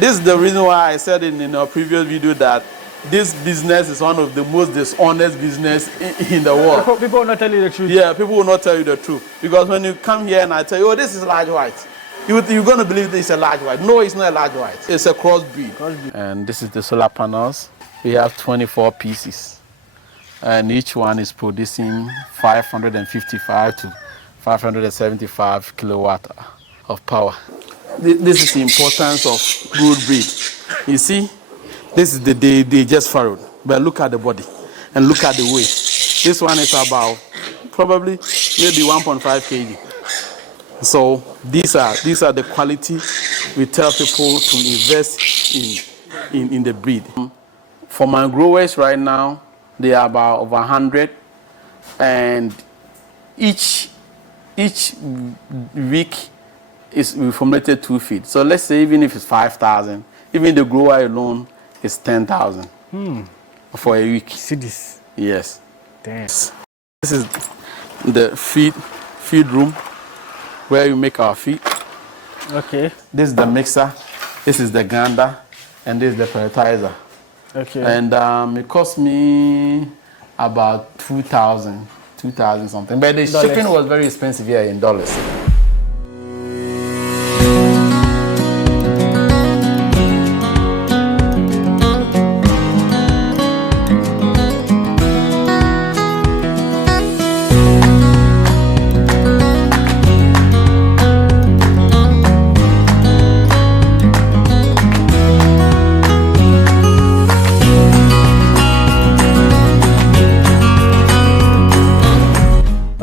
This is the reason why I said in our previous video that this business is one of the most dishonest business in the world. People will not tell you the truth. Yeah, people will not tell you the truth. Because when you come here and I tell you, oh, this is large white, you're going to believe this is a large white. No, it's not a large white. It's a crossbreed. And this is the solar panels. We have 24 pieces. And each one is producing 555 to 575 kilowatt of power. This is the importance of brood breed. You see, this is they just farrowed. But look at the body and look at the weight. This one is about probably maybe 1.5 kg. So these are the quality we tell people to invest in the breed. For my growers right now, they are about over 100, and each week we formulated 2 feed. So let's say even if it's 5,000, even the grower alone is 10,000 for a week. See this? Yes. Damn. This is the feed room where you make our feed. Okay. This is the mixer. This is the grinder, and this is the pelletizer. Okay. And it cost me about 2,000 something. But the shipping was very expensive here in dollars.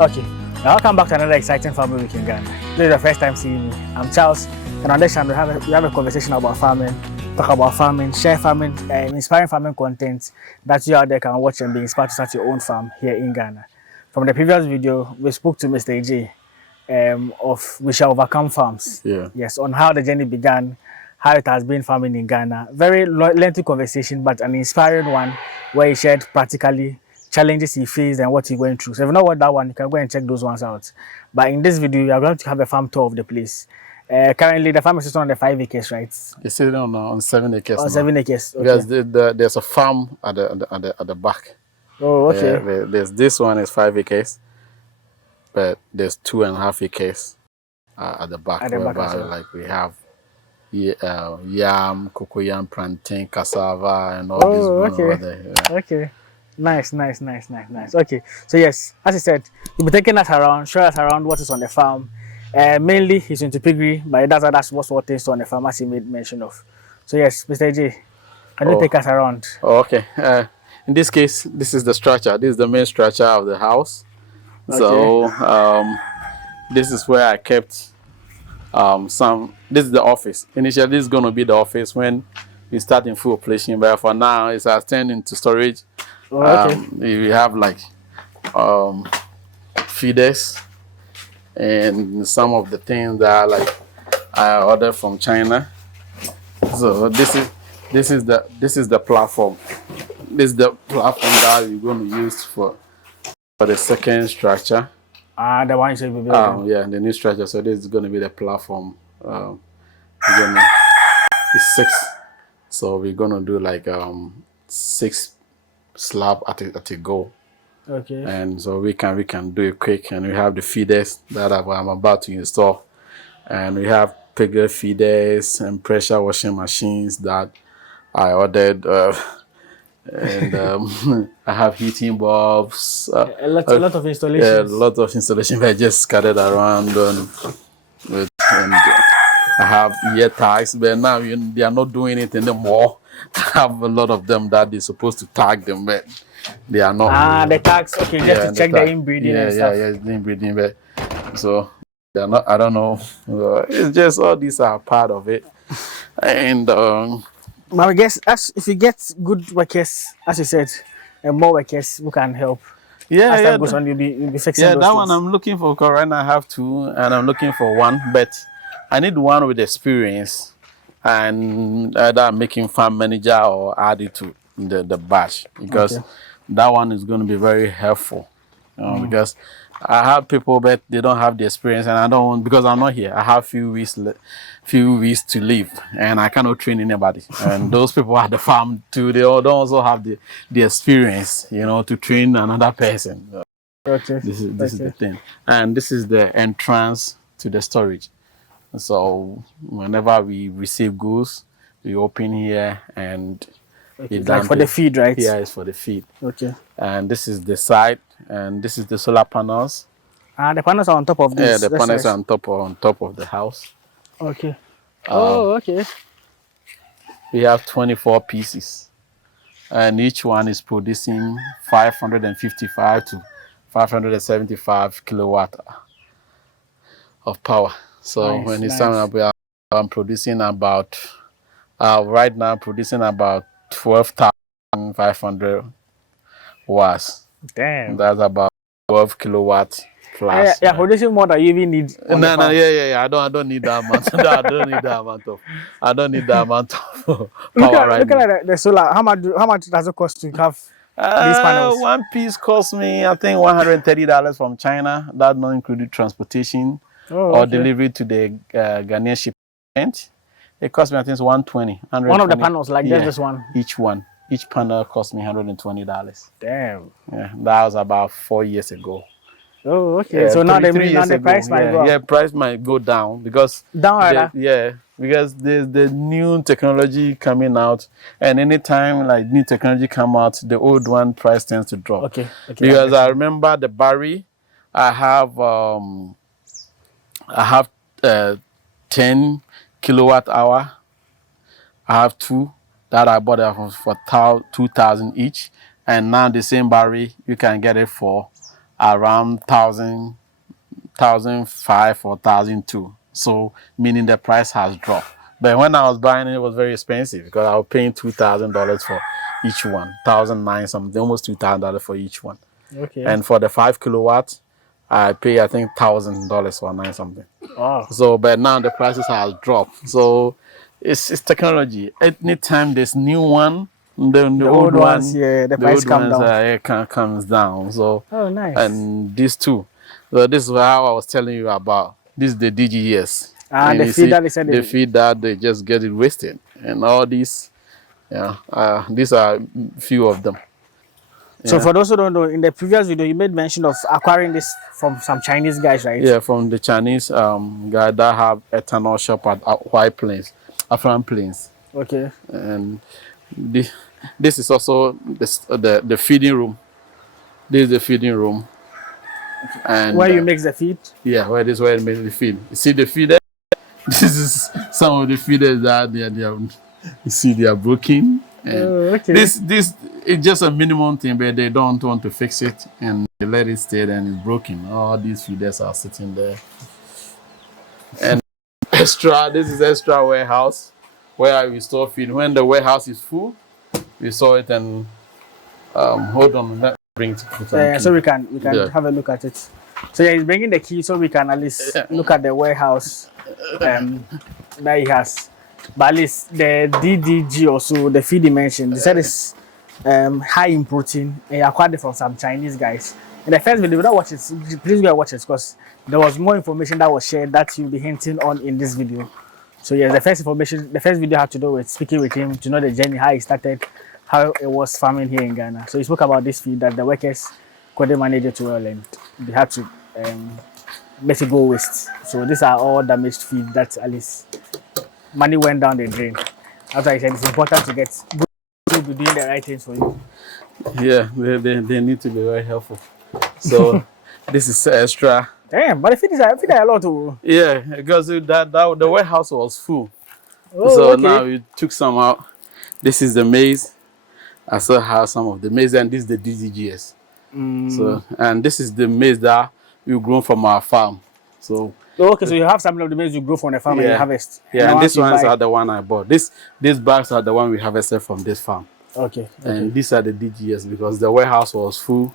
Okay, now welcome back to another exciting family week in Ghana. This is the first time seeing me. I'm Charles, and on this channel we have a conversation about farming, talk about farming, share farming, inspiring farming content that you out there can watch and be inspired to start your own farm here in Ghana. From the previous video, we spoke to Mr. AJ of We Shall Overcome Farms. Yeah. Yes, on how the journey began, how it has been farming in Ghana. Very lengthy conversation, but an inspiring one where he shared practically challenges he faced and what he went through. So if you know what that one, you can go and check those ones out. But in this video, we are going to have a farm tour of the place. Currently, the farm is sitting on the 5 acres, right? It's sitting on 7 acres. On 7 acres. Okay. Because there's a farm at the back. Oh, okay. There's this one is 5 acres, but there's 2.5 acres at the back. At the back as well. Like we have yam, cocoyam, plantain, cassava, and all this. Okay. Over there. Yeah. Okay. Nice. Okay, so yes, as I said, you'll be taking us around, show us around what is on the farm. Mainly, he's into piggery, but that's what things on the farm, as he made mention of. So yes, Mr. J, can you take us around? Oh, okay. In this case, this is the structure. This is the main structure of the house. Okay. So this is where I kept some. This is the office. Initially, this is going to be the office when we start in full operation, but for now, it's turned into storage. Oh, okay. We have like feeders and some of the things that like I ordered from China. So this is the platform. This is the platform that we're going to use for the second structure. The one you said will be building. Yeah, the new structure. So this is going to be the platform. It's 6. So we're going to do like 6 slab at a go. Okay. And so we can do it quick, and we have the feeders that I'm about to install, and we have Piglet feeders and pressure washing machines that I ordered, and I have heating bulbs. A lot of installations. Yeah, a lot of installation. I just scattered around and I have ear tags, but now they are not doing it anymore. I have a lot of them that they're supposed to tag them, but they are not. The tags, okay, just to check the inbreeding and stuff. Yeah, the inbreeding, but so they're not. I don't know. It's just all these are part of it, and. But I guess if you get good workers, as you said, and more workers who can help. Yeah, as time goes on, you'll be fixing those that things. one I'm looking for. Right now I have 2, and I'm looking for 1, but I need one with experience, and either making farm manager or add it to the batch, because that one is going to be very helpful. Because I have people, but they don't have the experience, and I don't want, because I'm not here. I have few weeks to live, and I cannot train anybody. And those people at the farm too, they all don't also have the experience, to train another person. Okay. This is the thing, and this is the entrance to the storage. So whenever we receive goods, we open here and Okay. Like for the feed, right? Here is for the feed. Okay. And this is the side, and this is the solar panels. The panels are on top of this. Yeah, the panels are on top of the house. Okay. Okay. We have 24 pieces, and each one is producing 555 to 575 kilowatt of power. So when it's time, I'm producing about right now producing about 12,500 watts. Damn. That's about 12 kilowatts plus. Yeah, producing more than you even need. No, yeah. I don't need that amount. No, I don't need that amount of power right now. Look at the solar. How much does it cost to have these panels? One piece cost me, I think, $130 from China. That not included transportation or delivery to the Ghanaian shipment. It cost me, I think, it's $120. One of the panels, like this one. Each panel cost me $120. Damn. Yeah, that was about 4 years ago. Oh, okay. Yeah, so now the price might go up. Yeah, price might go down because because there's the new technology coming out, and anytime like new technology come out, the old one price tends to drop. Okay. Because I remember the Barry, I have 10 kilowatt hour. I have two that I bought for 2,000 each, and now the same Barry you can get it for around 1,005 or 1,002. So meaning the price has dropped. But when I was buying it was very expensive because I was paying $2,000 for each one, 1,009 something, almost $2,000 for each one. Okay. And for the 5 kilowatts, I pay I think $1,000 for 9 something. Wow. So but now the prices has dropped. So it's technology. Anytime there's new one, the old ones, the price comes down. So nice. And these two. So this is how I was telling you about. This is the DGS. And the feed that they said the feed that they just get it wasted. And all these, these are few of them. So for those who don't know, in the previous video you made mention of acquiring this from some Chinese guys, right? Yeah, from the Chinese guy that have ethanol shop at White Plains, Afran Plains. Okay. And this is also the feeding room. This is the feeding room. And where you mix the feed? Yeah, where you make the feed. You see the feeder? This is some of the feeders that they are you see they are broken. And this is just a minimum thing, but they don't want to fix it and they let it stay and it's broken. All these feeders are sitting there. And this is extra warehouse where we store feed. When the warehouse is full, we store it and hold on, let me bring it. So we can have a look at it. So he's bringing the key so we can at least look at the warehouse that he has. But at least the DDG also, the feed he mentioned, they said it's high in protein and he acquired it from some Chinese guys. In the first video, don't watch it, please go and watch it because there was more information that was shared that you'll be hinting on in this video. So yes, the first video had to do with speaking with him to know the journey, how he started, how it was farming here in Ghana. So he spoke about this feed that the workers couldn't manage it well and they had to let it go waste. So these are all damaged feed that at least money went down the drain. As I said, it's important to get good to be doing the right things for you. Yeah, they need to be very helpful. So this is extra. Damn, but the feed is a lot too. Yeah, because the warehouse was full. So now we took some out. This is the maize. I still have some of the maize, and this is the DDGS. So and this is the maize that we grown from our farm. So so you have some of the maize you grow from the farm and you harvest. Yeah, and these ones are the one I bought. These bags are the one we harvested from this farm. Okay. And these are the DGS because the warehouse was full.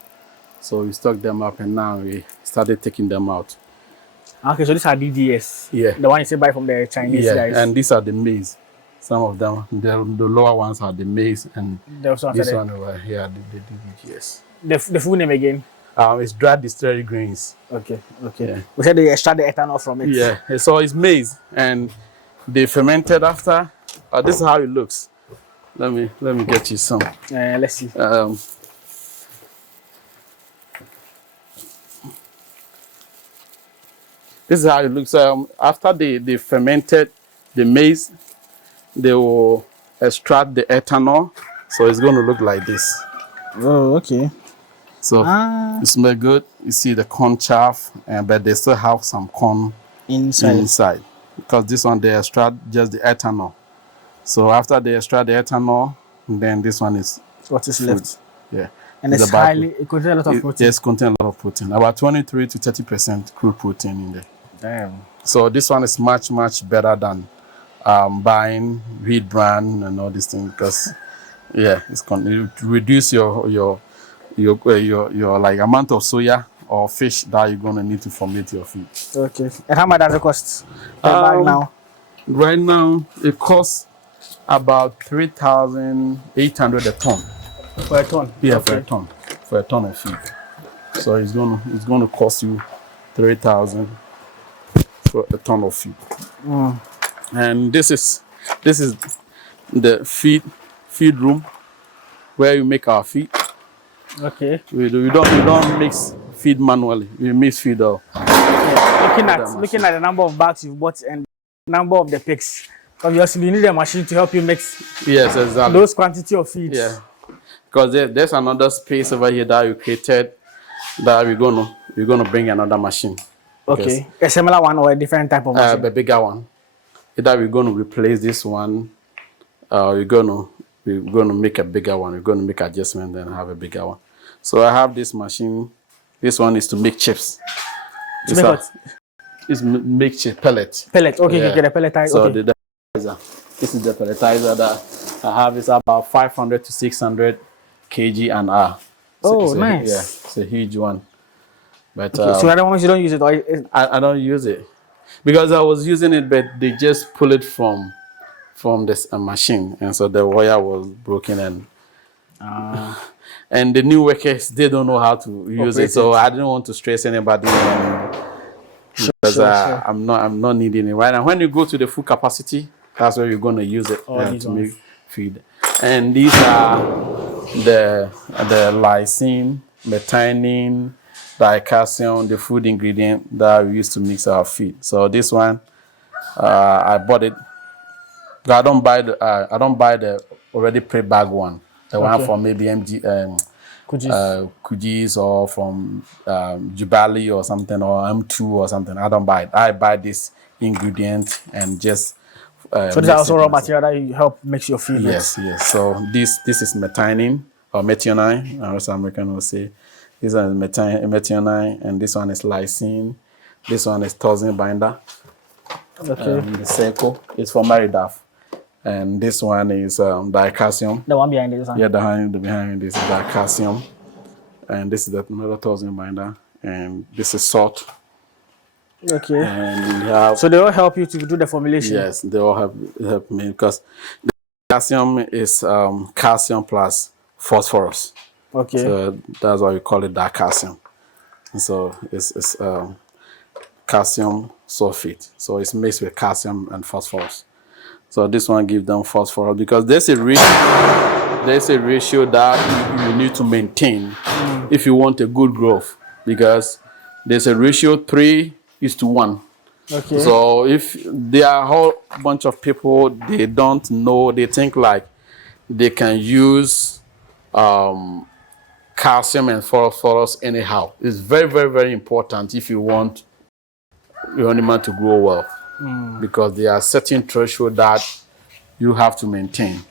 So we stocked them up and now we started taking them out. Okay, so these are DDS. Yeah. The one you say buy from the Chinese guys. And these are the maize. Some of them, the lower ones are the maize and this one over here, the DGS. The full name again? It's dry distillery grains. Okay. Okay. Yeah. We said they extract the ethanol from it. Yeah. So it's maize, and they fermented after. This is how it looks. Let me get you some. Let's see. This is how it looks. After they fermented the maize, they will extract the ethanol. So it's going to look like this. Oh, okay. So it smells good. You see the corn chaff, but they still have some corn inside. Because this one they extract just the ethanol. So after they extract the ethanol, then this one is what is food. left. Yeah. And it contains a lot of protein. Yes, contains a lot of protein. About 23 to 30% crude protein in there. Damn. So this one is much better than buying wheat bran and all these things, because yeah, it reduce your like amount of soya or fish that you're gonna need to ferment your feed. Okay. And how much does it cost bag now? Right now it costs about 3,800 a ton. For a ton? Yeah, okay. For a ton of feed. So it's gonna cost you 3,000 for a ton of feed. And this is the feed room where you make our feed. Okay. We don't mix feed manually. We mix feed all. Yeah. Looking at the number of bags you've bought and the number of the pigs, obviously you need a machine to help you mix. Yes, exactly. Those quantity of feed. Yeah. Because there's another space over here that we created that we're gonna bring another machine. Okay. A similar one or a different type of machine? A bigger one. Either we're going to replace this one, we're going to make a bigger one. We're going to make adjustment and have a bigger one. So I have this machine. This one is to make chips. To make what? It's make chip pellet. Pellet. Okay, yeah. You get a pelletizer. So okay. This is the pelletizer that I have. It's about 500 to 600 kg an hour. Oh, nice. Yeah, it's a huge one. But okay, so other ones you don't use it? Or I don't use it because I was using it, but they just pull it from this machine, and so the wire was broken, and the new workers, they don't know how to use it. So I didn't want to stress anybody because sure. I'm not needing it right now. When you go to the full capacity, that's where you're going to use it to make feed. And these are the lysine, methionine, dicalcium, the food ingredient that we use to mix our feed. So this one, I bought it. I don't buy the already pre-bag one. The one from maybe Kujis or from Jubali or something, or M2 or something. I don't buy it. I buy this ingredient and just. So these are also raw material that you help mix your feed. Yes, yes. So this is methionine or methionine. Also American will say. This one is methionine, and this one is lysine. This one is toxin binder. Okay. The circle is for Maridaf. And this one is dicalcium. The one behind this one? Yeah, the behind this is dicalcium. And this is another toxin binder. And this is salt. Okay. And we have, so they all help you to do the formulation? Yes, they all help me because the calcium is calcium plus phosphorus. Okay. So that's why we call it dicalcium. And so it's calcium sulfate. So it's mixed with calcium and phosphorus. So this one gives them phosphorus because there's a ratio that you need to maintain if you want a good growth, because there's a ratio 3:1. Okay. So if there are a whole bunch of people, they don't know, they think like they can use calcium and phosphorus anyhow. It's very, very, very important if you want your animal to grow well, because there are certain thresholds that you have to maintain.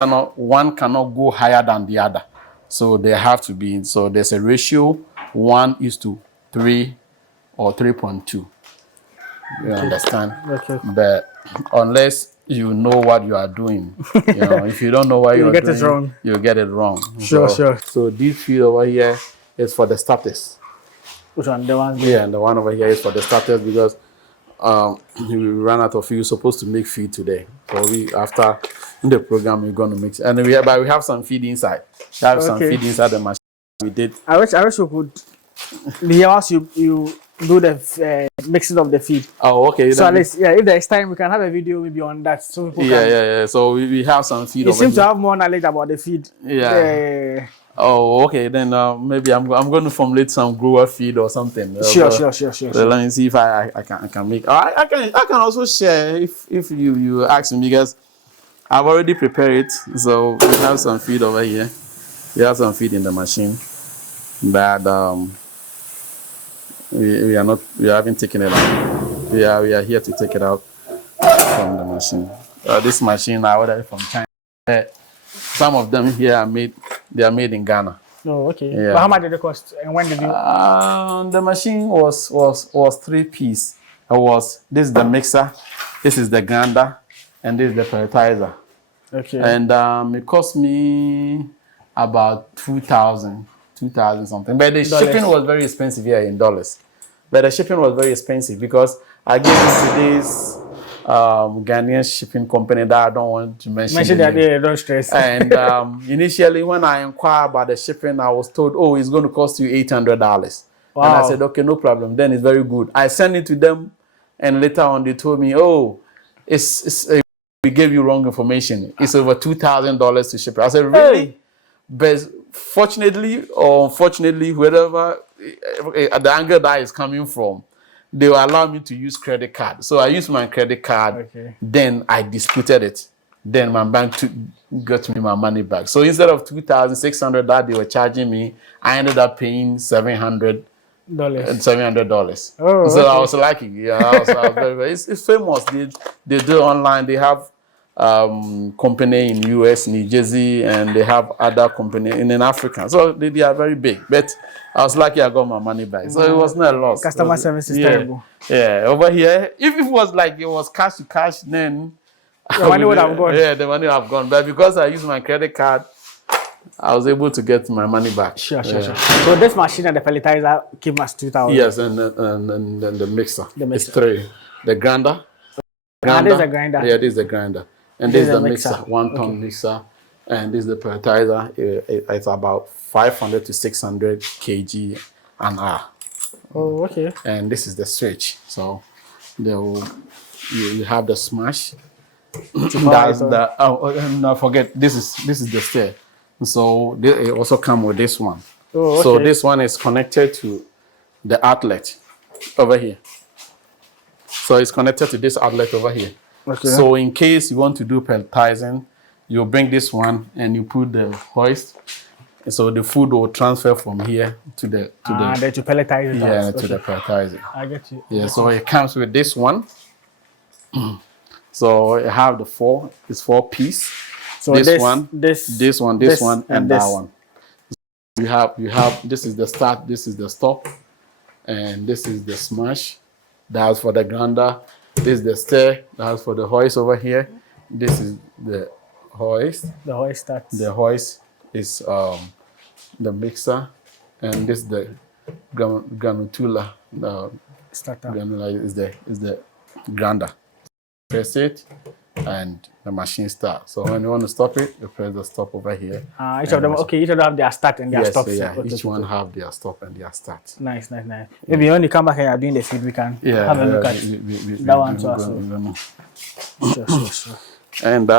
One cannot go higher than the other, so they have to be. So there's a ratio 1:3 or 3.2. You understand? Okay. But unless you know what you are doing, if you don't know what you're doing, you'll get it wrong. Sure. So this feed over here is for the starters. Which one? The one? Yeah, and the one over here is for the starters because we ran out of feed. We're supposed to make feed today. So after the program, we're going to mix. And we have some feed inside. We have some feed inside the machine. we did. I wish you could. The hours you do the mixing of the feed. Oh, okay. So at least, if there's time, we can have a video maybe on that, so people can. Yeah. So we have some feed. You seem to have more knowledge about the feed. Yeah. Oh, okay. Then maybe I'm going to formulate some grower feed or something. Sure. Let me see if I can make. I can also share if you ask me, because I've already prepared it. So we have some feed over here. We have some feed in the machine that we haven't taken it out. We are here to take it out from the machine. This machine I ordered from China. Some of them here are made. They are made in Ghana. Oh, okay. Yeah. But how much did it cost, and when did you? The machine was 3-piece. This is the mixer, this is the grinder, and this is the pelletizer. Okay. And it cost me about 2,000 something. But the shipping was very expensive here in dollars. But the shipping was very expensive because I gave it to this Ghanaian shipping company that I don't want to mention. That, yeah, don't stress. And initially, when I inquired about the shipping, I was told, "Oh, it's going to cost you $800." Wow. And I said, "Okay, no problem. Then it's very good." I sent it to them, and later on, they told me, "Oh, we gave you wrong information. It's over $2,000 to ship it." I said, "Really?" Hey. But fortunately or unfortunately, wherever the angle that is coming from, they will allow me to use credit card. So I used my credit card. Okay. Then I disputed it. Then my bank got me my money back. So instead of $2,600 that they were charging me, I ended up paying $700. Oh, so okay. I was lucky. Yeah, I was very. It's famous. They do online. They have company in US, New Jersey, and they have other company in Africa. So they are very big. But I was lucky I got my money back. So it was not a loss. Customer service is terrible. Yeah, over here, if it was like it was cash to cash, then the money would have gone. Yeah, the money would have gone. But because I used my credit card, I was able to get my money back. Sure. So this machine and the pelletizer came as 2,000. Yes, and the mixer. It's 3. The grinder. This is the grinder. Yeah, this is the grinder. And this is the mixer, 1-ton mixer. And this is the pelletizer. It's about 500 to 600 kg an hour. Oh, okay. And this is the switch. So you have the smash. That's no, forget, this is the stair. So it also comes with this one. Oh, okay. So this one is connected to the outlet over here. So it's connected to this outlet over here. Okay. So in case you want to do pelletizing, you bring this one and you put the hoist. So the food will transfer from here to the to pelletizer. Yeah, to the pelletizer. I get you. Yeah, so it comes with this one. So you have the 4. It's 4-piece. So this one, and that one. You have this is the start, this is the stop, and this is the smash. That's for the grinder. This is the stair. That's for the hoist over here. This is the hoist. The hoist starts. The hoist is the mixer, and this is the granula. The starter. Granula is the grinder. Press it, and the machine starts. So when you want to stop it, you press the stop over here. Each of them have their start and their stop. Yeah, each one have their stop and their start. Nice. Maybe when you come back and you're doing the feed, we can have a look at that one too. Sure. And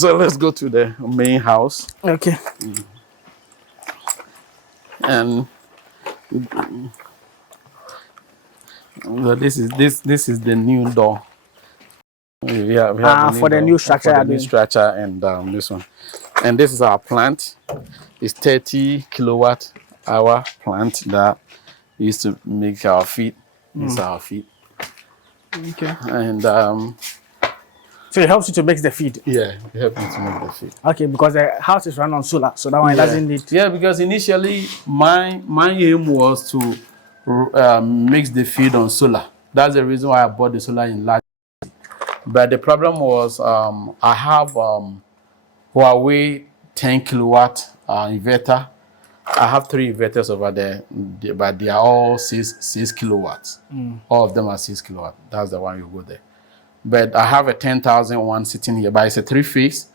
so let's go to the main house. Okay. And this is the new door. We have for the new structure. For the new structure and this one. And this is our plant. It's 30 kilowatt hour plant that we used to make our feed. It's our feed. Okay. And so it helps you to make the feed. Yeah, it helps you to make the feed. Okay, because the house is run on solar, so that one doesn't need. Yeah, because initially my aim was to mix the feed on solar. That's the reason why I bought the solar in large. But the problem was I have Huawei 10 kilowatt inverter. I have 3 inverters over there, but they are all 6 kilowatts. All of them are 6 kilowatts. That's the one you go there. But I have a 10,000 one sitting here, but it's a 3-phase.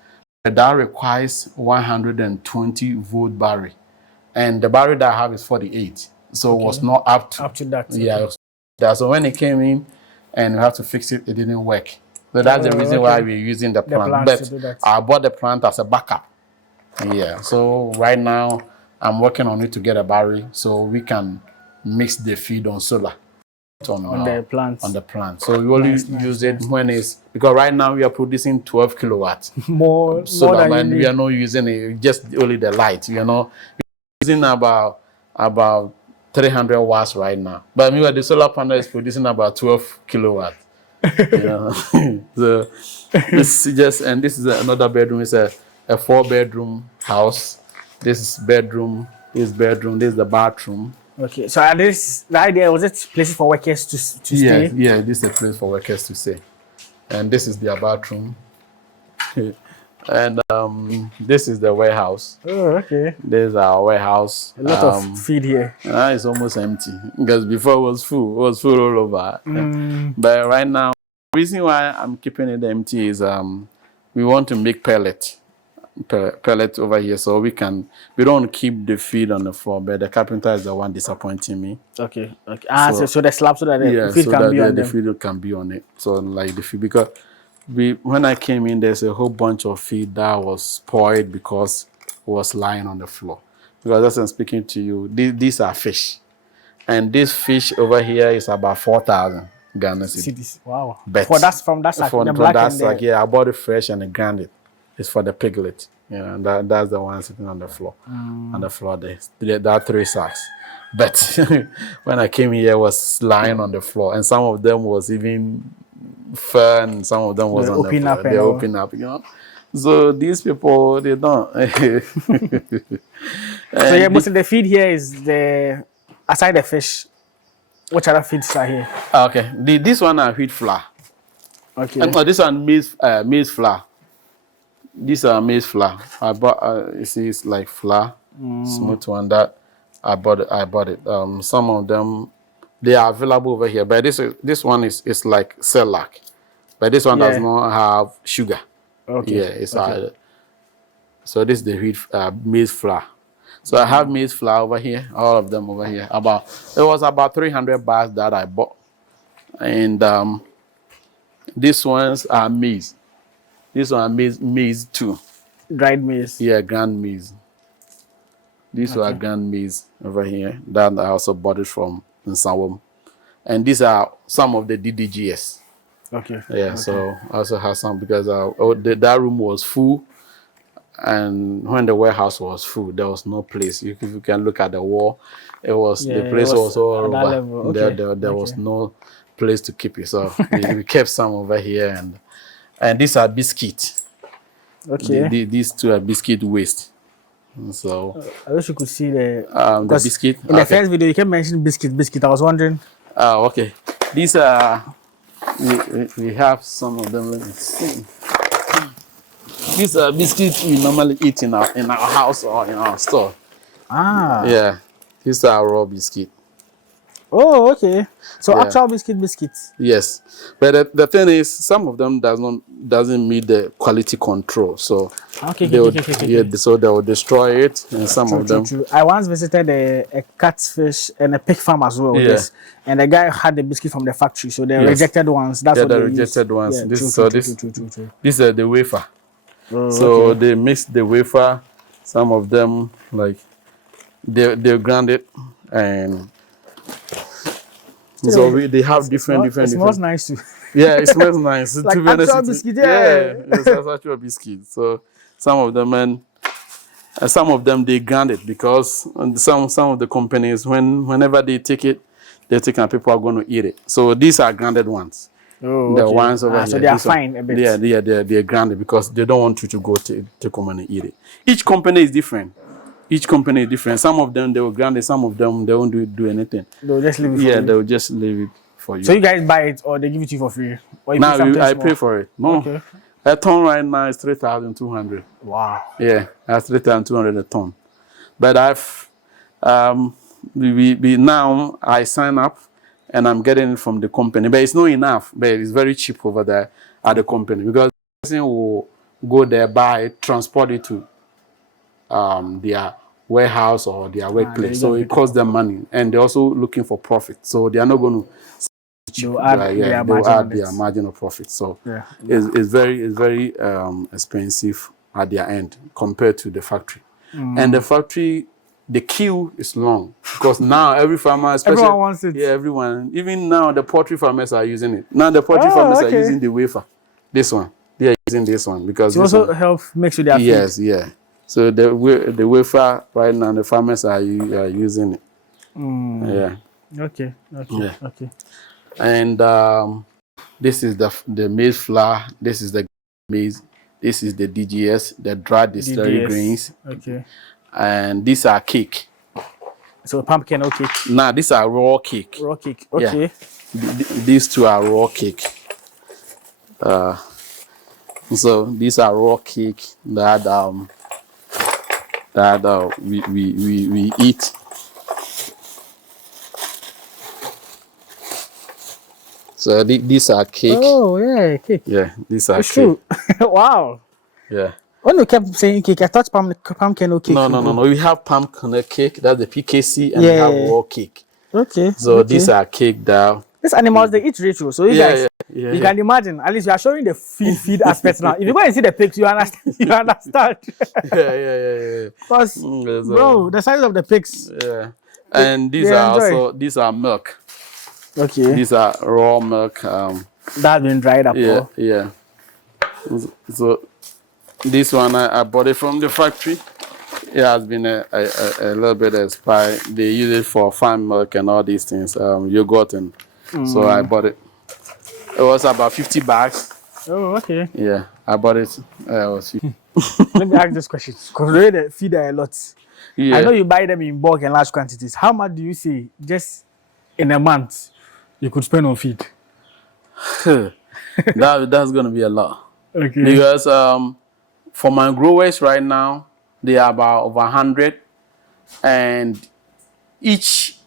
But that requires 120 volt battery. and the barrel that I have is 48. So it was not up to that. Yeah, it was that. So when it came in and we have to fix it, it didn't work. So that's the reason why we're using the plant. But I bought the plant as a backup. Yeah. So right now I'm working on it to get a barrel so we can mix the feed on solar. On the plants. On the plant. So we only use it when it's because right now we are producing 12 kilowatts. more than we are not using it, just only the light, we're using about 300 watts right now. But meanwhile, the solar panel is producing about 12 kilowatts. So this is another bedroom. It's a 4-bedroom house. This is bedroom, this is the bathroom. Okay, so the idea was it places for workers to stay? Yeah, this is a place for workers to stay. And this is their bathroom. And this is the warehouse. Oh, okay. This is our warehouse. A lot of feed here. It's almost empty because before it was full. It was full all over. But right now, the reason why I'm keeping it empty is we want to make pellet over here, so we don't keep the feed on the floor. But the carpenter is the one disappointing me. Okay. So the slab so that the feed can be on the feed can be on it. So like the feed because. When I came in, there's a whole bunch of feed that was spoiled because it was lying on the floor. Because as I'm speaking to you, these are fish. And this fish over here is about 4,000 Ghana cedis. Wow. But from that sack, the black and sack, I bought it fresh and I ground it. It's for the piglet. And that's the one sitting on the floor. On the floor there. There are 3 sacks. But when I came here, it was lying on the floor. And some of them was even fur and some of them was on the floor. They open up, So these people, they don't. So most of the feed here is aside the fish. What other feeds are here? Okay, this one are wheat flour. Okay. And this one maize flour. These are maize flour. I bought. You see, it's like flour, smooth one. That I bought it. Some of them. They are available over here, but this one is like Celac, but this one does not have sugar. Okay. Yeah, it's so this is the wheat maize flour. So I have maize flour over here, all of them over here. It was about 300 bags that I bought, and these ones are maize. This one are maize too. Dried maize. Yeah, ground maize. These are ground maize over here. That I also bought it from. And these are some of the DDGS. Okay. Yeah, okay. So I also have some because that room was full, and when the warehouse was full, there was no place. If you can look at the wall, the place was all over. Okay. There was no place to keep it, so we kept some over here, and these are biscuits. Okay. These 2 are biscuit waste. So I wish you could see the biscuit. In the first video, you kept mentioning biscuit. I was wondering. Okay. These are we have some of them. Let me see. These are biscuits we normally eat in our house or in our store. Yeah. These are raw biscuit. Oh, okay. So actual biscuits. Yes, but the thing is, some of them doesn't meet the quality control. So so they will destroy it, and some of them. True. I once visited a catfish and a pig farm as well. Yes, and the guy had the biscuit from the factory, so the rejected ones. That's what the they rejected ones. Yeah, this is the wafer. So they mix the wafer. Some of them they grind it and. So they have different. It smells nice too. Yeah, it smells nice. Like actual biscuit, it's actual biscuit. So some of them they grind it because some of the companies whenever they take it, they think that people are going to eat it. So these are grounded ones. Oh, the ones over here. So they are fine a bit. Yeah, they're grounded because they don't want you to go to come and eat it. Each company is different. Some of them they will ground it, some of them they won't do anything. They'll just leave it for you. They'll just leave it for you. So you guys buy it or they give it to you for free? Or you I pay for it. No. Okay. A ton right now is 3,200. Wow. Yeah, that's 3,200 a ton. But I've now I sign up and I'm getting it from the company. But it's not enough. But it's very cheap over there at the company because the person will go there, buy it, transport it to their warehouse or their workplace. So it everything. costs them money, and they're also looking for profit. So they are not going to. They'll add They'll add their margin of profit. So it's very expensive at their end compared to the factory. And the factory, the queue is long because now every farmer, especially everyone wants it. Yeah, everyone. Even now the poultry farmers are using it. Now the poultry farmers are using the wafer. This one, they are using this one because it also helps mix with their feed. Yes, yeah. So the wafer right now the farmers are using it. Yeah. Okay. Okay. And this is the maize flour. This is the maize. This is the DGS, the dried distillery grains. Okay. And these are cake. So pumpkin or cake? Nah, these are raw cake. Raw cake. Okay. Yeah. These two are raw cake. So these are raw cake that we eat. So these are cake. Oh yeah, cake. Yeah, these are it's cake. True. Wow. Yeah. When you kept saying cake, I thought pumpkin or cake. No. We have pumpkin cake. That's the PKC, and we have raw cake. Okay. So these are cake that. These animals they eat ritual. So you guys, you can imagine. At least you are showing the feed aspect now. If you go and see the pigs, you understand. You understand. Yeah. Because bro, the size of the pigs. Yeah. And these are milk. Okay. These are raw milk. That's been dried up. Yeah. So this one I bought it from the factory. It has been a little bit expired. They use it for farm milk and all these things, yogurt, and so I bought it. It was about 50 bags. Oh, okay. Yeah, I bought it. Let me ask this question because they feed a lot. Yeah. I know you buy them in bulk and large quantities. How much do you say just in a month you could spend on feed? That's gonna be a lot. Okay. Because for my growers right now, they are about over 100, and each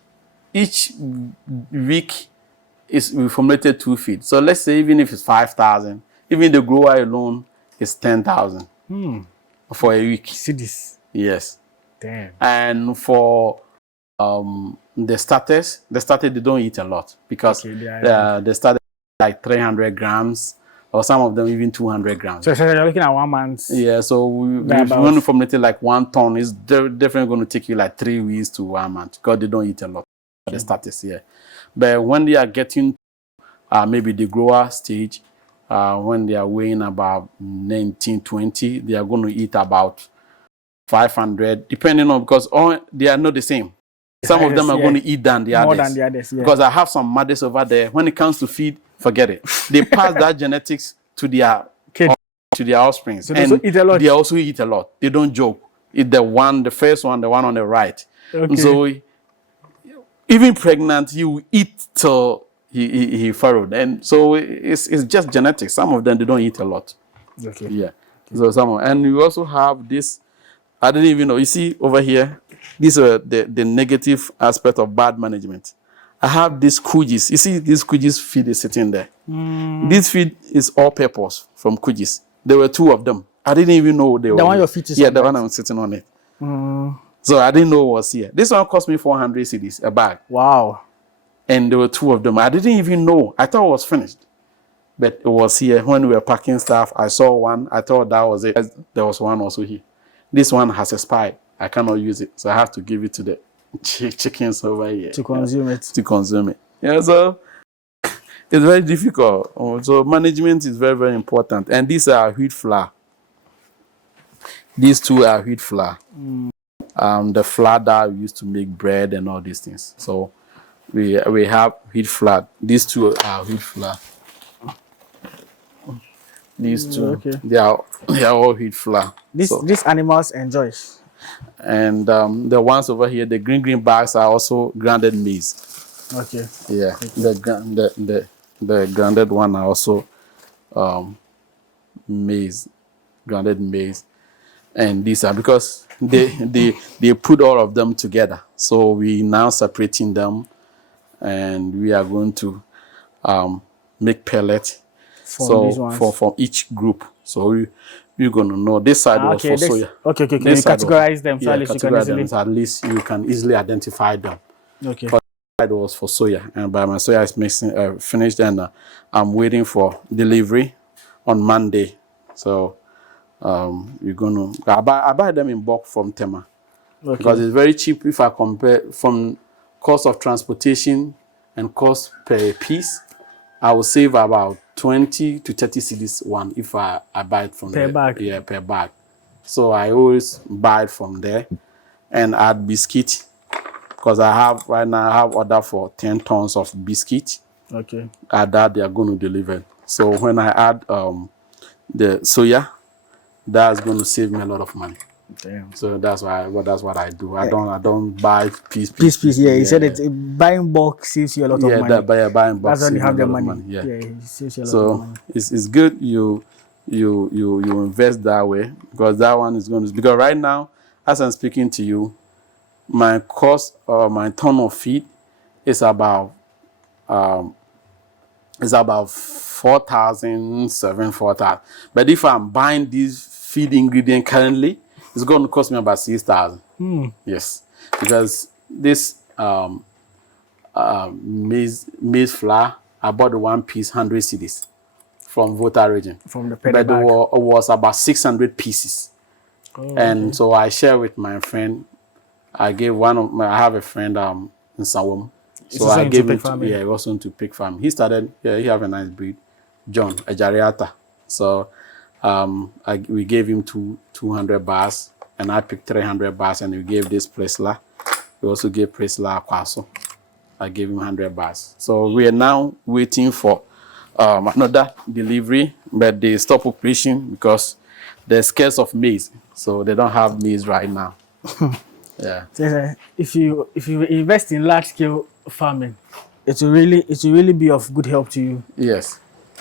week we formulated 2 feed. So let's say even if it's 5,000, even the grower alone is 10,000 for a week. See this? Yes. Damn. And for the starters they don't eat a lot because they start like 300 grams. Or some of them even 200 grams. So you're looking at 1 month. Yeah, so when you formulate like 1 ton, it's definitely going to take you like 3 weeks to 1 month because they don't eat a lot. The status, yeah. But when they are getting maybe the grower stage, when they are weighing about 19, 20, they are going to eat about 500, depending on because they are not the same. Some of them are going to eat than the more others. Than the others, Because I have some mothers over there. When it comes to feed, forget it. They pass that genetics to their offspring. So they also eat a lot. They also eat a lot. They don't joke. It's the first one, the one on the right. Okay. So even pregnant, you eat till he furrowed. And so it's just genetics. Some of them, they don't eat a lot. Okay. Yeah. So and you also have this. I didn't even know. You see over here, these are the negative aspect of bad management. I have these kujis. You see, this kujis feed is sitting there. This feed is all purpose from kujis. There were 2 of them. I didn't even know they were. The one your feet is on. Yeah, the one I'm sitting on it. So I didn't know it was here. This one cost me 400 cedis, a bag. Wow. And there were 2 of them. I didn't even know. I thought it was finished. But it was here. When we were packing stuff, I saw one. I thought that was it. There was one also here. This one has expired. I cannot use it. So I have to give it to the chickens over here. To consume it. To consume it. Yeah, so it's very difficult. So management is very, very important. And these are wheat flour. These 2 are wheat flour. The flour that we used to make bread and all these things. So we have wheat flour. These 2 are wheat flour. These 2, they are all wheat flour. These animals enjoy. And the ones over here, the green bags are also grounded maize. Okay. Yeah, the grounded one are also maize, grounded maize, and these are because they put all of them together. So we now separating them, and we are going to make pellet. From each group. So you're gonna know. This side was okay, for soya. Okay. You This side categorize them, so yeah, at least you can categorize easily. them, so at least you can easily identify them. Okay. But this side was for soya, and by my soya is mixing finished, and I'm waiting for delivery on Monday. So you're gonna I buy them in bulk from Tema. Okay. Because it's very cheap if I compare from cost of transportation and cost per piece. I will save about 20 to 30 cedis one if I buy it from Per bag. Yeah, per bag. So I always buy it from there and add biscuit because right now I have order for 10 tons of biscuit. Okay. At that they are going to deliver. So when I add the soya, that's going to save me a lot of money. Damn. So that's what I do. I don't buy piece. Yeah, you said that buying bulk saves you a lot of money. Yeah, buying bulk. That's when you have the money. Yeah, it saves you a lot of money. It's good you invest that way because that one is going to because right now as I'm speaking to you, my cost or my ton of feed is about 4,000. But if I'm buying these feed ingredient currently, it's going to cost me about 6,000. Yes, because this maize flour, I bought the one piece 100 cedis from Volta region. From the but bag. it was about 600 pieces. And so I share with my friend. I gave I have a friend in Sawam. So I gave him he also into pig farm. He started, he have a nice breed, John, a Jariata. So we gave him 200 bars, and I picked 300 bars, and we gave this Presla. We also gave Presla Aquaso. I gave him 100 bars. So we are now waiting for another delivery, but they stop operation because there's scarce of maize, so they don't have maize right now. Yeah. So, if you invest in large scale farming, it will really be of good help to you. Yes.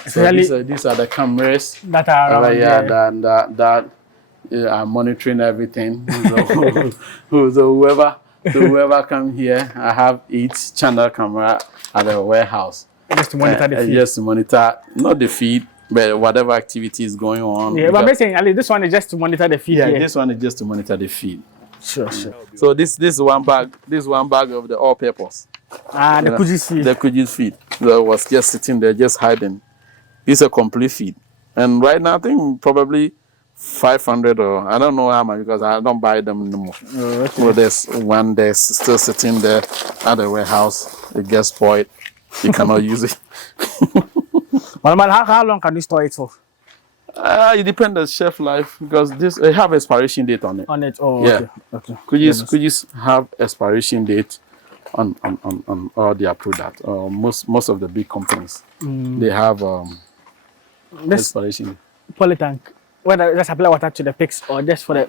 So these are the cameras that are around that are monitoring everything. So whoever come here, I have each channel camera at the warehouse. Just to monitor the feed. Just to monitor not the feed, but whatever activity is going on. Yeah, but I'm saying this one is just to monitor the feed. Yeah, this one is just to monitor the feed. Sure. So this is one bag. This one bag of the all-purpose. The Kuji's feed. The Kuji's feed. That was just sitting there, just hiding. It's a complete feed, and right now I think probably 500 or I don't know how much because I don't buy them anymore. Oh, okay. So there's one there still sitting there at the warehouse. It gets spoiled. You cannot use it. Well, how long can you store it for? It depends on shelf life because it have expiration date on it. Oh, yeah. Okay. Could you have expiration date on all their product? Most of the big companies they have expiration. Polytank, whether just apply water to the pigs or just for the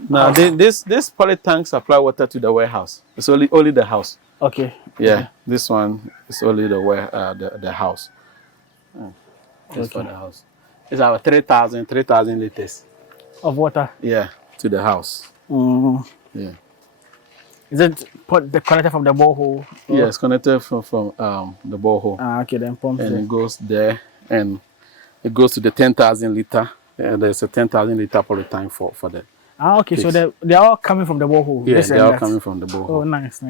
this polytank supply water to the warehouse. It's only the house. Okay. Yeah, this one is only the house. Just for the house. It's about 3,000 liters of water. Yeah, to the house. Yeah. Is it connected from the borehole? Yeah, it's connected from the borehole. Okay, then pump. And it goes there, and it goes to the 10,000 liter. There's a 10,000 liter polytank for that. Okay, so they're all coming from the borehole. Yeah, they're all coming from the borehole. Oh, nice.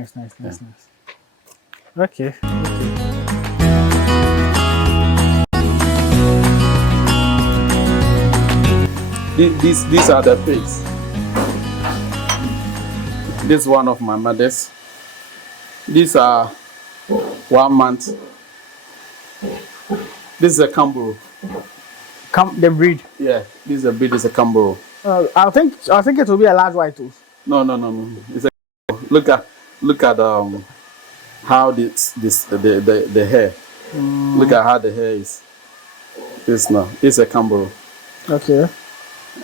Okay. These are the pigs. This is one of my mothers. These are 1 month. This is a Kamburu. The breed? Yeah, this is a breed. It's a Kamburu. I think it will be a large white too. No. It's a look at how the hair. Look at how the hair is. It's a Kamburu. Okay.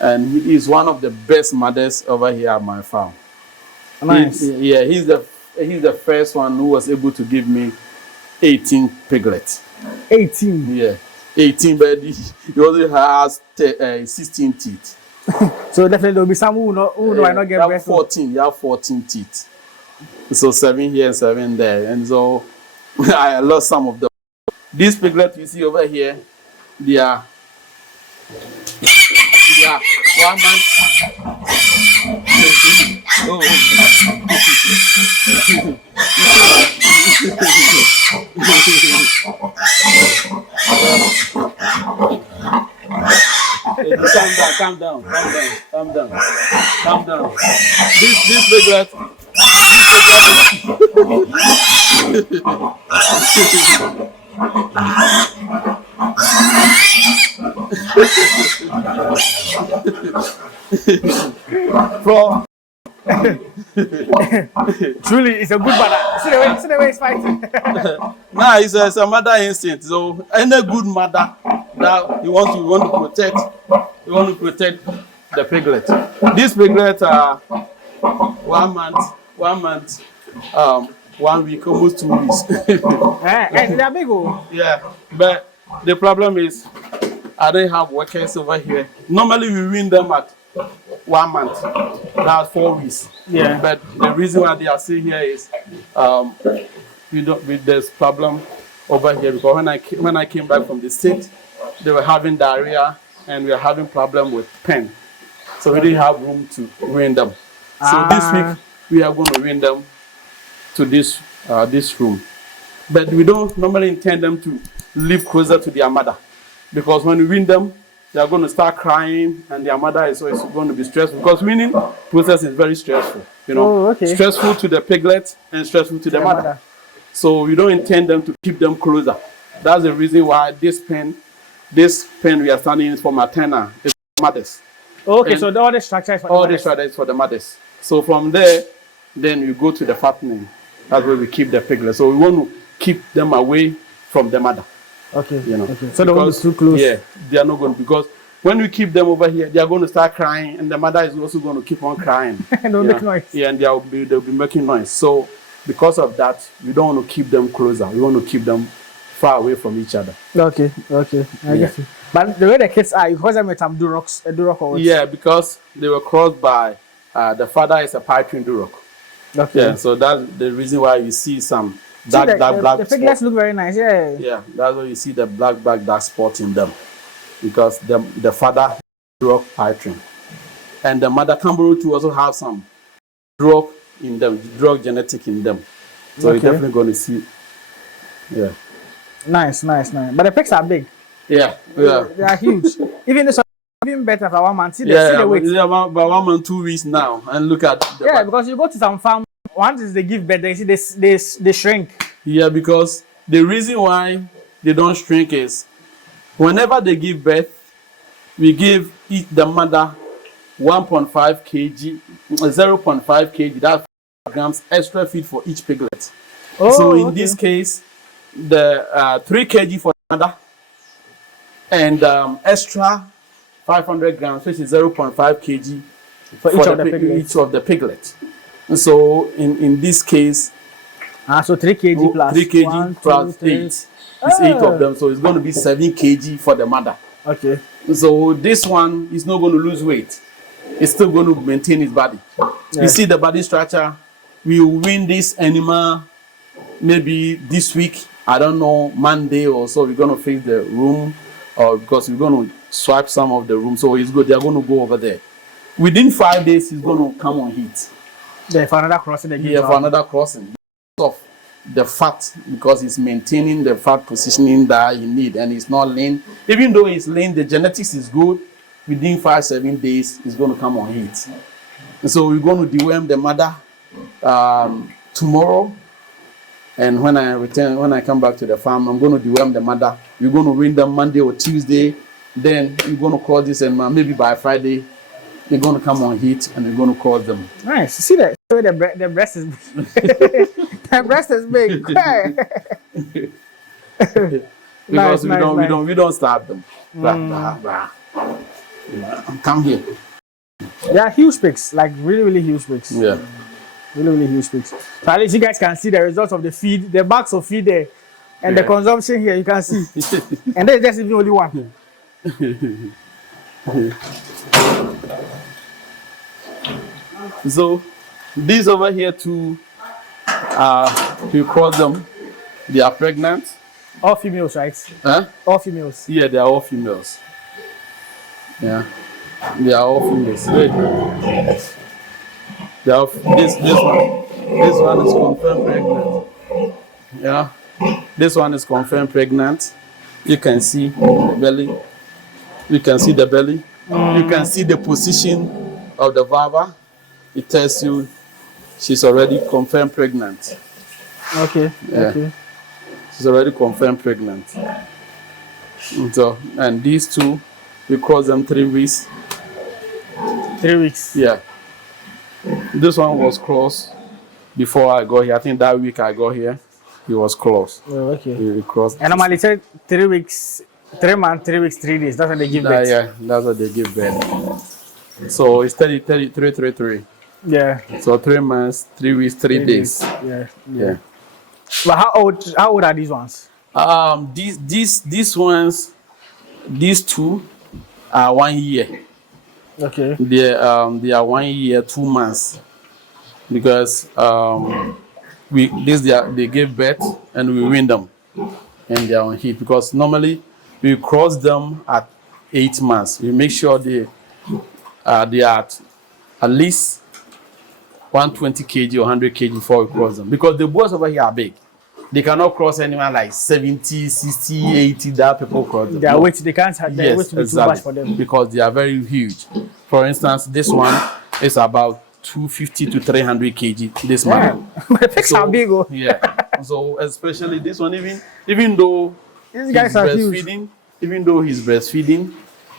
And he is one of the best mothers over here at my farm. Nice. He's the first one who was able to give me 18 piglets. 18? Yeah, 18, but he also has 16 teeth. So definitely there will be some who might not get breast. 14. You have 14 teeth. So 7 here and 7 there, and so I lost some of them. These piglets you see over here, they are 1 month. Oh. Calm down. This piglet. From Truly, it's a good mother. See the way it's fighting. nah, it's a mother instinct. So any good mother that you want to protect the piglet. These piglets are 1 month, 1 week, almost 2 weeks. They're big. Yeah, but the problem is I don't have workers over here. Normally we win them at 1 month, that's 4 weeks. Yeah. But the reason why they are still here is there's problem over here because when I came back from the state, they were having diarrhea and we are having problem with pen. So we didn't have room to win them. So this week we are going to win them to this room. But we don't normally intend them to live closer to their mother because when we win them, they are going to start crying and their mother is always going to be stressful because winning process is very stressful. Stressful to the piglet and stressful to the mother. So we don't intend them to keep them closer. That's the reason why this pen we are standing in is for maternal. It's for mothers. Okay, and so all the structure is for the mothers. All the structure is for the mothers. So from there, then you go to the fattening. That's where we keep the piglet. So we want to keep them away from the mother. Okay. Okay. So they won't be too close. Yeah, they are not going to, because when we keep them over here, they are going to start crying, and the mother is also going to keep on crying. And they'll make noise. Yeah, and they'll be making noise. So because of that, we don't want to keep them closer. We want to keep them far away from each other. Okay. I guess. But the way the kids are, you call them with some durocs, a duroc or what? Yeah, because they were crossed by the father is a python duroc. Okay. Yeah, so that's the reason why you see some black the piglets look very nice. Yeah, that's why you see the dark spot in them, because the father duroc python, and the mother kangaroo too also have some duroc in them, duroc genetic in them. So you're definitely going to see. Yeah. Nice. But the pigs are big. Yeah. They are huge. Even better for 1 month. See the weight. Yeah, about 1 month, 2 weeks now, and look at. Because you go to some farm, once they give birth, they see they shrink. Yeah, because the reason why they don't shrink is whenever they give birth, we give the mother 1.5 kg, 0.5 kg, that's 5 grams extra feed for each piglet. So in this case, the 3 kg for the mother and extra 500 grams, which is 0.5 kg for each of the piglets. So in this case, so 3 kg plus 3 kg 1, plus 2, 3. 8. It's 8 of them, so it's going to be 7 kg for the mother. Okay. So this one is not going to lose weight. It's still going to maintain its body. Yeah. You see the body structure. We will win this animal maybe this week. I don't know, Monday or so. We're going to fix the room, or because we're going to swipe some of the room. So it's good. They're going to go over there. Within 5 days, it's going to come on heat. Yeah, for another crossing again. Yeah, for another crossing. Of the fat, because it's maintaining the fat positioning that you need, and it's not lean. Even though it's lean, the genetics is good. Within 5-7 days, it's going to come on heat. And so we're going to deworm the mother tomorrow. And when I come back to the farm, I'm going to deworm the mother. We're going to win them Monday or Tuesday. Then we're going to call this, and maybe by Friday, they're going to come on heat, and we're going to call them. Nice. See that? The breast is big. The breast is big. Because we don't starve them. Come here. They are huge pigs, like really huge pigs. Yeah. Really huge pigs. So at least you guys can see the results of the feed, the bags of feed there, and the consumption here. You can see. And there's just even only one. So these over here too, you cross them, they are pregnant. All females, right? Huh? All females. Yeah, they are all females. Yeah. They are all females. Wait. They are, this one is confirmed pregnant. Yeah. This one is confirmed pregnant. You can see the belly. You can see the belly. You can see the position of the vulva. It tells you she's already confirmed pregnant. Okay. Yeah. Okay. She's already confirmed pregnant. So, and these two, we cross them 3 weeks. 3 weeks. Yeah. This one was crossed before I got here. I think that week I got here, he was close. Oh, okay. He crossed. And normally said 3 weeks, 3 months, 3 weeks, 3 days. That's when they give birth. Yeah, that's what they give birth. So it's 33. Yeah. So 3 months, 3 weeks, 3 days. Yeah. But how old are these ones? These ones, these two are 1 year. Okay. They are 1 year, 2 months, because they give birth and we win them, and they are on heat, because normally we cross them at 8 months. We make sure they are at least 120 kg or 100 kg before we cross them, because the boars over here are big. They cannot cross anyone like 70, 60, 80 that people cross them. Their weight, they can't have their weight to be too much for them. Because they are very huge. For instance, this one is about 250 to 300 kg. This man. My pigs are big. Oh. Yeah. So especially this one, even though these guys are huge. Even though he's breastfeeding,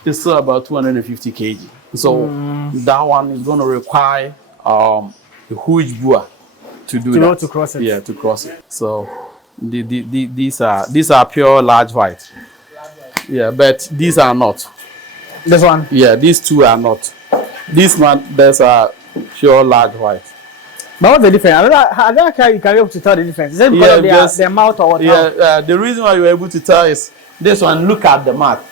it's still about 250 kg. So that one is going to require a huge boa to do that. To cross it. Yeah, to cross it. So these are pure large white. Yeah, but these are not. This one? Yeah, these two are not. This one, there's a pure large white. But what's the difference? I don't know you can be able to tell the difference. Is it because of their mouth or what? Yeah, the reason why you're able to tell is this one, look at the mouth.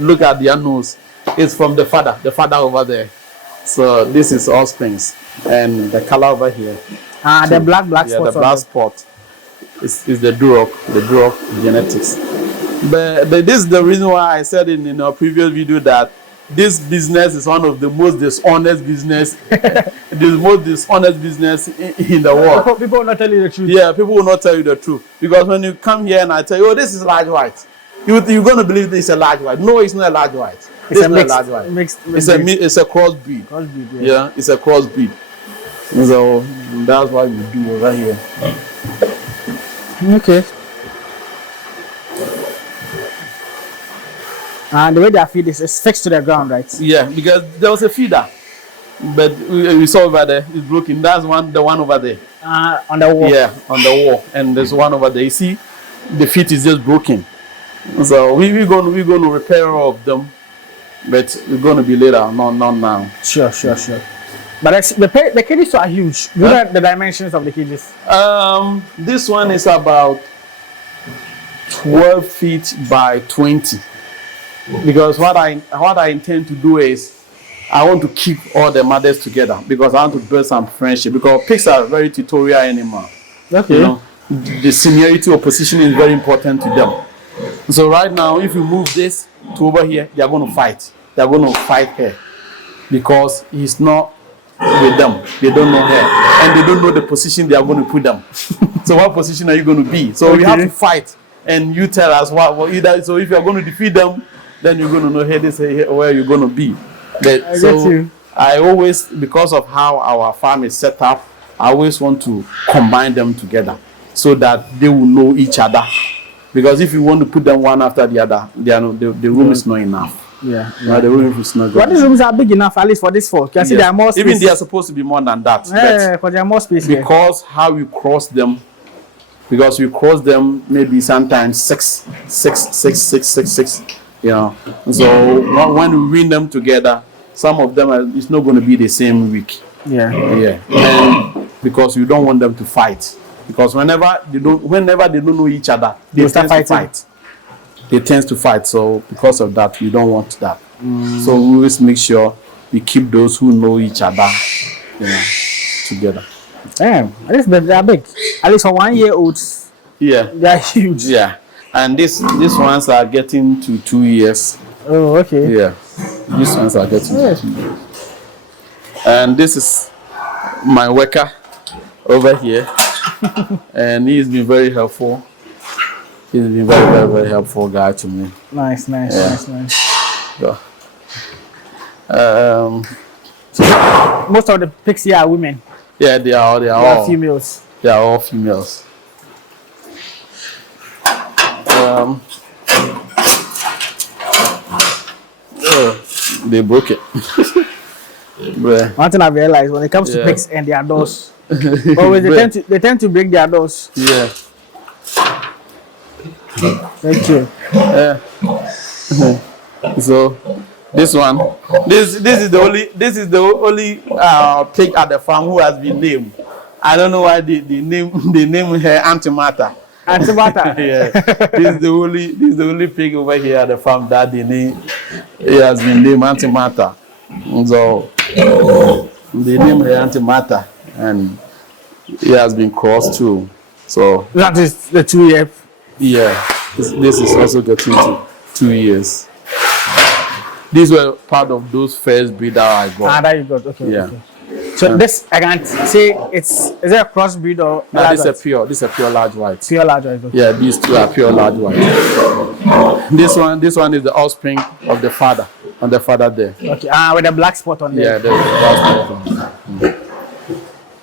Look at their nose. It's from the father over there. So this is all springs. And the color over here. The black spot. Yeah, the black spot is the Duroc genetics. But this is the reason why I said in our previous video that this business is one of the most dishonest business, the most dishonest business in the world. People will not tell you the truth. Yeah, people will not tell you the truth. Because when you come here and I tell you, oh, this is large white, you're going to believe this is a large white. No, it's not a large white. It's a mixed, large white. It's a crossbreed. Crossbreed, yeah, it's a crossbreed. So that's what we do over here. Okay. And the way they feed is fixed to the ground, right? Yeah, because there was a feeder, but we saw over there it's broken. That's the one over there. On the wall. Yeah, on the wall, and there's one over there. You see, the feet is just broken. So we're going to repair all of them, but we're going to be later, not now. Sure. But the cages are huge. Look at the dimensions of the cages. This one is about 12 feet by 20. Because what I intend to do is I want to keep all the mothers together, because I want to build some friendship, because pigs are very tutorial animal. Okay. You know, the seniority or position is very important to them. So right now, if you move this to over here, they are going to fight. They are going to fight her because he's not with them. They don't know her, and they don't know the position they are going to put them. So what position are you going to be? So we have to fight, and you tell us what either. So if you are going to defeat them, then you're going to know where you're going to be. I always, because of how our farm is set up, I always want to combine them together so that they will know each other. Because if you want to put them one after the other, the room is not enough. Yeah. The room is not good. But these rooms are big enough, at least for this folk. You can see there are more space. Even they are supposed to be more than that. Yeah, because there are more space. Because how we cross them, because we cross them maybe sometimes six. You know, so when we win them together, some of them it's not going to be the same week. Yeah. And because you don't want them to fight, because whenever they don't know each other, they tend to fight. They tend to fight. So because of that, we don't want that. So we always make sure we keep those who know each other, you know, together. Damn, at least they are big. At least for 1 year olds. Yeah. They are huge. Yeah. And these ones are getting to 2 years. Oh, okay. Yeah. These ones are getting too. And this is my worker over here. And he's been very helpful. He's been very, very, very helpful guy to me. Nice. So, so most of the pigs here are women. Yeah, they are all females. They are all females. They broke it. One thing I've realized when it comes to pigs and their doors, always they tend to break their doors. Yeah. Thank you. So this one, this is the only pig at the farm who has been named. I don't know why they name her Antimatter. Antimatter. Yeah. This is the only pig over here at the farm that they name. It has been named Antimatter. So they name her Antimatter, and it has been crossed too. So that is the 2 year. Yeah, this is also getting to 2 years. These were part of those first breed that I got. That you got. Okay. Yeah. Okay. So this I can't say is it a crossbreed or? No, this is a pure large white. Pure large white. Okay. Yeah, these two are pure large white. This one is the offspring of the father, on the father there. Okay. With a black spot on there. Yeah, there's a black spot on there.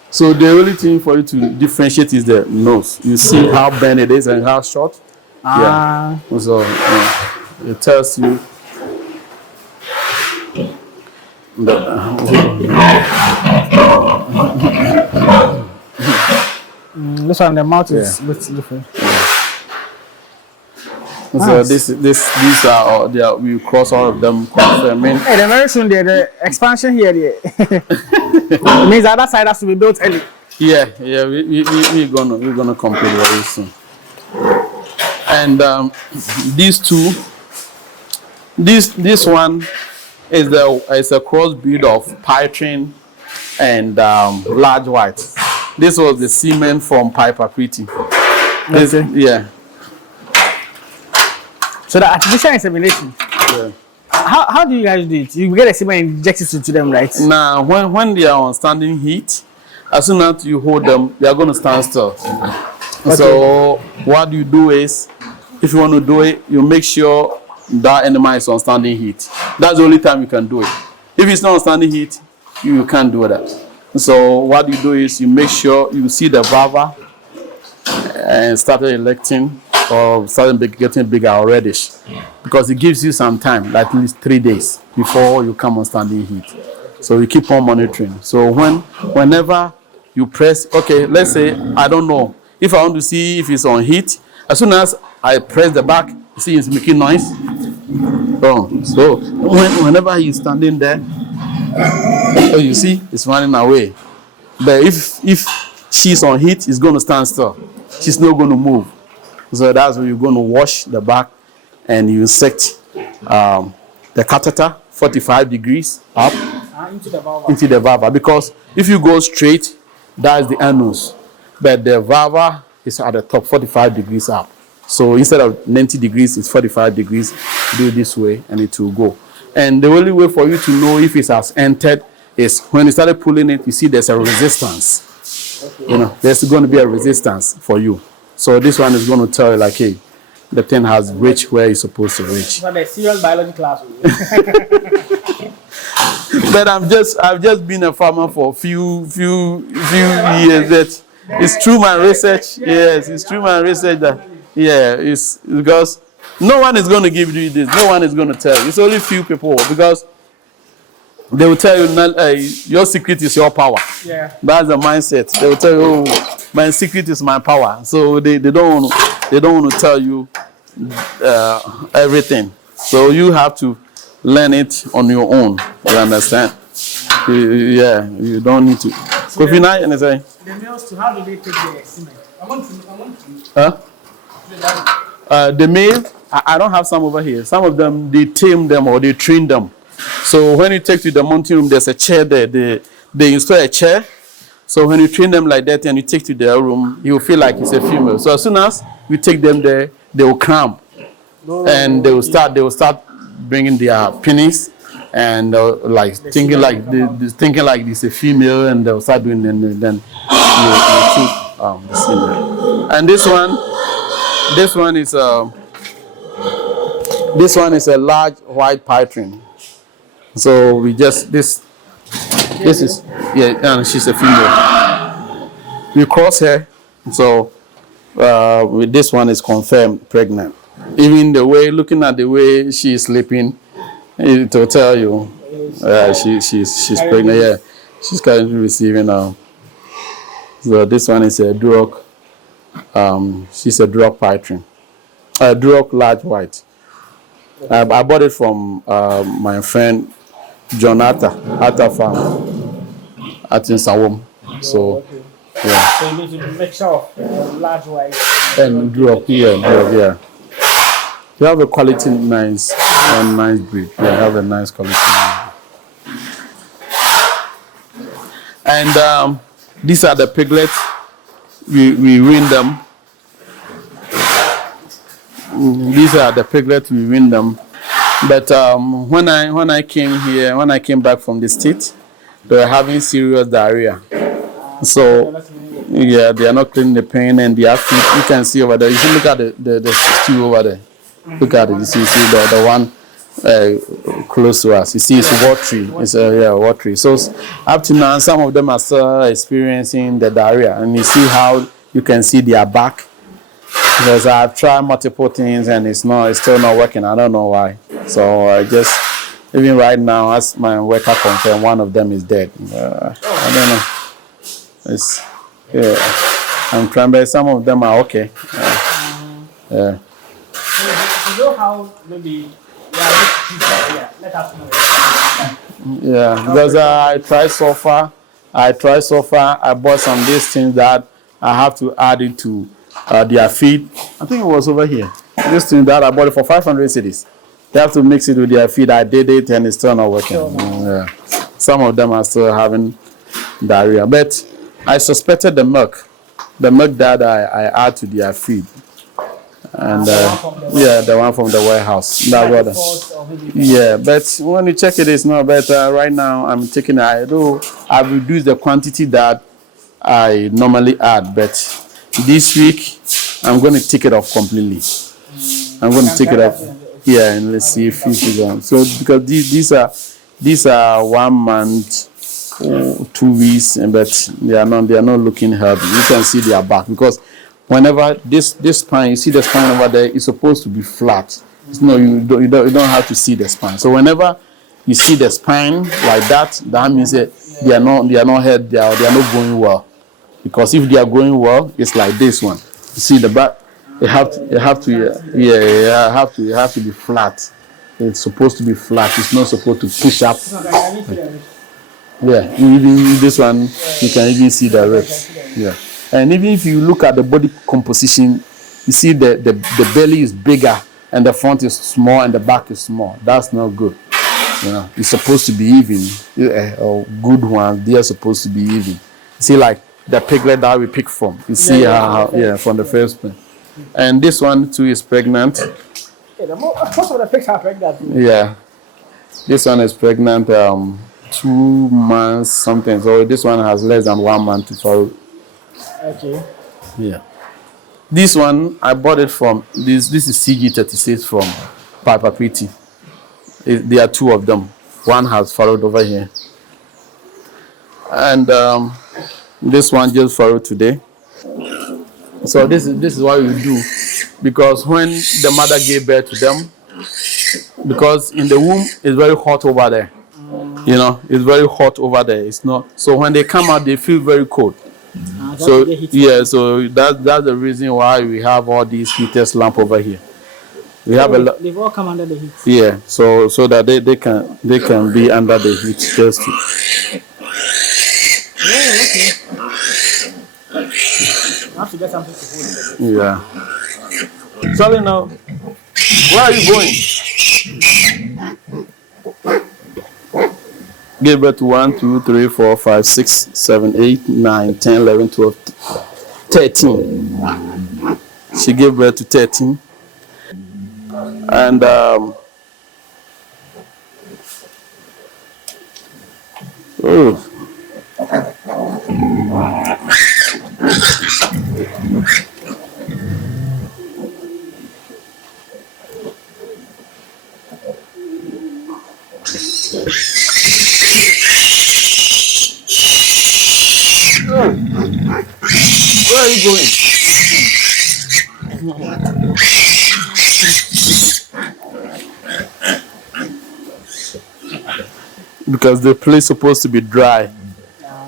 So the only thing for you to differentiate is the nose. You see how bent it is and how short. Yeah. So it tells you. This one, the mouth is a bit different. So these are all, we cross all of them confirming. Hey, then very soon the expansion here, it means the other side has to be built early. Yeah, we're gonna complete very soon. And these two, this one is a crossbreed of Python and large white. This was the semen from Piper Pretty. Yeah. So the artificial insemination. Yeah. How do you guys do it? You get a semen and inject it to them, right? Now, when they are on standing heat, as soon as you hold them, they are going to stand still. Okay. So what you do is, if you want to do it, you make sure that animal is on standing heat. That's the only time you can do it. If it's not on standing heat, you can't do that. So what you do is you make sure you see the vulva and started electing or started getting bigger or reddish, because it gives you some time, like at least 3 days before you come on standing heat. So you keep on monitoring. So whenever you press, okay, let's say, I don't know, if I want to see if it's on heat, as soon as I press the back, see it's making noise. So whenever he's standing there, you see it's running away. But if she's on heat, it's going to stand still. She's not going to move. So that's when you're going to wash the back and you insect the catheter 45 degrees up into the vulva. Because if you go straight, that's the anus. But the vulva is at the top, 45 degrees up. So instead of 90 degrees, it's 45 degrees. Do it this way and it will go. And the only way for you to know if it has entered is when you started pulling it, you see there's a resistance. Okay. You know, there's going to be a resistance for you. So this one is going to tell you like, hey, the thing has reached where it's supposed to reach. But a serious biology class. But I've just been a farmer for a few years. That it's through my research. Yes, it's through my research that it's because no one is going to give you this. No one is going to tell you. It's only few people, because they will tell you your secret is your power. Yeah. That's the mindset. They will tell you, oh, my secret is my power. So they don't want to tell you everything. So you have to learn it on your own. You understand? You don't need to. So the males too, how do they take their semen? I want to. Huh? The male, I don't have some over here. Some of them, they tame them or they train them. So when you take to the mountain room, there's a chair there. They install a chair. So when you train them like that and you take to their room, you will feel like it's a female. So as soon as you take them there, they will cramp. And they will start bringing their penis and like thinking like thinking like this a female, and they'll start doing, and then you shoot the female. And this one is a large white python. So we just this is, yeah, and she's a female. We cross her, so with this one is confirmed pregnant. Even the way, looking at the way she's sleeping, it will tell you she's pregnant. Yeah, she's currently receiving. So this one is a Duroc. She's a Duroc python, a Duroc large white. I bought it from my friend John Atta Farm at Insawom. So yeah. So you need to make sure large white and Duroc, yeah. You have a quality nice breed. Yeah, have a nice quality. And these are the piglets. We win them. These are the piglets. We win them. But when I came here, when I came back from the States, they were having serious diarrhea. So yeah, they are not cleaning the pen, and they have feet. You can see over there. You should look at the stew over there. Look at it. You see the one close to us. You see, it's watery. It's watery. So up to now, some of them are still experiencing the diarrhea, and you see how you can see their back. Because I've tried multiple things and it's still not working. I don't know why. So I just, even right now, as my worker confirmed, one of them is dead. I don't know. I'm trying, but some of them are okay. You know how maybe let us know. Yeah, because I tried so far. I bought some of these things that I have to add it to their feed. I think it was over here. This thing that I bought it for 500 cedis. They have to mix it with their feed. I did it and it's still not working. Yeah. Some of them are still having diarrhea. But I suspected the milk that I add to their feed. And the one from the warehouse. Yeah, but when you check it, it's not better. Right now, I'm taking I've reduced the quantity that I normally add, but this week I'm going to take it off completely. I'm going to take it off. Yeah, and let's see if it's on. So because these are 1 month, 2 weeks, but they are not looking healthy. You can see their back, because whenever this spine, you see the spine over there, it's supposed to be flat. You don't have to see the spine. So whenever you see the spine like that, that means that they are not healthy. They are not going well. Because if they are going well, it's like this one. You see the back, it have to be flat. It's supposed to be flat. It's not supposed to push up. Yeah, even this one, you can even see the ribs. Yeah, and even if you look at the body composition, you see the belly is bigger and the front is small and the back is small. That's not good. You know, it's supposed to be even. Or good ones, they are supposed to be even. See, like the piglet that we pick from. You see from the first one. And this one too is pregnant. Most of the pigs are pregnant. Yeah. This one is pregnant 2 months something. So this one has less than 1 month to follow. Okay. Yeah. This one I bought it from this is CG36 from Profitability. There are 2 of them. One has followed over here. And this one just followed today. So this is what we do, because when the mother gave birth to them, because in the womb it's very hot over there. You know, it's very hot over there. It's not, so when they come out they feel very cold. So so that's the reason why we have all these heaters lamp over here. We have they've all come under the heat. Yeah, so that they can be under the heat just to. Okay. I have to get something to hold. Yeah. Sorry now. Where are you going? Give birth to 1, 2, 3, 4, 5, 6, 7, 8, 9, 10, 11, 12, 13. She gave birth to 13. And Oh. Where are you going? Because the place supposed to be dry,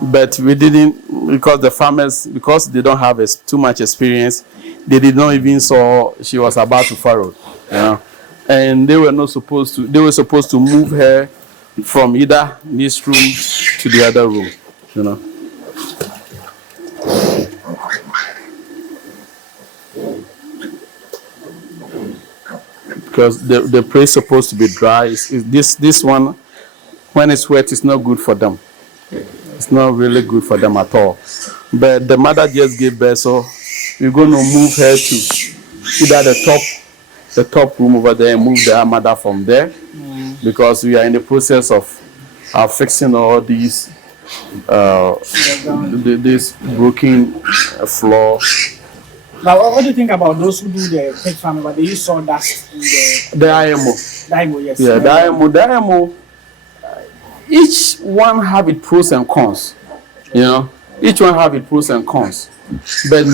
but we didn't, because the farmers, because they don't have too much experience, they did not even saw she was about to farrow, and they were not supposed to. They were supposed to move her from either this room to the other room, because the place supposed to be dry. This one, when it's wet, it's not good for them. It's not really good for them at all. But the mother just gave birth, so we're going to move her to either the top room over there, and move the mother from there, because we are in the process of fixing all these this broken floor. Now, what do you think about those who do the pig farming, but they use sawdust in the IMO? The IMO, yes. Yeah, the IMO. Each one have its pros and cons, Each one have its pros and cons. But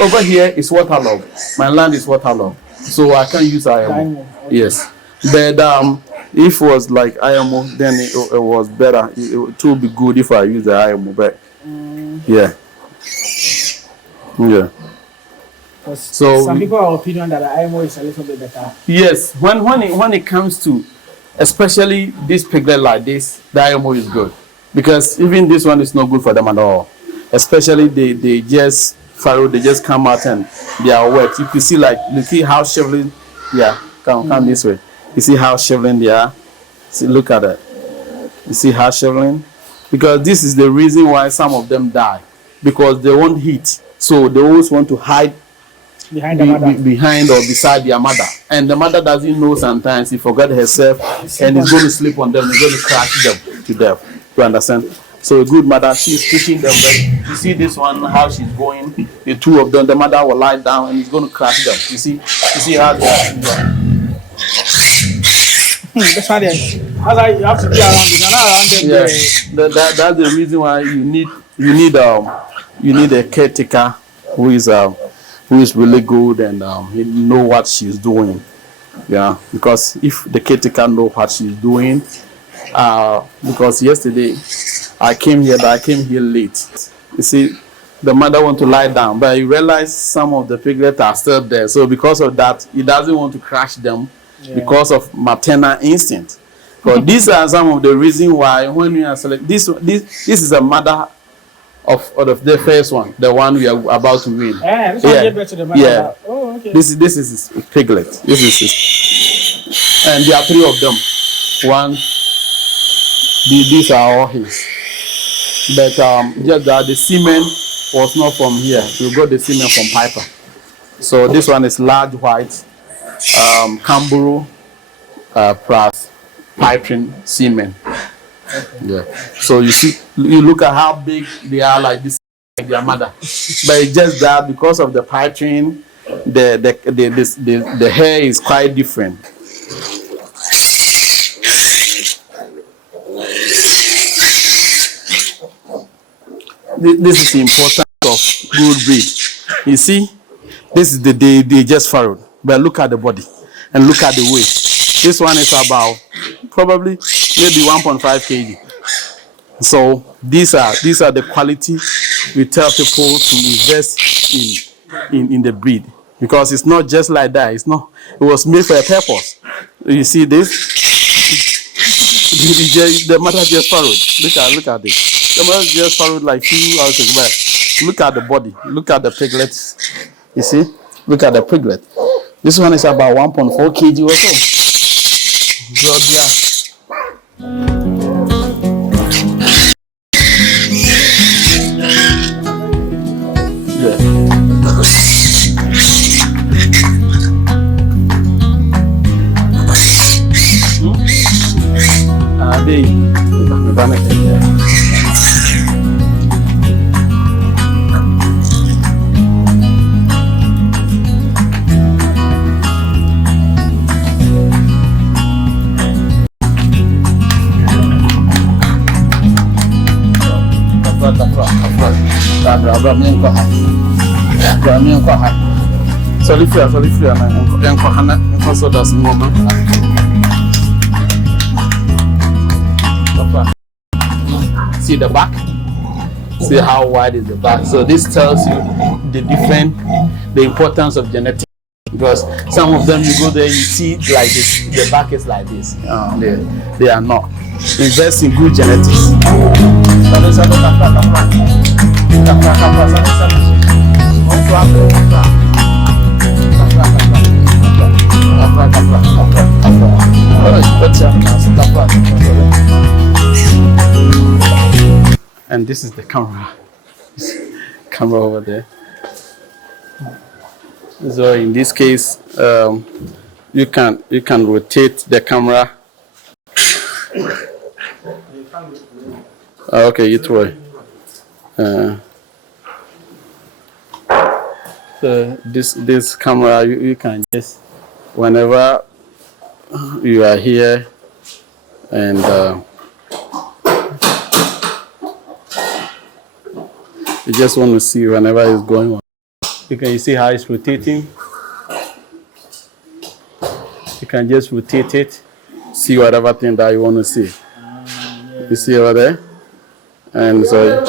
over here is waterlogged. My land is waterlogged, so I can't use IMO. Okay. Yes, but if it was like IMO, then it was better. It would be good if I use the IMO. But yeah. So some people are opinion that the IMO is a little bit better. Yes, when it comes to, especially this piglet like this, the IMO is good, because even this one is not good for them at all. Especially they just farrow, they just come out and they are wet. You can see, like, look at how shoveling. Yeah, come this way. You see how shoveling they are. See, look at that. You see how shoveling, because this is the reason why some of them die, because they want heat, so they always want to hide behind the mother. Behind or beside their mother, and the mother doesn't know. Sometimes she forgot herself and is going to sleep on them. It's going to crash them to death. You understand? So a good mother, she's teaching them. But you see this one, how she's going. The two of them, the mother will lie down and it's going to crash them. You see how they are. That's why you have to be around them. You're not around them. Yeah, that's the reason why you need a caretaker who is really good and he know what she's doing. Yeah, because if the caretaker know what she's doing, because yesterday I came here late. You see, the mother want to lie down, but you realize some of the piglets are still there. So because of that, he doesn't want to crash them because of maternal instinct. But these are some of the reasons why when you are select this is a mother of the first one, the one we are about to win. This one gave birth to the mother. Yeah. Oh, okay. This is his piglet. This is his, and there are three of them. One. These are all his. But just that the semen was not from here. We got the semen from Piper. So this one is large white, Camburu plus piping semen. Yeah. So you look at how big they are, like this, like their mother. But it's just that because of the piping, the hair is quite different. This is the importance of good breed. You see, this is the day they just farrowed. But look at the body and look at the weight. This one is about probably maybe 1.5 kg. So these are the quality we tell people to invest in the breed, because it's not just like that. It was made for a purpose. You see this? The mother just farrowed. Look at this. The mother just farrowed like 2 hours ago. But look at the body. Look at the piglets. You see? Look at the piglet. This one is about 1.4 kg or so. They See the back? See how wide is the back? So this tells you the importance of genetics. Because some of them you go there, you see like this, the back is like this. They are not. Invest in good genetics. And this is the camera. Camera over there. So in this case, you can rotate the camera. Okay, you try. So this camera you can just whenever you are here and you just want to see whenever it's going on. You see how it's rotating. You can just rotate it, see whatever thing that you want to see. You see over there? And so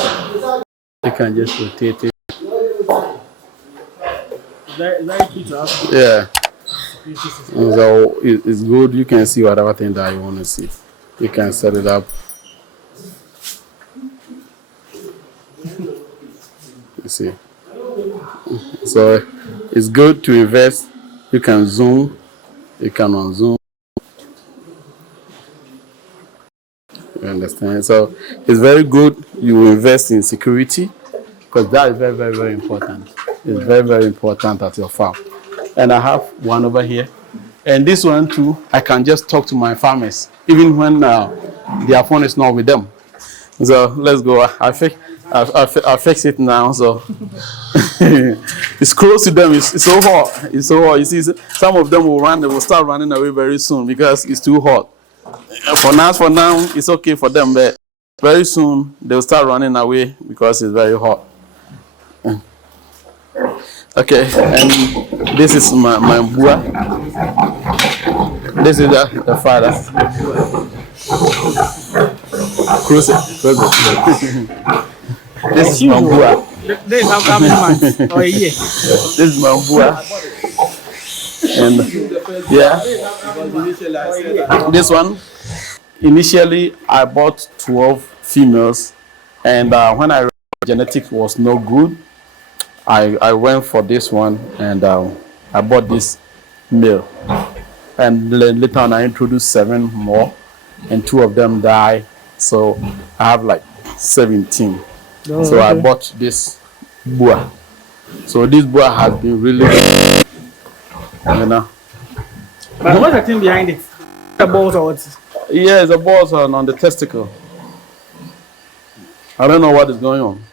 you can just rotate it. Very key to have. Yeah. And so it's good. You can see whatever thing that you want to see. You can set it up. You see. So it's good to invest. You can zoom. You can unzoom. You understand? So it's very good you invest in security because that is very, very, very important. It's very, very important at your farm. And I have one over here. And this one too, I can just talk to my farmers, even when their phone is not with them. So let's go. I fix it now. So it's close to them. It's so hot. It's so hot. You see, some of them will run. They will start running away very soon because it's too hot. For now, it's okay for them, but very soon they will start running away because it's very hot. Okay, and this is my boa. This is the father. Close it. This is my boa. This is how many months or a year? This is my boa. And yeah, this one. Initially, I bought 12 females, and when I realized genetics was no good, I went for this one, and I bought this male. And later on, I introduced 7 more, and 2 of them died. So I have like 17. So okay. I bought this boa. So this boa has been really good, you know. But what's the thing behind it? The balls or what? Yeah, the balls on the testicle. I don't know what is going on.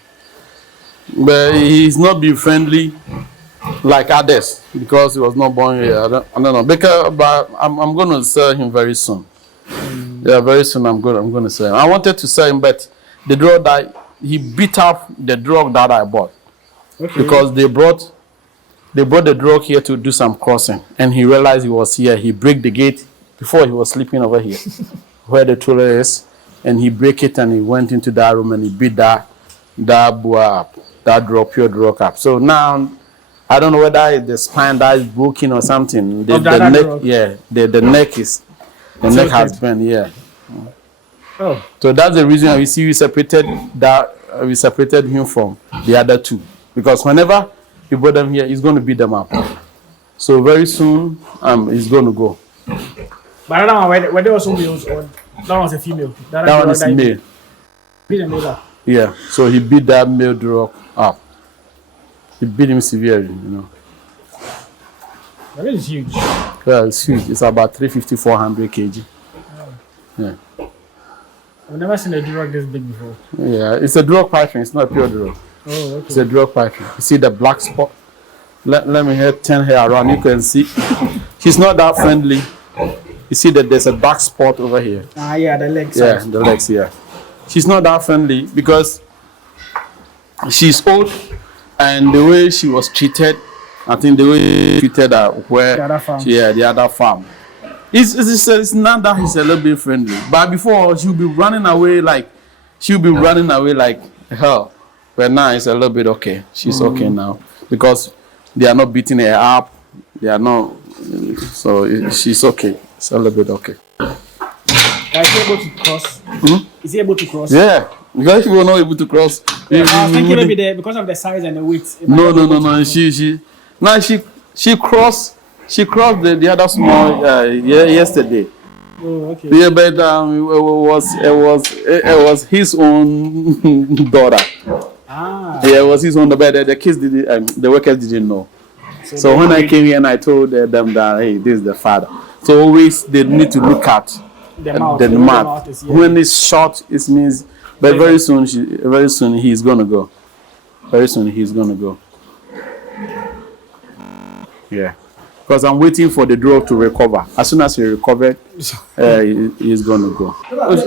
But he's not being friendly like others because he was not born here. I don't know. But I'm going to sell him very soon. Yeah, very soon I'm going to sell him. I wanted to sell him, but the dog that he beat up the dog that I bought. Okay. Because they brought the dog here to do some crossing, and he realized he was here. He broke the gate before he was sleeping over here, where the trailer is, and he broke it and he went into that room and he beat that boa up, that pure drug up. So now I don't know whether the spine that is broken or something. The neck, drug. Yeah, the neck is neck has been, yeah. Oh. So that's the reason we see we separated him from the other 2, because whenever you brought them here, he's going to beat them up. So very soon, he's going to go. But that one, were there also males or that one was a female? That one is male. Beat the male up. Yeah, so he beat that male dog up. He beat him severely, you know. That is huge. Yeah, it's huge. It's about 350, 400 kg. Oh. Yeah. I've never seen a dog this big before. Yeah, it's a dog python. It's not a pure dog. Oh, okay. It's a dog python. You see the black spot? Let me turn her around. You can see. He's not that friendly. You see that there's a dark spot over here. Ah, yeah, the legs. Yeah, the legs here. She's not that friendly because she's old, and the way she was treated, I think the way she treated her where The other farm. the other farm. It's not that he's a little bit friendly, but before she'll be running away like hell. But now it's a little bit okay. She's okay now because they are not beating her up. They are not, so she's okay. It's a little bit okay. Is he able to cross? Is he able to cross? Yeah, because she was not able to cross. Yeah, I was thinking maybe because of the size and the weight. No. She crossed the other small yesterday. Oh, okay. Yeah, but it was his own daughter. Ah. Yeah, it was his own daughter. The kids the workers didn't know. So when I came here and I told them that hey, this is the father. So always they need to look at The mouth. the mouth. When it's short, it means. But very soon he's gonna go. Very soon he's gonna go. Yeah. Because I'm waiting for the dog to recover. As soon as he recovered, he's gonna go.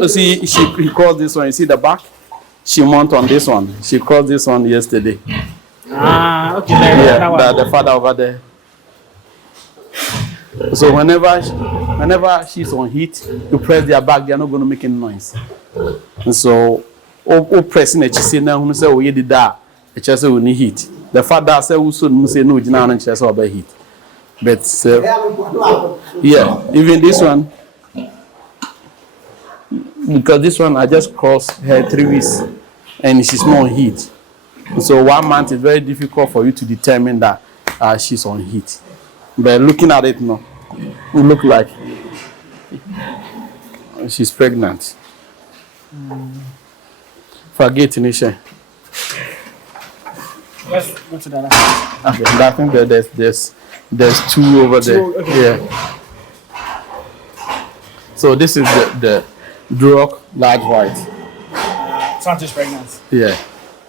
See, he crossed this one. You see the back? She mount on this one. She crossed this one yesterday. Ah, okay. Yeah, the father over there. So whenever she's on heat, you press their back, they're not going to make any noise. And so, pressing it, she say now, who say we did that, it just say we need heat. The father said we should say no, you know, and just about heat. But yeah, even this one, because this one I just crossed her 3 weeks, and she's more on heat. So 1 month is very difficult for you to determine that she's on heat. But looking at it now, it look like she's pregnant. Forget Nisha. Let's go to the other side. Okay, I think that there's two over there. Okay. Yeah. So this is the Duroc large white. Santos pregnant. Yeah.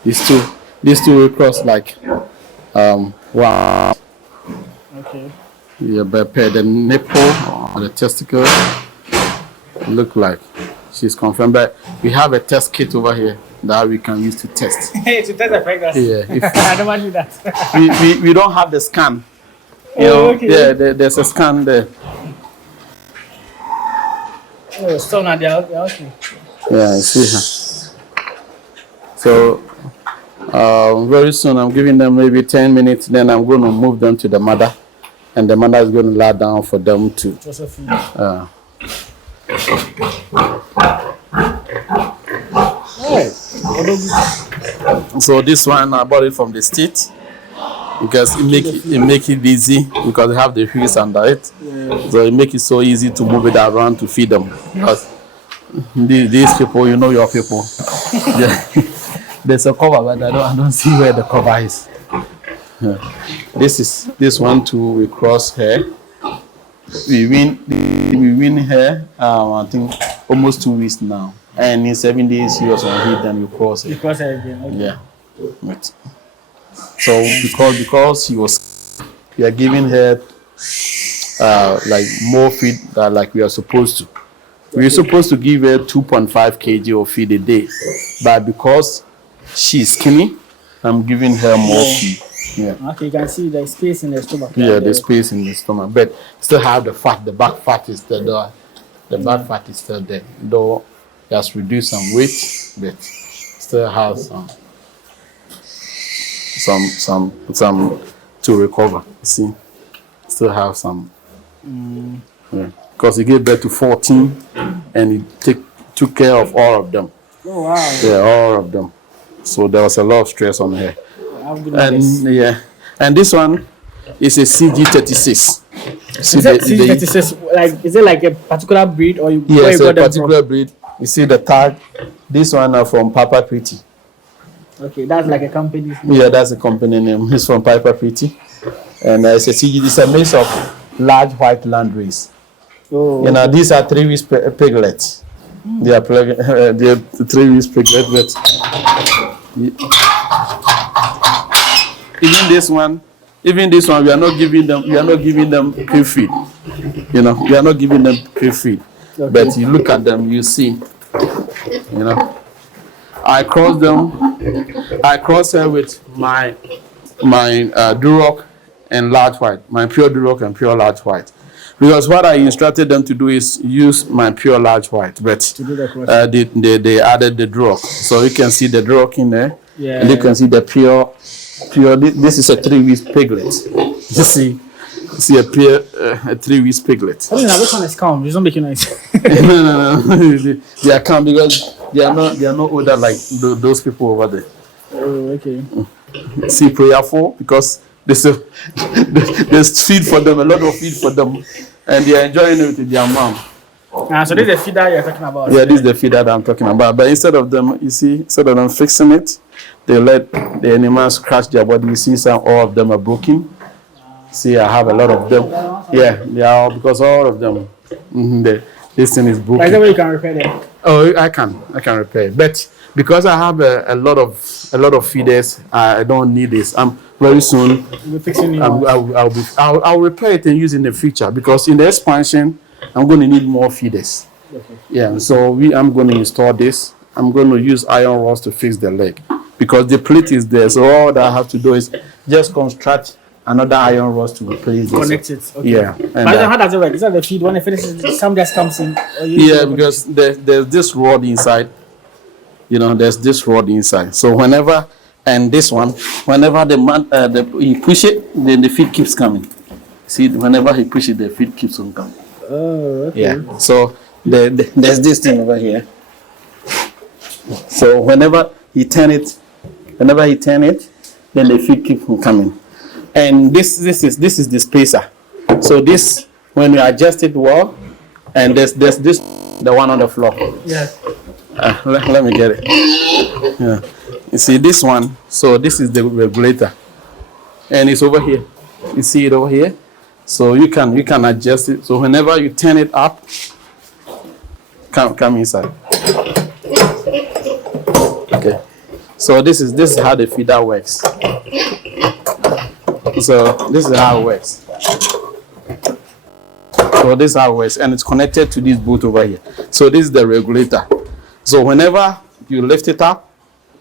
These two will cross like wow. Okay. Yeah, but the nipple or the testicle look like she's confirmed. But we have a test kit over here that we can use to test. Hey, to test the pregnancy. Yeah. I don't want to do that. We don't have the scan. Okay. Yeah, there's a scan there. Oh, still not there. Okay. Yeah, I see her. So very soon I'm giving them maybe 10 minutes, then I'm going to move them to the mother, and the mother is going to lie down for them to. So this one I bought it from the state because it make it easy because they have the wheels under it. Yeah. So it make it so easy to move it around to feed them. Because these people, you know your people. Yeah. There's a cover, but I don't see where the cover is. Yeah. This one too. We cross here. We win here. I think almost 2 weeks now. And in 7 days, he was on heat, then you cross it. You cross it again. Okay. Yeah. Right. So because we are giving her like more feed than like we are supposed to. We're supposed to give her 2.5 kg of feed a day, but because she's skinny, I'm giving her more feed. Yeah. Okay, you can see the space in the stomach. Yeah, the space in the stomach, but still have the fat. The back fat is still there. The back fat is still there. Though it has reduced some weight, but still has some to recover. You see, still have some. Yeah. Because he gave birth to 14, and he took care of all of them. Oh wow! Yeah, all of them. So there was a lot of stress on her. And this one is a CG36. Is that CG36? Like, is it like a particular breed, or you? Yeah, it's a particular breed. You see the tag. This one are from Papa Pretty. Okay, that's like a company. Yeah, that's a company name. It's from Papa Pretty, and it's a CG. It's a mix of large white landrace. Oh, you know, these are 3 weeks piglets. They are 3 weeks piglets, but even this one, we are not giving them crib feed. You know, we are not giving them crib feed. Okay. But you look at them, you see, you know. I cross them. I cross her with my Duroc and large white, my pure Duroc and pure large white. Because what I instructed them to do is use my pure large white, but they added the Duroc. So you can see the Duroc in there, and you can see the pure. This is a 3-week piglet. You see a pure a 3-week piglet. I mean, this one is calm. It's not making noise. no. They are calm because they are not older like those people over there. Oh, okay. See, prayerful because there's feed for them, a lot of feed for them, and they are enjoying it with their mom. So this is the feeder you're talking about. Yeah, this is the feeder that I'm talking about. But instead of them, you see, instead of them fixing it, they let the animals scratch their body. You see, all of them are broken. See, I have a lot of them. Yeah, they are all, because all of them, this thing is broken. Is that way you can repair them? Oh, I can repair it. But because I have a lot of feeders, I don't need this. Very soon I'll repair it and use it in the future, because in the expansion I'm going to need more feeders. Okay. Yeah, so I'm going to install this. I'm going to use iron rods to fix the leg because the plate is there. So all that I have to do is just construct another iron rod to replace this. Connect it. Okay. Yeah. But how does it work? Is that the feed when it finishes? Some just comes in. Yeah, because there's this rod inside. You know, there's this rod inside. So whenever he push it, then the feed keeps coming. See, whenever he push it, the feed keeps on coming. Oh, okay. Yeah. So there's this thing over here. So whenever he turn it, then the feed keeps on coming. And this is the spacer. So this, when you adjust it well, and there's this, the one on the floor. Yeah. Let me get it. Yeah. You see this one. So this is the regulator, and it's over here. You see it over here. So you can adjust it. So whenever you turn it up, come inside. Okay. So this is how the feeder works. So this is how it works. So this is how it works, and it's connected to this boot over here. So this is the regulator. So whenever you lift it up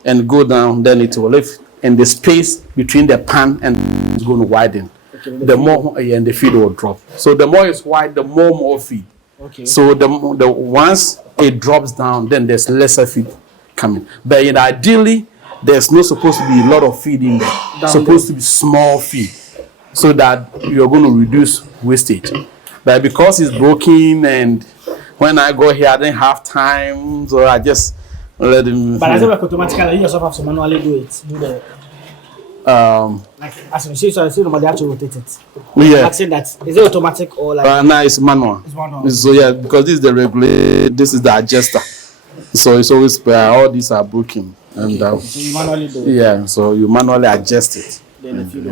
and go down, then it will lift, and the space between the pan and it's going to widen. Okay, the more and the feed will drop. So the more it's wide, the more feed. Okay. So the once it drops down, then there's lesser feed coming. But ideally, there's not supposed to be a lot of feed in there. Supposed to be small feed, so that you're going to reduce wastage. But because it's broken, and when I go here, I didn't have time, so I just let him. But as it work automatically, you yourself have to manually do it. Do the like as you see, so I see nobody actually rotate it. Yeah. I say that is it automatic or like? No, it's manual. It's manual. So yeah, because this is the regulator, this is the adjuster. So it's always all these are broken, and so you manually do it. Yeah, so you manually adjust it. Then if you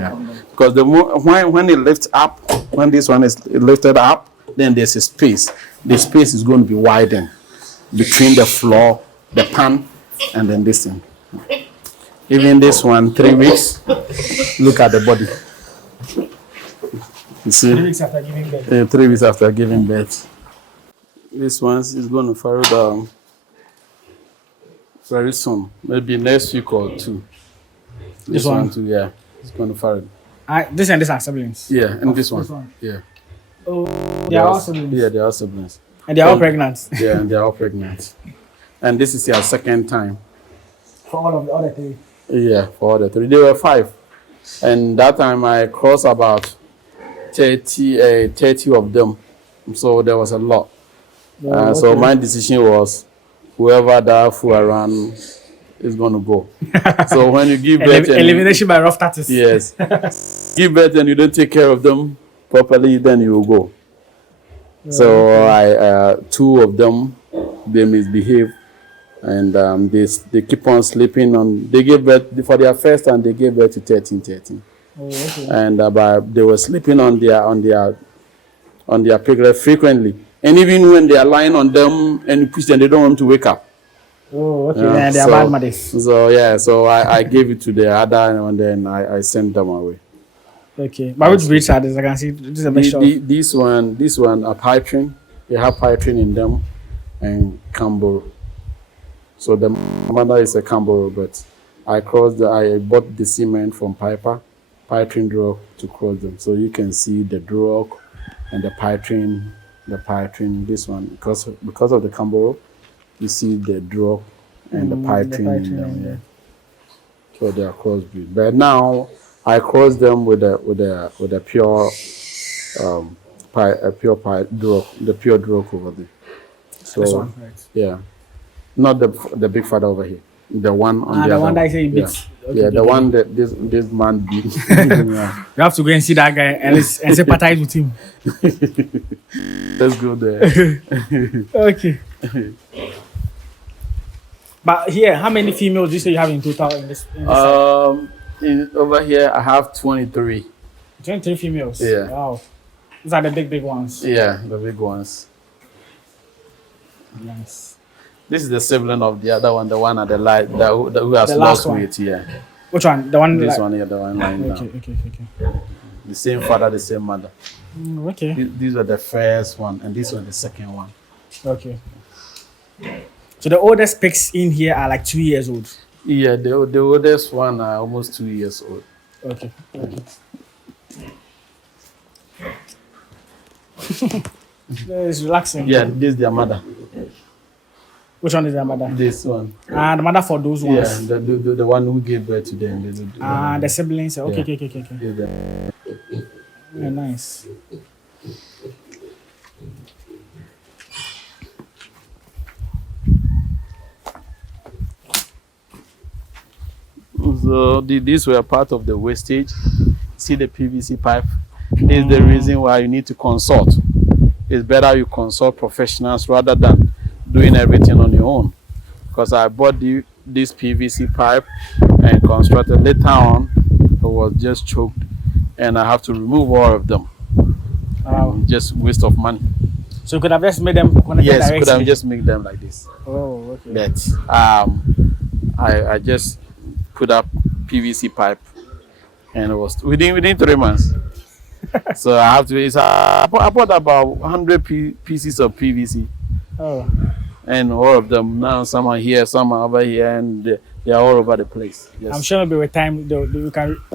because the more when it lifts up, when this one is lifted up, then there's a space. The space is going to be widened between the floor, the pan, and then this thing. Even this one, 3 weeks. Look at the body. You see? 3 weeks after giving birth. 3 weeks after giving birth. This one is going to farrow down very soon, maybe next week or two. This one too, yeah. It's going to farrow. This and this are siblings. Yeah, and this one. Yeah. Oh, they are all siblings. Yeah, they are siblings. And they are all pregnant. Yeah, and they are all pregnant. And this is your second time. For all of the other 3. Yeah, for all the 3. They were 5. And that time I crossed about 30 of them. So there was a lot. Okay. So my decision was whoever that flew around is going to go. So when you give birth... Elimination by rough status. Yes. Give birth and you don't take care of them properly, then you will go. Yeah. So 2 of them, they misbehave. And they keep on sleeping on. They gave birth for their first time. They gave birth to 13. Oh, okay. And they were sleeping on their piglet frequently. And even when they are lying on them and you push them, they don't want to wake up. Oh, okay. Yeah, they are bad mothers. So yeah, so I gave it to the other, and then I sent them away. Okay, but which breeds are these? I can see this is a mixture. This one are Python. They have Python in them, and Camboro. So the mother is a Cambo, but I bought the semen from Python drug to cross them. So you can see the drug and the Python, this one, because of the Cambo, you see the drug and the Python in them. Yeah. So they are crossbreed. But now I cross them with a pure the pure drug over there. So This one, right? yeah, not the big father over here. The one on the one other that I say beats. Okay, yeah, the one that this man beat. Yeah. You have to go and see that guy and sympathize with him. Let's go there. Okay. But here, how many females do you say you have in total in this? Over here I have 23. 23 females. Yeah. Wow. These are the big ones. Yeah, the big ones. Nice. This is the sibling of the other one, the one at the light who has lost weight. Yeah. Which one? The one. This one here, the one lying down. Okay. The same father, the same mother. Okay. These were the first one, and this one the second one. Okay. So the oldest pigs in here are like 2 years old. Yeah, the oldest one are almost 2 years old. Okay. It's relaxing. Yeah, this is their mother. Which one is their mother? This one. The mother for those ones. Yeah, the one who gave birth to them. The siblings. Okay. Yeah. Yeah, nice. So these were part of the wastage. See the PVC pipe. This is the reason why you need to consult. It's better you consult professionals rather than doing everything on your own. Because I bought this PVC pipe and constructed. Later on, it was just choked, and I have to remove all of them. Just waste of money. So you could have just made them connected Yes, directly? could have just make them like this. Oh, okay. But I just put up PVC pipe, and it was within 3 months. So I have to. I bought about 100 pieces of PVC. Oh. And all of them now, some are here, some are over here, and they are all over the place. Yes. I'm sure maybe with time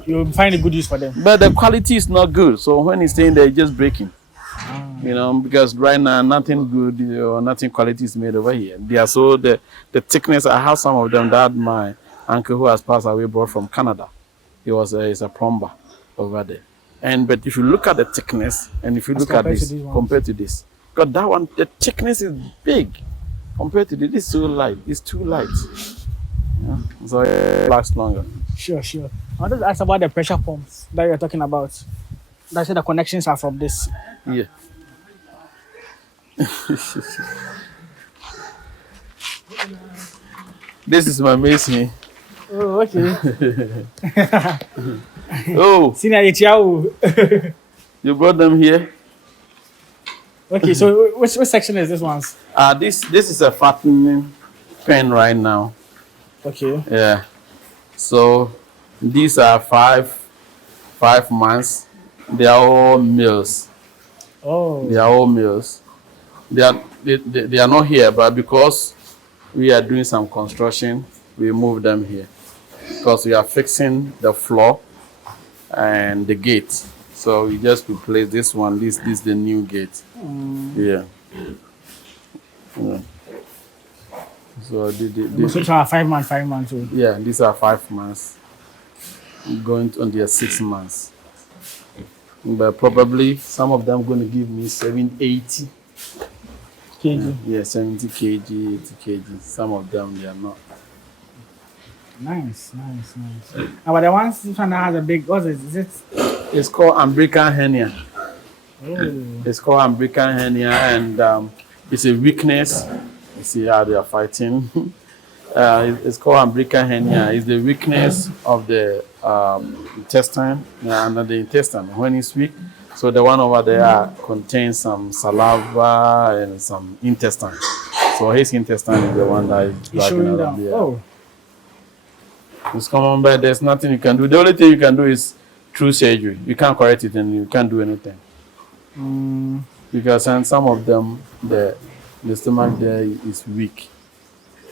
you'll find a good use for them. But the quality is not good. So when it's staying there, it's just breaking. Because right now nothing good or nothing quality is made over here. They are so the thickness. I have some of them that my uncle who has passed away brought from Canada. He's a plumber over there. But if you look at the thickness and if you look at this compared to this, because that one the thickness is big compared to this is so light. It's too light. Yeah. So it lasts longer. Sure. I wanted to ask about the pressure pumps that you're talking about. That's the connections are from this. Yeah. This is my mason. Oh, okay. Oh, Senior, you brought them here? Okay, so which section is this one? This is a fattening pen right now. Okay. Yeah. So these are five months. They are all males. Oh. They are all males. They are not here, but because we are doing some construction, we move them here because we are fixing the floor and the gate. So we just replace this one. This is the new gate. Yeah. So These are 5 months old. yeah, these are 5 months, going on their 6 months. But probably some of them going to give me 80 kg. Yeah, 70 kg, 80 kg. Some of them they are not. Nice. But the ones this one that has a big, what is it? It's called American hernia. Oh. It's called American hernia, and it's a weakness. You see how they are fighting. It's called American hernia. It's the weakness of the intestine, under the intestine when it's weak. So the one over there contains some saliva and some intestine. So his intestine is the one that is dragging out of there. Oh. It's common, but there's nothing you can do. The only thing you can do is through surgery. You can't correct it and you can't do anything. Because and some of them, the stomach there is weak.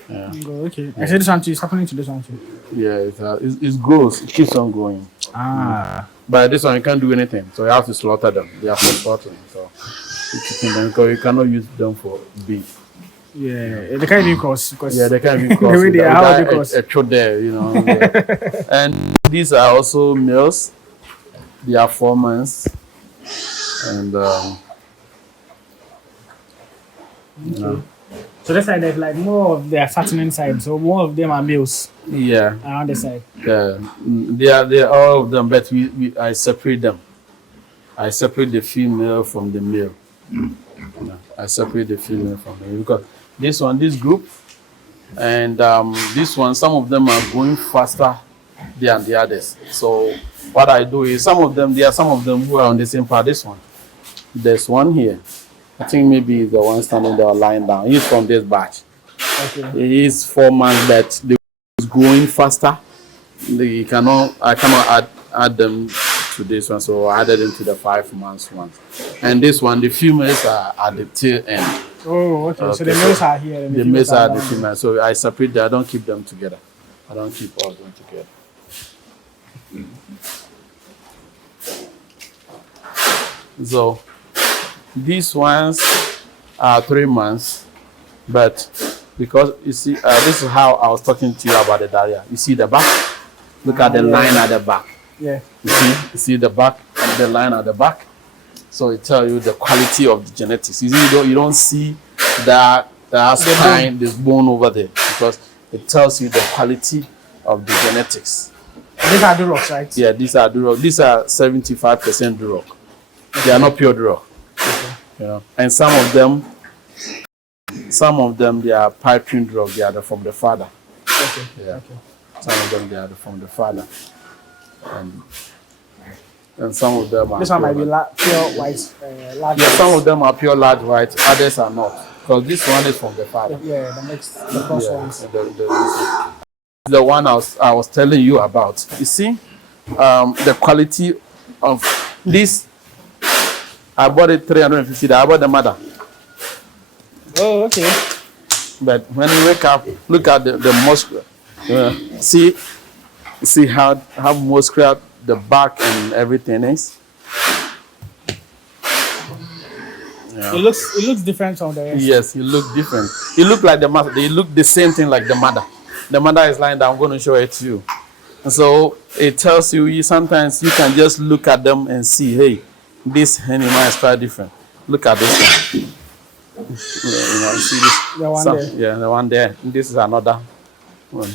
Yeah. Okay. I said this one too. It's happening to this one too. Yeah, it grows. It keeps on growing. But this one you can't do anything, so you have to slaughter them. They are for slaughtering, so because you cannot use them for beef. Yeah, they can't even cross. Yeah, they can't even cross. The way they are, how they cross. A shot there, you know. Yeah. And these are also males. They are 4 months, and you know. So this side there's like more of their fattening side. So more of them are males. Yeah. Around the side. Yeah, they are all of them, but I separate them. I separate the female from the male. Yeah, I separate the female from the male because this group, and this one, some of them are going faster than the others. So what I do is there are some of them who are on the same part. This one, there's one here. I think maybe the one standing there lying down. He's from this batch. Okay. He's 4 months, but they is growing faster. I cannot add them to this one, so I added them to the 5 months one. And this one, the females are at the tail end. Oh, okay. So the males are here. And the males are the females. So I separate them. I don't keep them together. I don't keep all of them together. So these ones are 3 months, but because you see, this is how I was talking to you about the diarrhea. You see the back? Look at the line at the back. Yeah. You see the back and the line at the back. So it tells you the quality of the genetics. You see, you don't see that spine, this bone over there, because it tells you the quality of the genetics. These are Durocs, right? Yeah, these are Duroc. These are 75% Duroc. They are not pure Duroc. Okay. You know, and some of them they are piping Duroc. They are from the father. Okay. Yeah. Okay. Some of them they are from the father. And some of them are. This one might be pure white. Large yeah, some of them are pure large white. Others are not. Because this one is from the father. Yeah, the cross ones. The one I was telling you about. You see, the quality of this. I bought it $350. I bought the mother. Oh, okay. But when you wake up, look at the muscular. See how muscular the back and everything is. Yeah. It looks different from the rest. Yes, it looks different. It look like the mother. They look the same thing like the mother. The mother is lying down. I'm going to show it to you. And so it tells you sometimes you can just look at them and see, hey, this animal is quite different. Look at this one. You see this? The one there. Yeah, the one there. This is another one.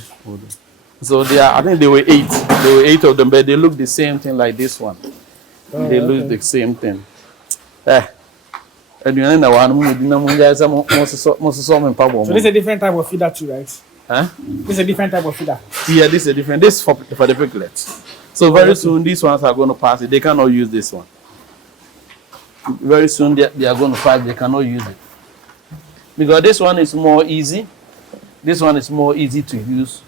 So I think they were 8. There were 8 of them, but they look the same thing like this one. Oh, they look the same thing. So this is a different type of feeder too, right? Huh? This is a different type of feeder. Yeah, this is a different. This is for the piglets. So very soon these ones are going to pass it. They cannot use this one. Very soon they are going to pass. They cannot use it because this one is more easy. This one is more easy to use,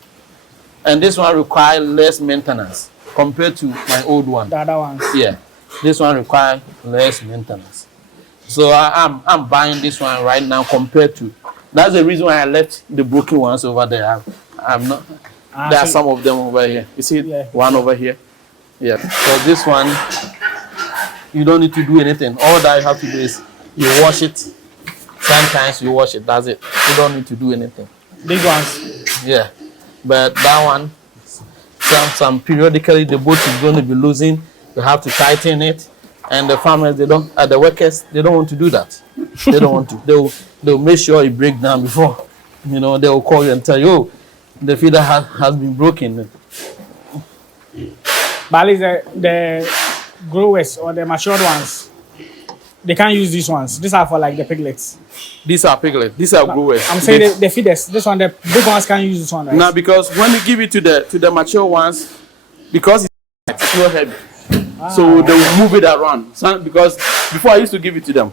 and this one requires less maintenance compared to my old one. The other ones. Yeah, this one requires less maintenance. So I'm buying this one right now compared to. That's the reason why I left the broken ones over there. I'm not. There are some of them over here. You see one over here? Yeah. So this one, you don't need to do anything. All that you have to do is you wash it. Sometimes you wash it. That's it. You don't need to do anything. Big ones. Yeah. But that one, some periodically the boat is going to be losing. You have to tighten it. And the farmers, the workers, they don't want to do that. They don't want to. They'll make sure it breaks down before. They will call you and tell you, oh, the feeder has been broken. But at least the growers or the matured ones, they can't use these ones. These are for like the piglets. These are piglets. These are growers. I'm saying the feeders. This one, the big ones can't use this one, right? No, because when you give it to the mature ones, because it's not heavy, so they will move it around. Because before I used to give it to them,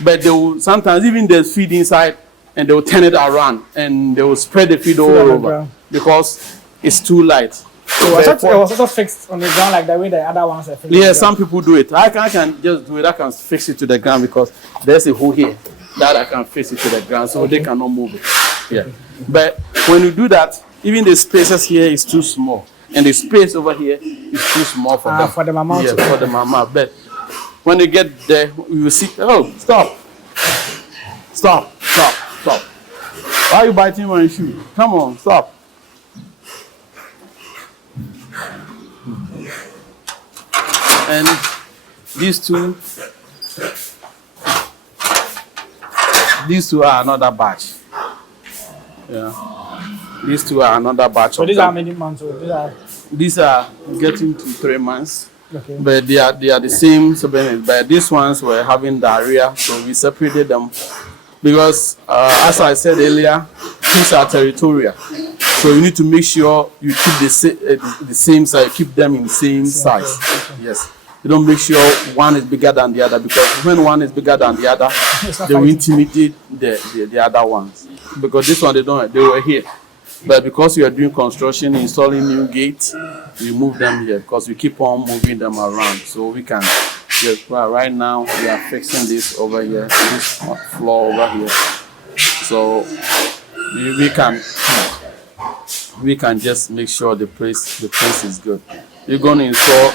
but they will sometimes even they feed inside and they will turn it around and they will spread the feed all over because it's too light. So I thought it was also fixed on the ground like the way the other ones are fixed. Yeah, some people do it. I can just do it. I can fix it to the ground because there's a hole here that I can fix it to the ground so they cannot move it. Yeah. But when you do that, even the spaces here is too small. And the space over here is too small for them. For the mama. Yeah, for the mama. But when you get there, you will see, oh, stop. Stop. Why are you biting my shoe? Come on, stop. And these two are another batch. Yeah. These two are another batch. So these are many months old? These are getting to 3 months. Okay. But they are the same subordinates. But these ones were having diarrhea, so we separated them because, as I said earlier, these are territorial. So you need to make sure you keep the same size, keep them in the same size. Okay. Yes. You don't make sure one is bigger than the other, because when one is bigger than the other, they will intimidate the other ones. Because this one they were here. But because we are doing construction, installing new gates, we move them here because we keep on moving them around. So we can, right now we are fixing this over here, this floor over here. So we can just make sure the place is good. We're going to install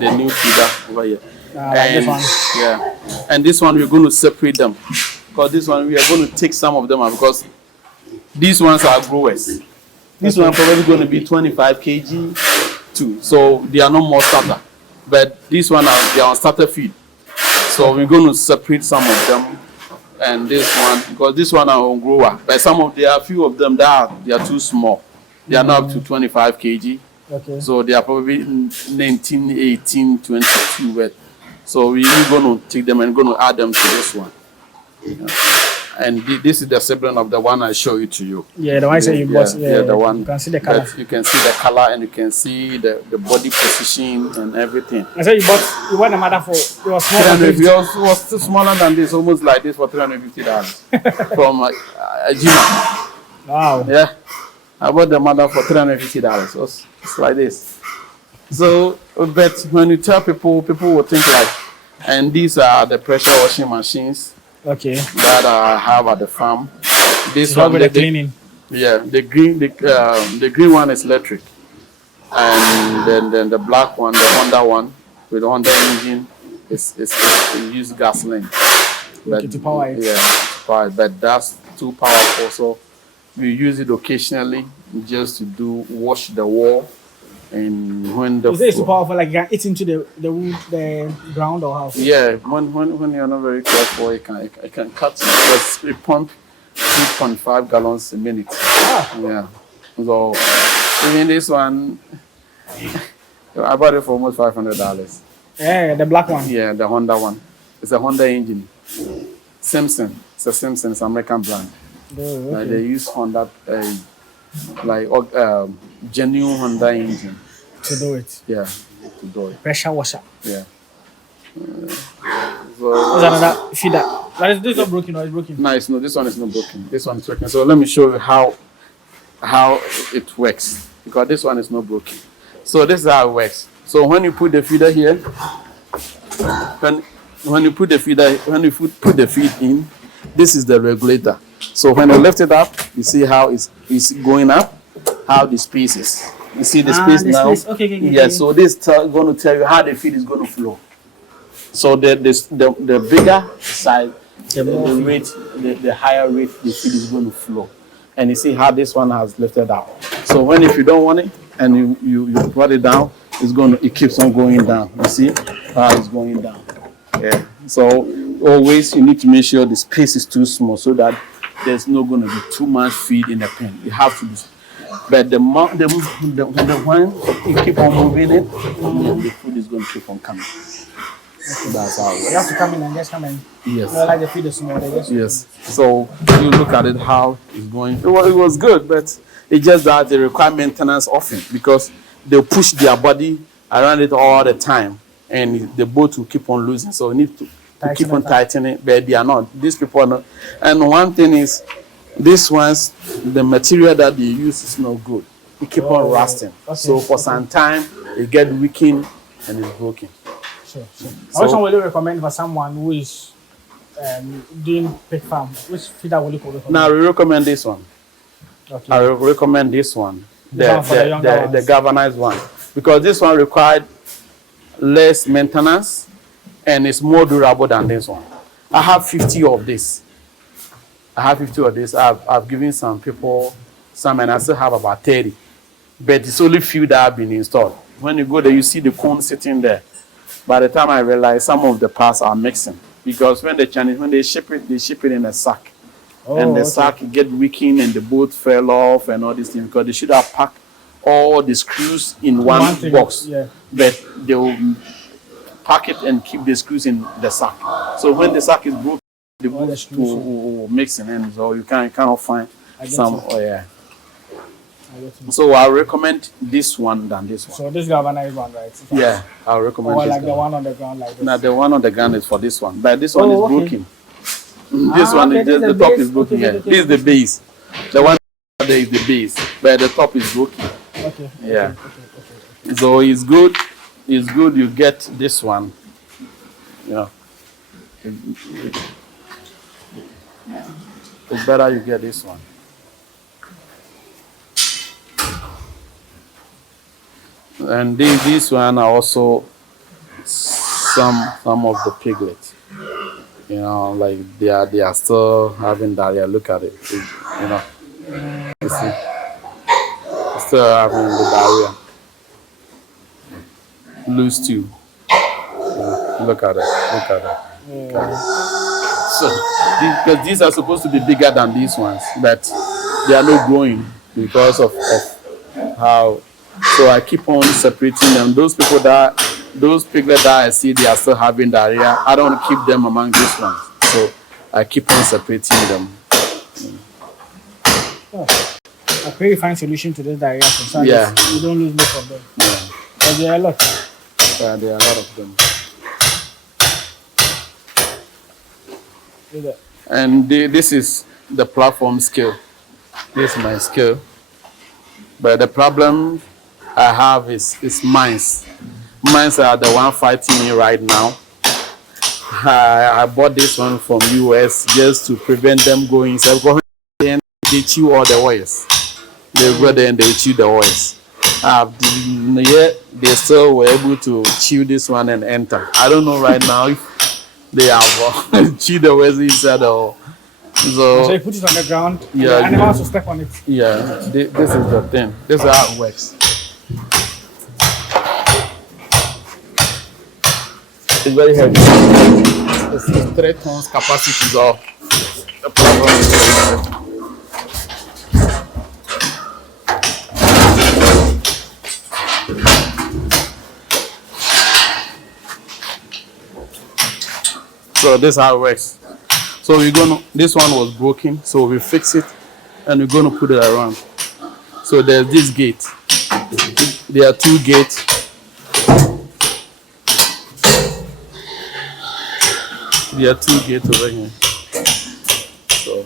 the new feeder over here. This one. Yeah, and this one we're going to separate them, because this one we are going to take some of them out, because these ones are growers. This one probably going to be 25 kg too, so they are no more starter. But this one they are on starter feed, so we're going to separate some of them. And this one, because this one are on grower, but there are a few of them that they are too small. They are not up to 25 kg. Okay. So they are probably 19, 18, 22. But so we're going to take them and going to add them to this one. Yeah. And this is the sibling of the one I show you to you. Yeah, the one you bought. Yeah, the one. You can see the color. You can see the color, and you can see the body position and everything. I said you bought a mother for, it was smaller. It was still smaller than this, almost like this, for $350 from Jima. Wow. Yeah, I bought the mother for $350. It's like this. So, but when you tell people will think like, and these are the pressure washing machines. Okay. That I have at the farm. This one with the cleaning. Yeah, the green one is electric, and then the black one, the Honda one with the Honda engine, is use gasoline. But to power it. Yeah, to power it. But that's too powerful. So we use it occasionally just to wash the wall. And when the is it so powerful, like you can eat into the wood, the ground, or how? Yeah, when you're not very careful, it can cut. Because it pump 3.5 gallons a minute. Ah. Yeah. So even this one, I bought it for almost $500. Yeah, the black one. Yeah, the Honda one. It's a Honda engine. Simpson. It's a Simpson. It's an American brand. Oh, okay. They use Honda. Genuine Honda engine to do it. Yeah, to do it. Pressure washer. Yeah. There's another feeder. This is not broken, or it's broken? No, this one is not broken. This one is working. So let me show you how it works, because this one is not broken. So this is how it works. So when you put the feeder here, when you put the feed in, this is the regulator. So when you lift it up, you see how it's going up, how the space is. You see the space now? Space. Okay. Yeah, so this is going to tell you how the feed is going to flow. So the bigger side, the higher rate the feed is going to flow. And you see how this one has lifted out. So if you don't want it and you brought it down, it keeps on going down. You see how it's going down. Yeah. So always you need to make sure the space is too small so that there's not going to be too much feed in the pen. You have to be. But the one you keep on moving it, the food is going to keep on coming. So that's how it works. You have to come in and just come in. Yes. Like the feed is small. Yes. So you look at it, how it's going. It was good, but it's just that they require maintenance often, because they push their body around it all the time, and the boat will keep on losing. So you need to keep on tightening, but they are not. These people are not. And one thing is, these ones, the material that they use is not good. It keep on rusting. Okay. So for some time, it get weakened and it's broken. Sure. Which one will you recommend for someone who is doing pig farm, which feeder will you recommend? Now, we recommend this one. Okay. I recommend this one, The the galvanized one, because this one required less maintenance and it's more durable than this one. I have 50 of this. I've given some people some, and I still have about 30. But it's only few that have been installed. When you go there, you see the cone sitting there. By the time I realized some of the parts are mixing, because when they ship it in a sack. And the sack get weakened and the boat fell off and all these things, because they should have packed all the screws in one box. Yeah. But they will pack it and keep the screws in the sack. So when the sack is broken, the boat will mix in, and so you cannot find some. Oh, yeah. So I recommend this one than this one. So this galvanized one, right? Yeah, I recommend or this like the one on the ground like this. Now the one on the ground is for this one, but this one is broken. This one is just the top is broken. Yeah. This is the base. The one there is the base, but the top is broken. Okay. Yeah. Okay. So it's good. It's good you get this one. Yeah. It's better you get this one. And this one are also some of the piglets. You know, like they are still having diarrhea. Look at it. You know, you see, still having the diarrhea. Loose too. Yeah, look at it. Look at it. Okay. So, because these are supposed to be bigger than these ones, but they are not growing because of how. So I keep on separating them. Those piglets that I see, they are still having diarrhea. I don't keep them among these ones. So I keep on separating them. A very fine solution to this diarrhea concern. Yeah. You don't lose most of them. Yeah. But there are a lot. Yeah, there are a lot of them. And this is the platform scale. This is my scale. But the problem I have is mice. Mice are the one fighting me right now. I bought this one from US just to prevent them going. So they chew all the wires. They go there and they chew the wires. Yet they still were able to chew this one and enter. I don't know right now if they have chewed the wires inside or. So you put it on the ground. Yeah, the animals will step on it. Yeah, this is the thing. This is how it works. It's very heavy. It's 3 tons capacity, so the problem is very heavy. So this is how it works. So this one was broken, so we fix it and we're gonna put it around. So there's this gate. There are 2 gates. There are 2 gates over here. So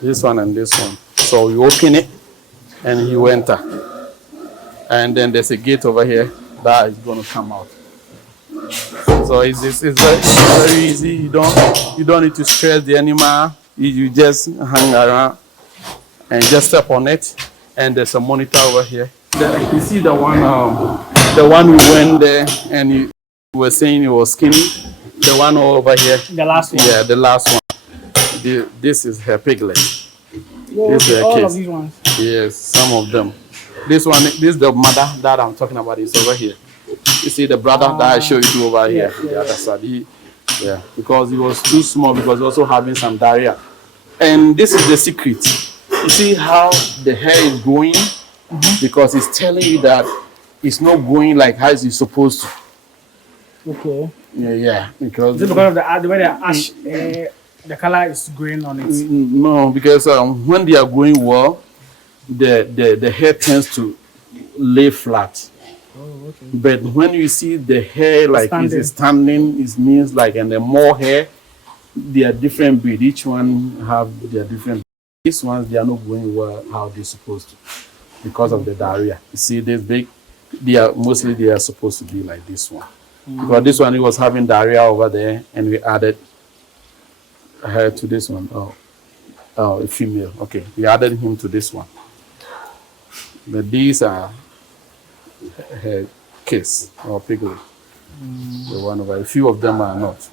this one and this one. So you open it and you enter. And then there's a gate over here that is gonna come out. So it's very easy. You don't need to stress the animal. You just hang around and just step on it. And there's a monitor over here. You see the one we went there and you were saying it was skinny. The one over here. The last one. Yeah, the last one. This is her piglet. Whoa, this is her all case. of these ones. Yes, some of them. This is the mother that I'm talking about. Is over here. You see the brother that I showed you over here, the other side. Because he was too small, because also having some diarrhea. And this is the secret. You see how the hair is growing? Because it's telling you that it's not growing like how it's supposed to. Okay. Yeah. Because is it because of the way the ash, the color is growing on it? No, because when they are growing well, the hair tends to lay flat. Oh, okay. But when you see the hair like it's standing, it means like, and the more hair, they are different breed. Each one have their different. These ones, they are not going well how they're supposed to, because of the diarrhea. You see this big, they are supposed to be like this one. Because this one, he was having diarrhea over there, and we added her to this one. Oh, a female. Okay, we added him to this one. But these are her kids or piglet. The one over. A few of them are not.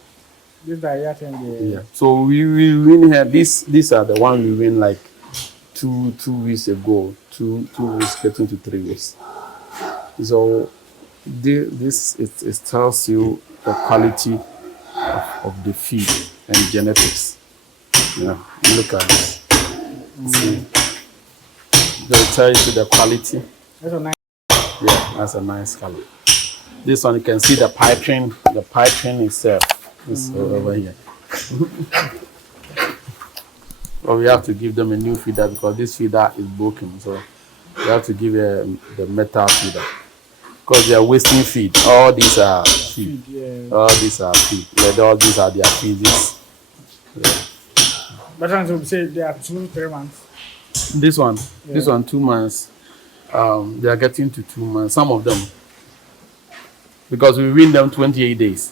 Yeah. So we win here. These are the one we win like two weeks ago. Two weeks getting to 3 weeks. So this it tells you the quality of the feed and genetics. Yeah, look at this. See, they'll tell you the quality. That's a nice. Yeah, that's a nice color. This one you can see the piping. The piping itself is over here. But we have to give them a new feeder because this feeder is broken. So we have to give the metal feeder because they are wasting feed. All these are feed. All these are feed. All these are their feeds. Yeah. But I would say they are 2-3 months. This one, 2 months. They are getting to 2 months. Some of them, because we win them 28 days.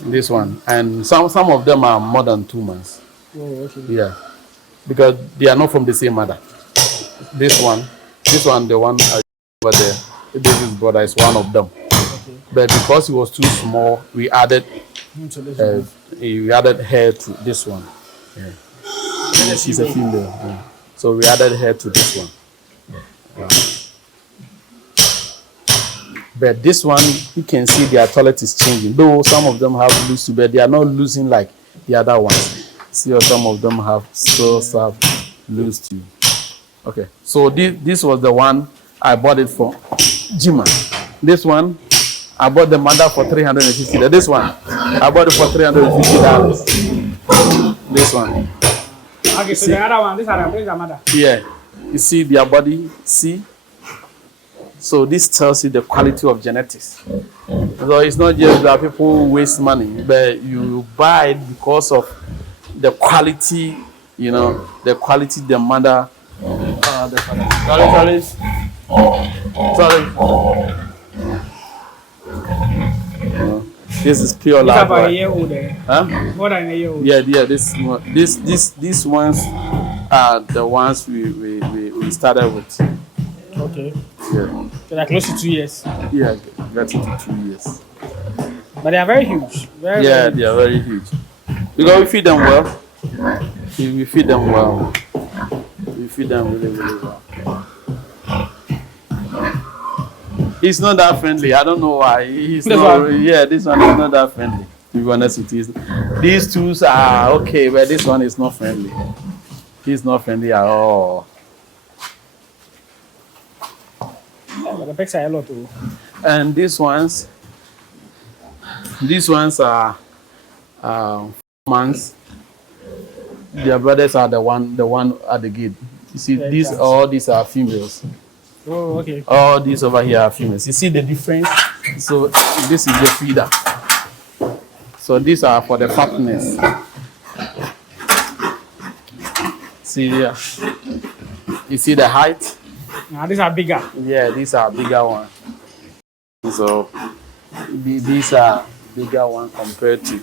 This one, and some of them are more than 2 months. Oh, okay. Yeah, because they are not from the same mother. This one, the one over there. This is brother is one of them. Okay. But because he was too small, we added we added her to this one. Yeah. She's a female. Yeah. So we added her to this one. But this one, you can see their toilet is changing. Though some of them have loose, but they are not losing like the other ones. See, or some of them have still have loose too. Okay, so this was the one I bought it for Jima. This one, I bought the mother for $350. This one, I bought it for $350. This one. Okay, so the other one, this are the mother. Yeah, you see their body. See. So this tells you the quality of genetics. So it's not just that people waste money, but you buy it because of the quality, the quality the mother. Sorry. This is pure live. About a year old. Huh? More than a year old. Yeah. These ones are the ones we started with. Okay. Yeah. So they're close to 2 years. Yeah, getting to 2 years. But they are very huge. Very they are very huge. Because we feed them well. We feed them well. We feed them really, really well. He's not that friendly. I don't know why. He's not. Yeah, this one is not that friendly. To be honest with you, these two are okay, but this one is not friendly. He's not friendly at all. But the pigs are a lot too. And these ones are 4 months. Their brothers are the one at the gate. You see, all these are females. Oh, okay. All these over here are females. You see the difference? So this is the feeder. So these are for the fatness. See here. You see the height? Now these are bigger. Yeah, these are bigger ones. So these are bigger ones compared to.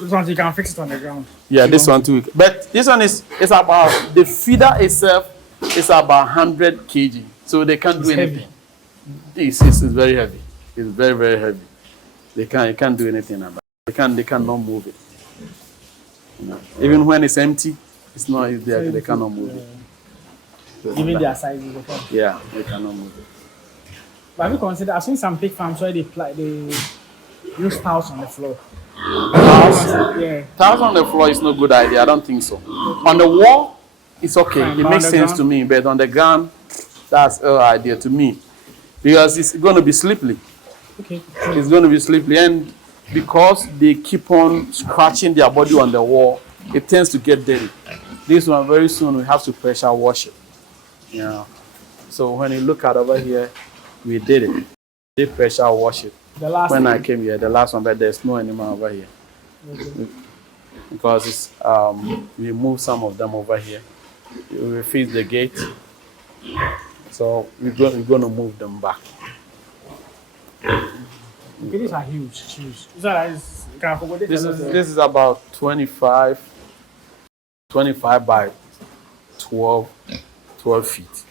This one you can fix it on the ground. Yeah, this one too. But this one is about the feeder itself is about 100 kg. So they can't do anything. Heavy. This is very heavy. It's very, very heavy. They can't do anything about it. They cannot move it. Even when it's empty, it's not there. They cannot move it. Even their size is okay. Yeah, they cannot move it. But have you considered? I've seen some pig farms where they use tiles on the floor. Yeah. Tiles on the floor is no good idea. I don't think so. On the wall, it's okay. Fine, it makes sense to me. But on the ground, that's an idea to me. Because it's going to be slippery. Okay. It's going to be slippery. And because they keep on scratching their body on the wall, it tends to get dirty. This one, very soon, we have to pressure wash it. Yeah. So when you look at over here, we did it. They pressure wash it. The last when one. I came here, the last one, but there's no animal over here. Okay. Because it's, we moved some of them over here. We fix the gate. So we're going to move them back. Okay, these are huge. So that is, can accommodate This is about 25 by 12 feet.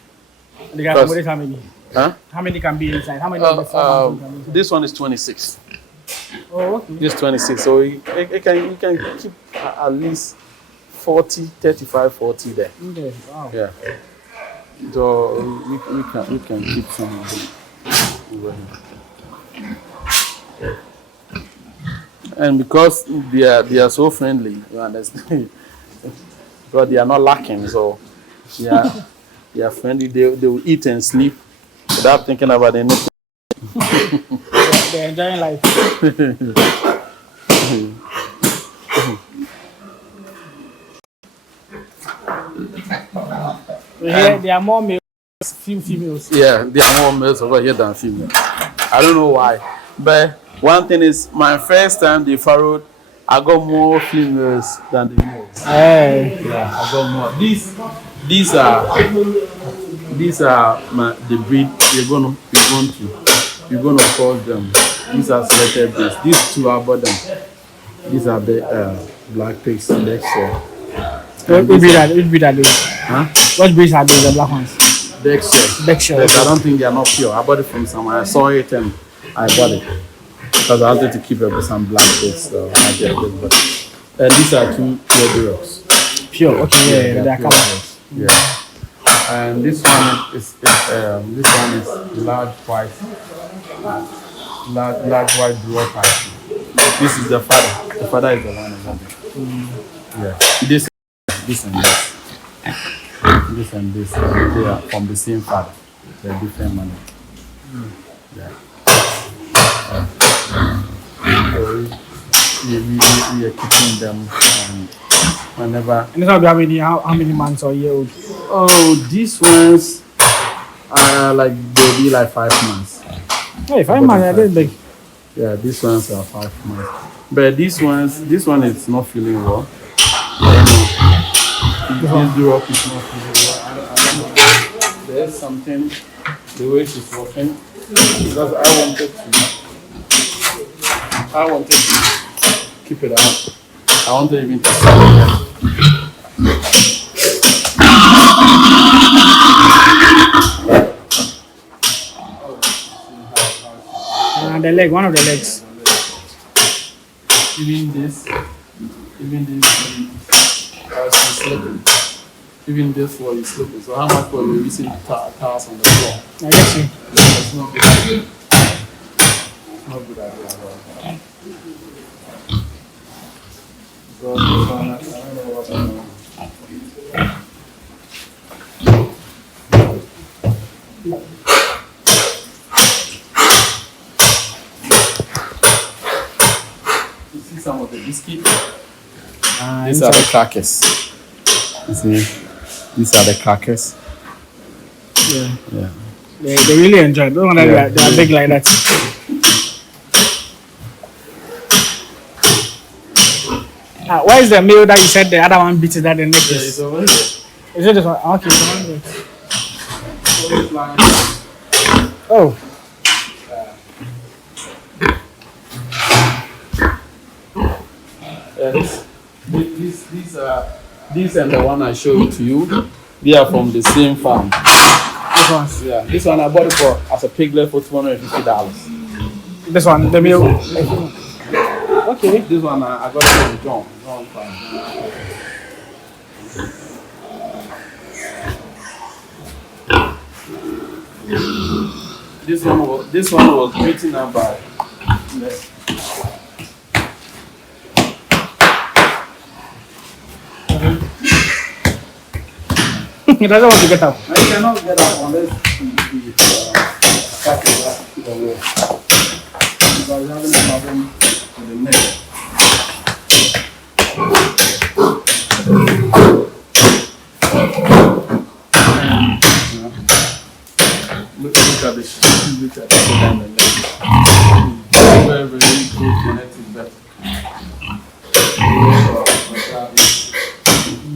They can accommodate how many? Huh? How many can be inside? How many of the 4 can be inside? This one is 26. Oh, okay. This 26. So you can keep at least 40, 35, 40 there. Okay, wow. Yeah. So we can keep some of them over here. And because they are so friendly, you understand? Because they are not lacking, so they are friendly. They will eat and sleep without thinking about anything. They're enjoying life. Here, there are more males, few females. Yeah, there are more males over here than females. I don't know why, but one thing is, my first time they farrowed, I got more females than the males. Hey. Yeah, I got more. These are the breed you're gonna cross them. These are selected breeds. These two are bottom. These are the black pigs. Dexter. Which breed are these? Huh? What breeds are these? The black ones? Dexter. Yes, I don't think they are not pure. I bought it from somewhere. I saw it and I bought it because I wanted to keep it with some black pigs. So I get it. But these are two pure dogs. Pure. Okay. Yeah, they are colorful. Yeah. And this one is large white dwarf python. This is the father. The father is the one example. Yeah. This and this, they are from the same father. They're different money. Yeah. So we are keeping them whenever. And this one, how many months or year old? Oh, these ones are they'll be like 5 months. Hey, 5 months, I did big. Yeah, these ones are 5 months. But this one is not feeling well. This drop is not feeling well. I don't know. There's something the way she's walking because I wanted to keep it out. I wanted even to sell it. The leg, one of the legs. Even this, she's slipping. Even this one is slipping. So how much were you using towels on the floor? I guess you. It's not good. It's not good idea at all. So this one, I don't know what's going on. Some of the biscuit. These are the crackers. You see, these are the crackers. Yeah. They really enjoy it. Don't want they are big like that. Where is the male that you said the other one beats that the neck is? Yeah, it's over here. Is it this one? Okay, it's one. Oh. These and the one I showed to you, they are from the same farm. This one? Yeah, this one I bought it as a piglet for $250. This one, the male. Okay, this one I got it from John farm. This one was beaten up by. He doesn't want to get up. I cannot get up unless he catches that away. Because I'm having a problem with the neck. Look at the shape. Look at the neck. Very, very good genetic better.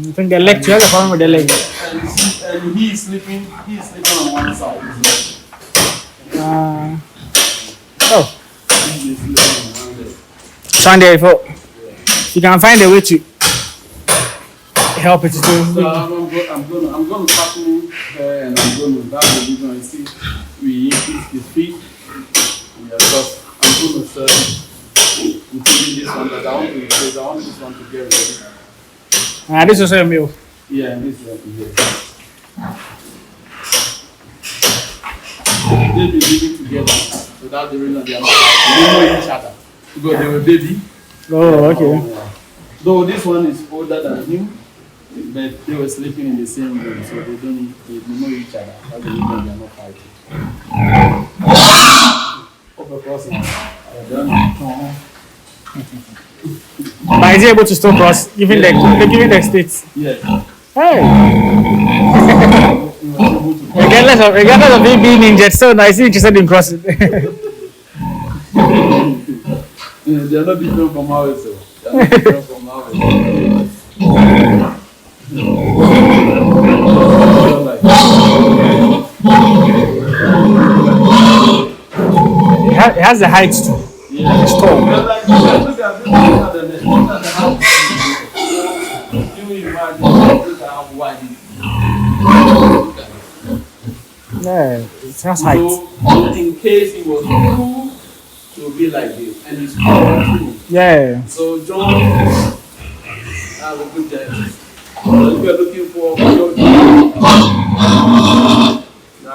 You think the leg, you have a problem with the leg? And he's sleeping on one side. Oh. Sunday, if you can find a way to help it to. So I'm going to tackle her, and I'm going to that's the reason I see we increase the feet. Yeah, because I'm going to serve including this one that I want to replace. I want this one to get ready. This is a meal. Yeah, this is here. They've been living together, so that's the reason they are not. They know each other because they were baby. Oh, okay. Though this one is older than him, but they were sleeping in the same room, so they know each other. That's the reason they are not fighting. But is he able to still cross, given the states? Yes. Hey. Regardless of him being injured, so now he's interested in crossing. They are not different from ours. They are not different from ours. It has the height too. Yeah. It's tall. Look at the house. Can you imagine? Look at how wide it is. Yeah, it has height. So in case it was cool, it would be like this, and it's cool. Yeah. So John has a good chance. So if you're looking for that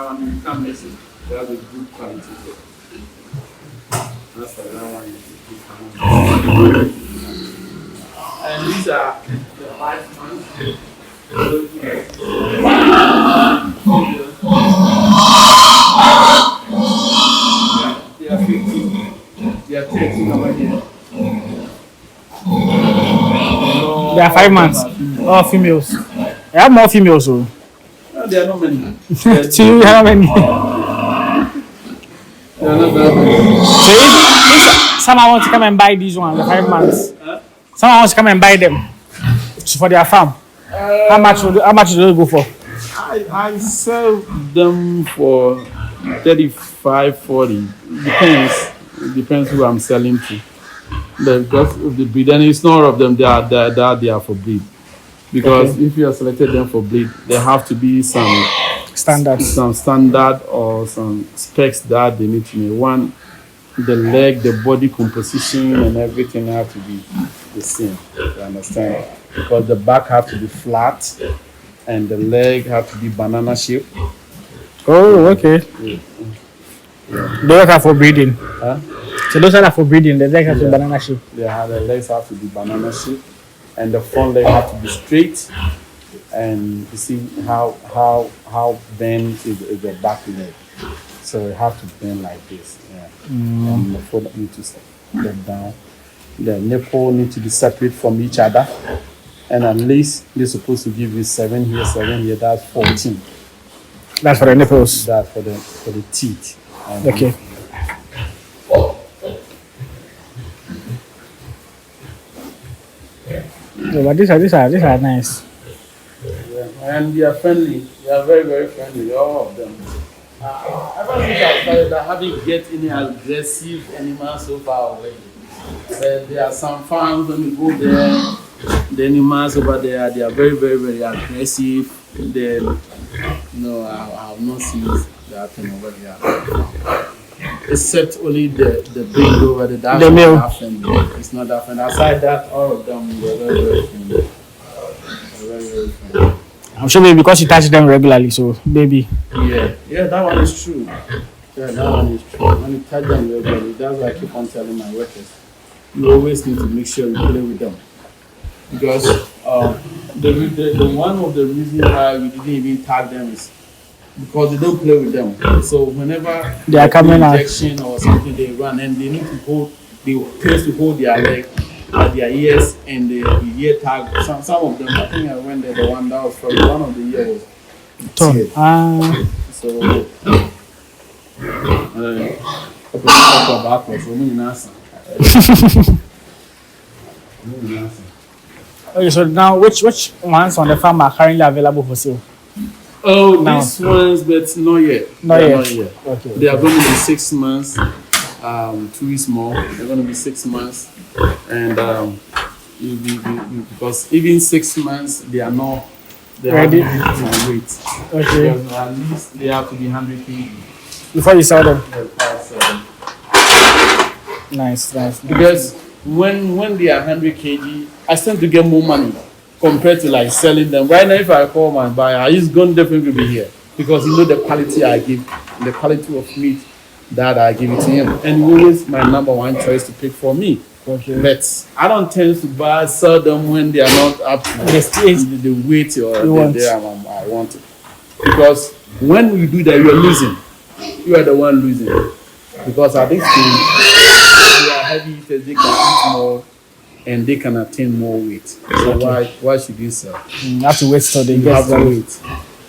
one, you can't miss it. They have a good quality. That's like that one. And these are the 5 months. They are 15. They are 13 over here. They are 5 months. All females. I have more females. So. No, there are not many. Do you have any? There are not that many. So if someone wants to come and buy these ones, the 5 months, someone wants to come and buy them for their farm, how much do they go for? I sell them for 35, 40. It depends who I'm selling to. Because of the breed, and it's not all of them they are for breed. Because if you have selected them for breed, there have to be some standard or some specs that they need to know. One, the leg, the body composition, and everything have to be the same. You understand? Because the back have to be flat, and the leg have to be banana shape. Oh, okay. Yeah. Those are for breeding. Huh? So those are for breeding. The legs have to be banana shape. Yeah, the legs have to be banana shape, and the front leg have to be straight. And you see how bend is the back leg. So it have to bend like this. Yeah. And the foot need to step down. The nipple need to be separate from each other. And at least they're supposed to give you 7 here, 7 here. That's 14. That's for the nipples. That's for the teeth. And okay. Yeah, but these are nice. Yeah, and they are friendly. They are very, very friendly. All of them. Ever since I started, I haven't get any aggressive animals so far away. But there are some farms when you go there. The animals over there, they are very, very, very aggressive. No, I have not seen that thing over here. Except only the big over there. That's not friendly. It's not that friendly. Aside that, all of them they're very, very friendly. They're very, very friendly. I'm sure maybe because you touch them regularly, so maybe. Yeah, that one is true. Yeah, that one is true. When you touch them regularly, that's why I keep on telling my workers. You always need to make sure you play with them. Because the one of the reasons why we didn't even tag them is because they don't play with them. So whenever they are coming out injection or something, they run and they need to hold. They tend to hold their leg, their ears, and the ear tag. Some of them, I think I went there. The one that was from one of the ears was so. Okay, so now which ones on the farm are currently available for sale? Oh, now. These ones, but not yet. Not yet. Okay. They are going to be 6 months. 2 weeks more. They're going to be 6 months, and because even 6 months they are not. They Ready? have to my weight. Okay. Because at least they have to be 100 kg. Before you sell them. Yeah, Nice. because when they are 100 kg, I stand to get more money compared to like selling them. Right now, if I call my buyer, he's going to definitely be here because he know the quality I give, the quality of meat that I give it to him, and he always my number one choice to pick for me. Okay. But I don't tend to sell them when they are not up to the weight or I want it. Because when you do that, you are losing. You are the one losing. Because at this stage, they are heavy eaters, they can eat more and they can attain more weight. So why should you sell? You have to wait till they get the weight.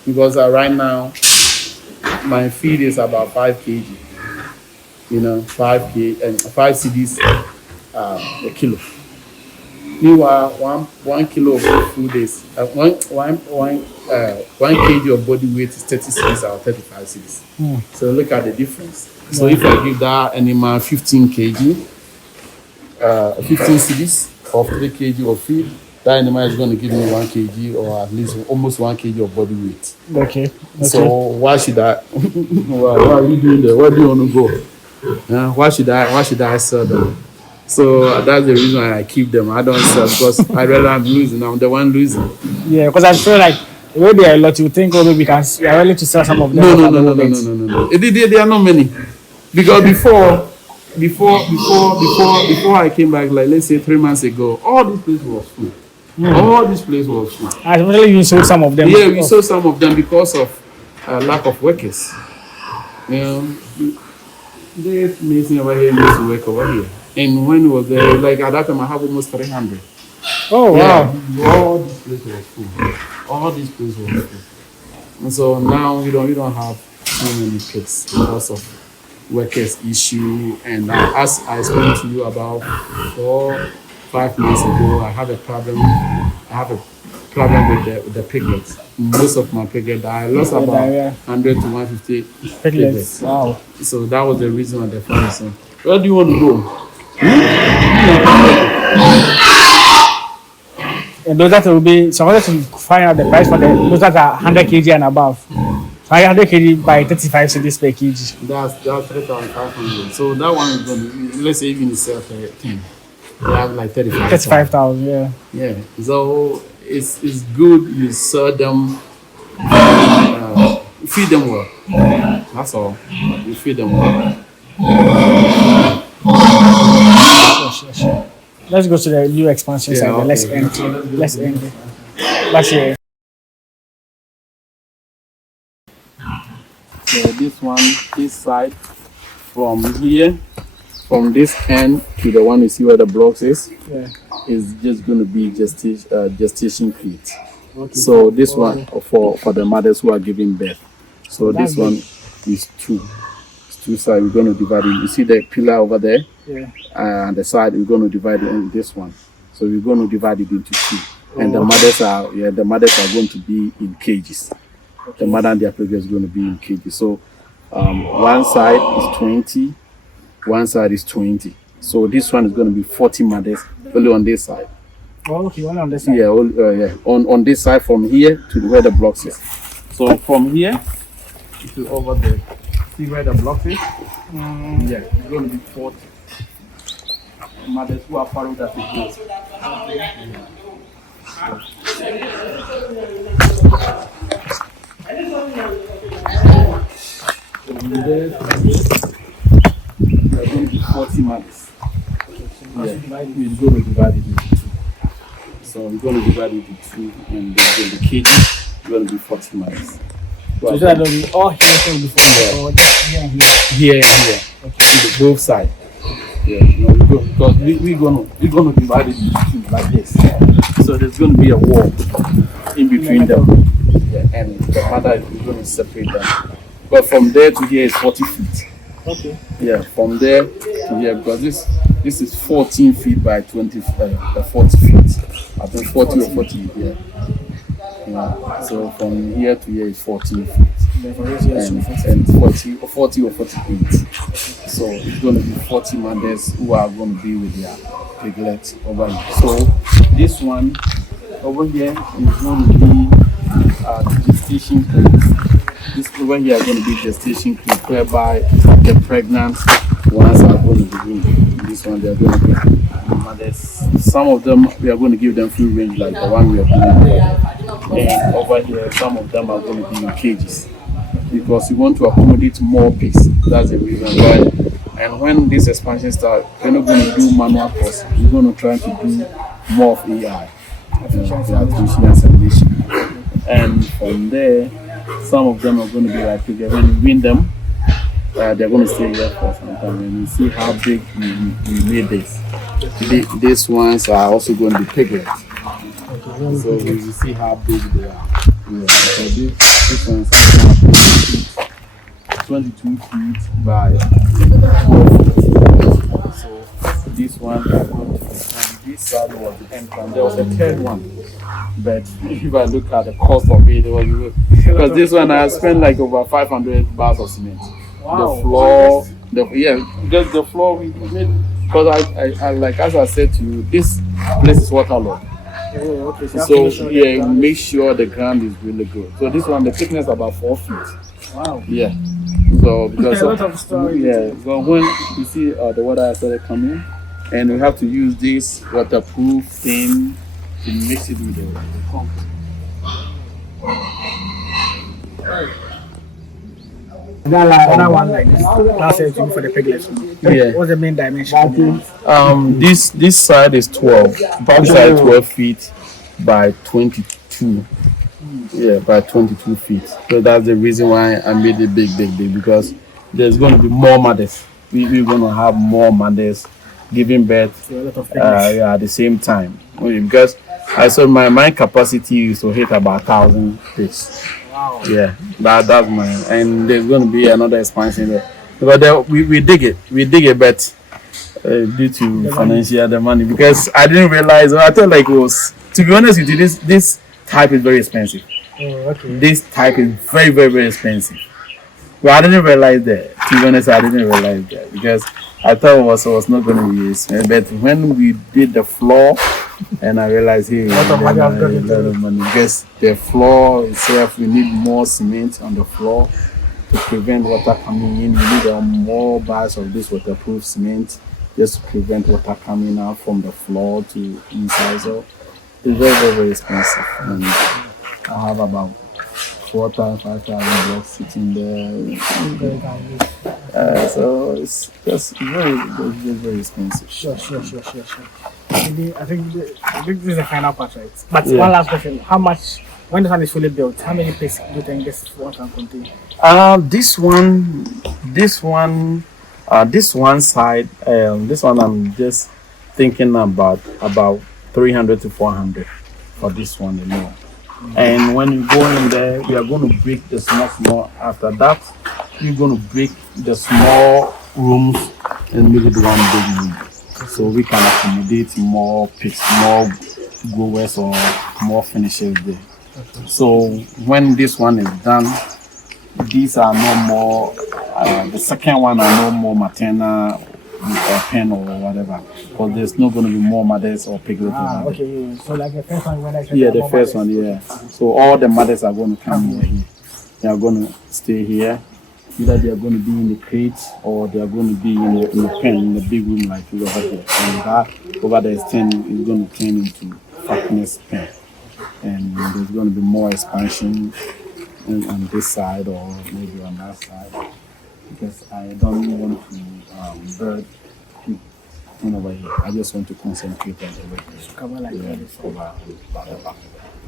Because right now, my feed is about 5 kg. 5 kg and 5 cedis a kilo. Meanwhile, 1 kilo of food is 1 kg of body weight is 30 cedis or 35 cedis. So look at the difference. So if I give that animal 15 kg, 15 cedis of 3 kg of feed, that animal is going to give me 1 kg or at least almost 1 kg of body weight. Okay. So why should I? Why are you doing that? Where do you want to go? Why should I sell them? So that's the reason why I keep them. I don't sell because I rather I'm losing. I'm the one losing. Yeah, because I feel like the way they are a lot, you think maybe we are willing to sell some of them. No. There are not many. Because before I came back, like let's say 3 months ago, all this place was full. All this place was full. Actually, you sold some of them. Yeah, we sold some of them because of lack of workers. They amazing over here used to work over here. And when it was there, like at that time, I have almost 300. Oh, wow. All this place was full. All this place was full. And so now we don't have so many pigs because of workers issue. And as I explained to you about 4-5 months ago, I have a problem. With the piglets. Most of my piglets died. I lost about 100 to 150 piglets. Wow. So that was the reason why they found some. Where do you want to go? And those that will be, so I wanted to find out the price for those that are 100 kg and above. 500 kg by 35 cedis per kg. That's 3,500. So that one is going to be, let's say even it's 10. They have like 35,000, yeah. Yeah. So it's good you sell them, feed them well. That's all. You feed them well. Sure. Let's go to the new expansion side. Okay. Let's end it. Let's hear. So this side, from this end to the one you see where the blocks is just going to be gestation crate. Okay. So this one for the mothers who are giving birth. So this one is 2. It's 2 sides. We're going to divide it. You see the pillar over there? Yeah. And the side we're going to divide it in this one. So we're going to divide it into 2. And the mothers are going to be in cages. Okay. The mother and their baby is going to be in cages. So one side is 20, one side is 20. So this one is going to be 40 mothers only on this side. Oh, okay, only on this side. Yeah, on this side from here to where the blocks is. So from here to over there. See where the blocks is? Yeah, it's going to be 40 mothers who are followed that is good. There are going to be 40 mothers. Yeah, we're going to divide it into 2. So we're going to divide it into 2, and there's going to be cages. We're going to be 40 mothers. So that will be all here before here and here. Okay. Both sides. Yeah, because we're gonna divide it into 2 like this. So there's gonna be a wall in between them. Yeah, and the mother is going to separate them. But from there to here is 40 feet. Okay. Yeah, from there to here, because this is 14 feet by 40 feet. I think 40 or 40, yeah. So from here to here is 14 feet. and 40 or 48. So it's going to be 40 mothers who are going to be with their piglets over here. So this one over here is going to be the gestation crate. This over here are going to be gestation crate, whereby the pregnant ones are going to be in. This one they are going to be the mothers. Some of them we are going to give them free range, like the one we are doing here. And over here, some of them are going to be in cages because we want to accommodate more pigs. That's the reason why. And when this expansion starts, we're not going to do manual process. We're going to try to do more of AI, artificial insemination. And from there, some of them are going to be like piglet. When you win them, they're going to stay here for some time. And you see how big we made this. These ones are also going to be piglets. So you see how big they are. Yeah. So this one's 22 feet by 12 feet. So this one, and this side was the entrance. There was a third one. But if I look at the cost of it, was because this one I spent like over 500 bars of cement. Wow. The floor, just the floor we made. Because I like, as I said to you, this place is waterlogged. Okay, so yeah, make sure the ground is really good. So this one, the thickness is about 4 feet. Wow. Yeah. So because so when you see the water started coming, and we have to use this waterproof thing to mix it with the concrete. Another one like this. That's it for the piglets. Yeah. What's the main dimension? This side is 12. This side 12 feet by 22. Yeah, by 22 feet. So that's the reason why I made it big because there's going to be more mothers. We're going to have more mothers giving birth at the same time. Because I saw my capacity is to hit about 1,000 pigs. Wow. Yeah, that's mine. And there's going to be another expansion there. Because we dig it, but due to the money, because I didn't realize, I thought like it was, to be honest with you, this type is very expensive. Oh, okay. This type is very, very, very expensive. Well, I didn't realize that. To be honest, I didn't realize that because I thought it was not going to be expensive. But when we did the floor, and I realized a lot of money because the floor itself, we need more cement on the floor to prevent water coming in. We need more bars of this waterproof cement just to prevent water coming out from the floor to inside. So it's very, very, very expensive. And I have about 4,000, 5,000 blocks sitting there. So it's just very, very expensive. Sure. I think this is the final part, right? But one last question: how much? When the one is fully built, how many pigs do you think this one can contain? This one side. This one I'm just thinking about 300 to 400 for this one alone. And when you go in there, we are going to break the small. After that, we're going to break the small rooms and make it one big room, so we can accommodate more pigs, more growers, or more finishers there. Okay. So when this one is done, these are no more. The second one are no more maternal or pen or whatever, because there's not going to be more mothers or piglets. Okay. So like the first one, when I said the first one, yeah. So all the mothers are going to come here. They are going to stay here. Either they are going to be in the crates or they are going to be in the pen, in the big room like over here. And that over there is going to turn into fatness pen. And there's going to be more expansion on this side or maybe on that side. Because I don't want to bird over here. I just want to concentrate on the work. Cover like that.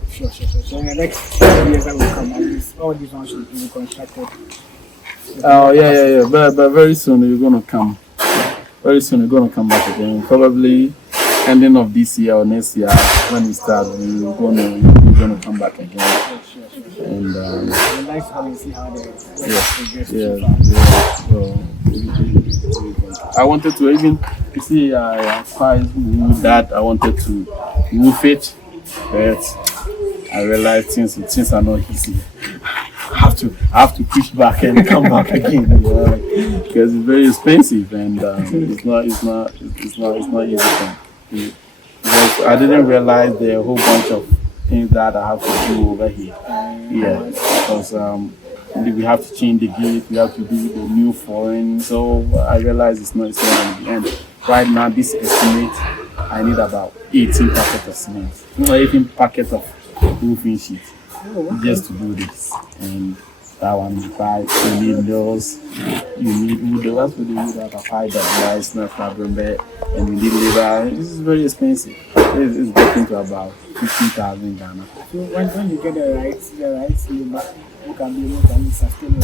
Sure. So in the next years that will come, all these ones should be reconstructed. Oh yeah. But very soon you're gonna come. Very soon you're gonna come back again. Probably ending of this year or next year when we start, we're gonna come back again. And nice to see how they So I wanted to even see I advised that I wanted to move it, but I realized things are not easy. I have I have to push back and come back again, because it's very expensive and it's not easy thing. Because I didn't realize there are a whole bunch of things that I have to do over here. Yeah, because we have to change the gate, we have to do the new flooring. So I realized it's not going to be end. Right now, this estimate, I need about 18 packets of cement, 18 packets of roofing sheet just to do this. And that one requires, you need nails, you need wood. What would you need out of fiber? It's not problem there. And you need labor. This is very expensive. It's getting to about 50,000 Ghana. So when you get the rights labor, you can be able to sustain it.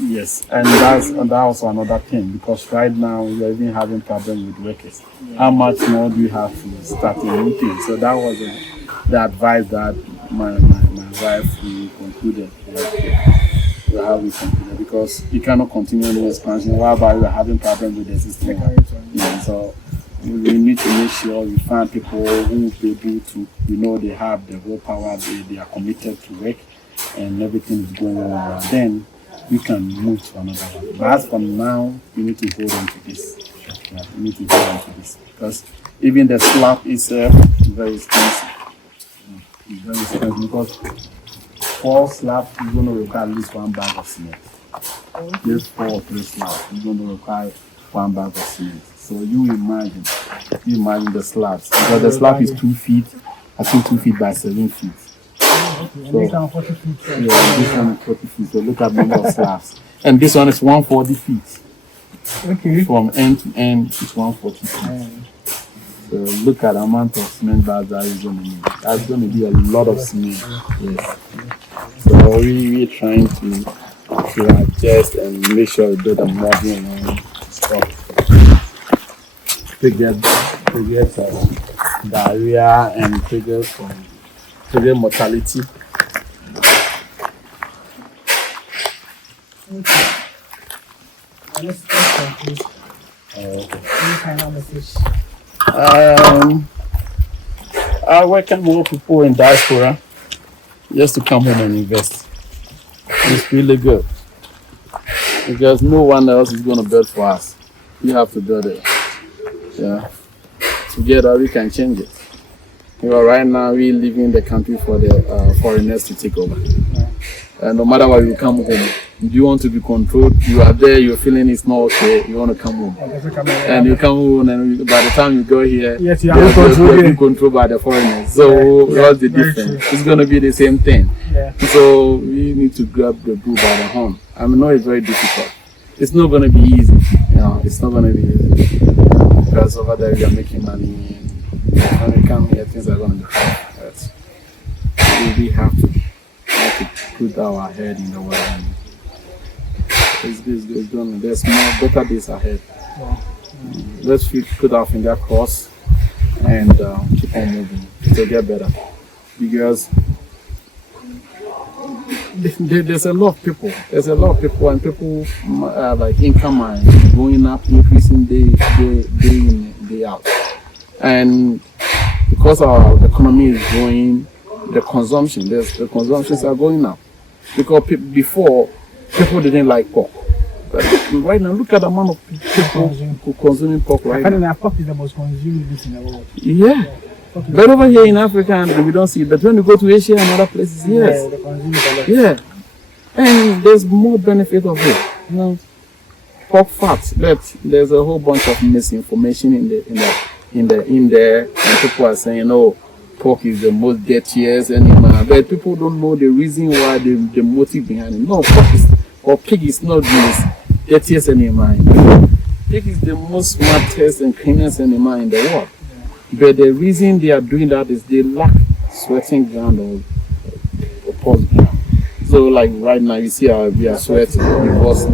Yes, and that's also another thing, because right now we are even having problems with workers. How much more do you have to start a new thing? So that was the advice that my wife concluded. Because you cannot continue the expansion while we are having problems with the system. So we need to make sure we find people who will be able to, they have the willpower, they are committed to work, and everything is going on. Then we can move to another one. But as for now, we need to hold on to this. We need to hold on to this, because even the slab is very expensive. It's very expensive because 4 slabs is going to require at least 1 bag of cement. Just 4 or 3 slabs is going to require 1 bag of cement. So you imagine the slabs, because the slab is 2 feet, I think 2 feet by 7 feet. Okay. So, this one 40 feet. Yeah, this one is 40 feet. So look at the number of slabs. And this one is 140 feet. Okay. From end to end, it's 140 feet. So look at the amount of cement bags that is going to need. That's going to be a lot of cement. Yes. So we're trying to adjust and make sure we do the modeling and stuff. Piglet diarrhea and piglet mortality. Okay. Let's conclude. Any final message? I welcome more people in Diaspora just to come home and invest. It's really good, because no one else is going to build for us. We have to build it. Yeah. Together we can change it. Right now we live in the country for the foreigners to take over. And no matter what, you come home. Do you want to be controlled? You are there, you're feeling it's not okay, you want to come home. And you come home, and by the time you go here, yes, you're controlled by the foreigners. So what's the difference? It's going to be the same thing. Yeah. So we need to grab the bull by the horn. I know it's very difficult. It's not going to be easy. It's not going to be easy. Because over there we are making money. And when we come here, things are going to be hard. We have to put our head in the water. It's going. There's more better days ahead. Let's put our finger crossed and keep on moving to get better. Because there's a lot of people. And people like income are going up, increasing day in, day out. And because our economy is growing, the consumptions are going up. Because before, people didn't like pork. But right now, look at the amount of people who consuming pork right now. Pork is the most consumed dish in the world. Yeah. But over here in Africa, we don't see it. But when you go to Asia and other places, yes. They consume it a lot. Yeah. And there's more benefit of it. Pork fat, but there's a whole bunch of misinformation in there, and people are saying, "Oh, pork is the most dirtiest animal," but people don't know the reason why, the motive behind it. No, pig is not the dirtiest animal. Pig is the most smartest and cleanest animal in the world. But the reason they are doing that is they lack sweating gland or pulse gland. So like right now, you see how we are sweating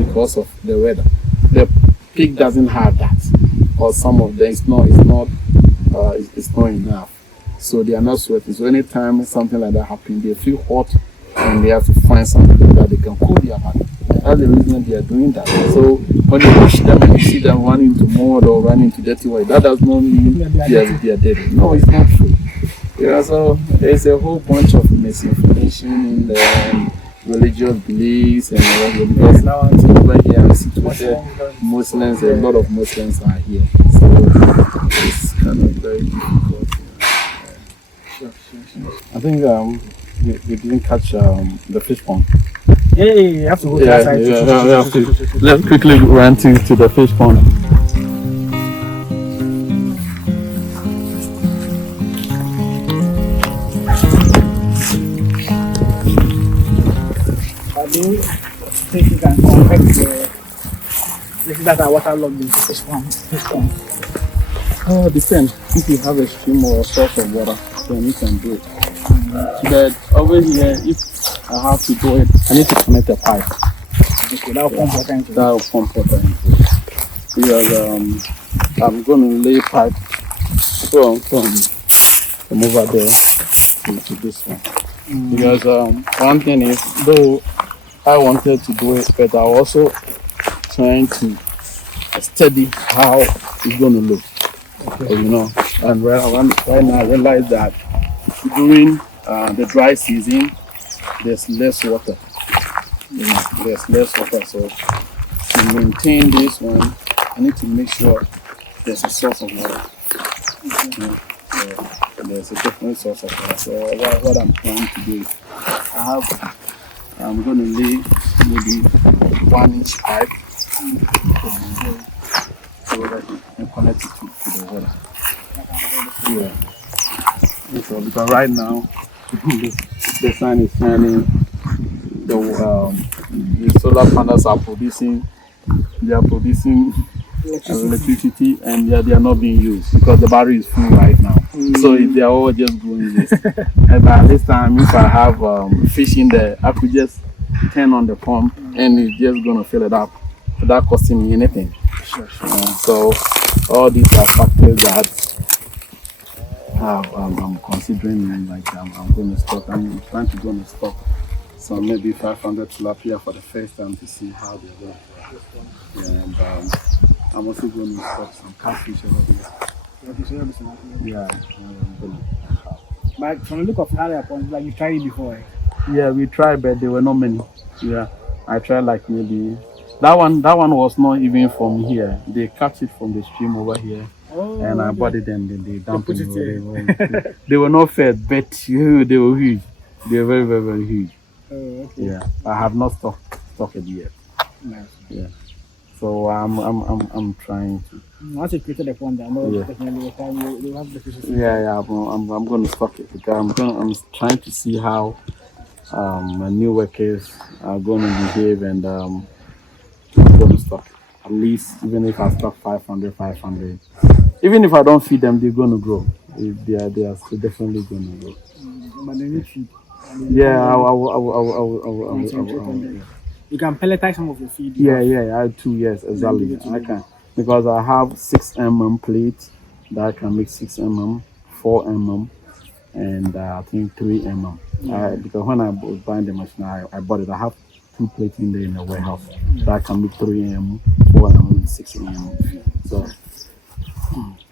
because of the weather. The pig doesn't have that, or some of them it's not enough. So they are not sweating. So anytime something like that happens, they feel hot and they have to find something that they can cool their body. That's the reason they are doing that. So when you push them and you see them running into mud or running into dirty water, that does not mean they are dirty. No, it's not true. Yeah, so there's a whole bunch of misinformation in there. religious beliefs and all that, because now until over here I sit with the Muslims, a lot of Muslims are here. So it's kind of very difficult. I think we didn't catch the fish pond. Yeah, you have to go to that side. Let's quickly run to the fish pond. Do you think you can convert the places that are waterlogged into fish ponds? Oh, depends. If you have a stream or a source of water, then you can do it. But over here, if I have to do it, I need to connect a pipe. Okay, that will pump water into it. That will pump water into it. Because I'm going to lay pipe from over there to this one. Because one thing is, though I wanted to do it, but I also trying to study how it's going to look. Okay. You know, and right now I realize that during the dry season, there's less water. You know, there's less water, so to maintain this one, I need to make sure there's a source of water. You know, so there's a different source of water. So what I'm trying to do is, I'm going to lay maybe 1-inch pipe so that you can connect it to the water. Yeah. So because right now the sun is shining, the solar panels are producing electricity, and they are not being used because the battery is full right now. So they are all just doing this. And by this time, if I have fish in there, I could just turn on the pump and it's just gonna fill it up without costing me anything. So all these are factors that I'm considering, and like I'm going to stock. I'm trying to go and stock some maybe 500 tilapia for the first time to see how they go. Yeah, and I'm also going to stock some catfish over here. Yeah, But from the look of how they are ponds, like you tried it before. Yeah, we tried, but there were not many. Yeah, I tried like maybe that one was not even from here. They catch it from the stream over here. Oh, and I okay. bought it and they dumped it. They were not fed, but they were huge. They were very, very, very huge. Oh, okay. Yeah, I have not stocked it yet. Nice. Yeah, so I'm trying to. Once you created the pond, I know definitely the time you have the fishes. Yeah, I'm going to stock it because I'm trying to see how my new workers are going to behave, and I'm going to stock it. At least, even if I stock 500, even if I don't feed them, they're going to grow. They are still definitely going to grow. But they need feed. Yeah, I will. You can pelletize some of your feed. Yeah, I have 2 years exactly. I can, because I have 6 plates that I can make 6 4 and I think 3 because when I was buying the machine, I bought it. I have 2 plates in there in the warehouse that I can make 3 4 and 6 So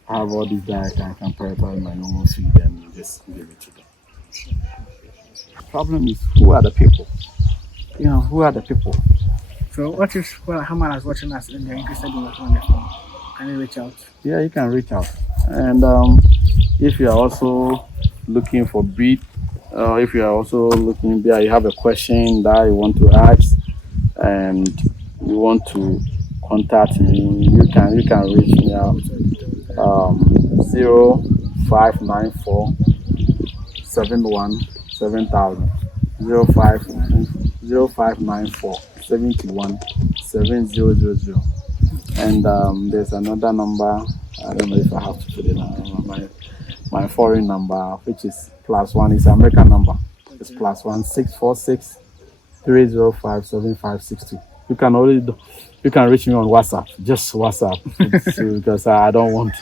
I have all these that I can prepare my normal feed and just give it to them. Problem is, who are the people? You know, who are the people? So what if someone is watching us and they're interested in working on the farm? Can you reach out? Yeah, you can reach out. And if you are also looking for breed, if you are also looking there, you have a question that you want to ask and you want to contact me, you can reach me out 0594 71 7000 0594 71 7000. And there's another number. I don't know if I have to put it on my foreign number, which is +1. It's an American number. It's +1 646 305 7562. You can reach me on WhatsApp. Just WhatsApp, because I don't want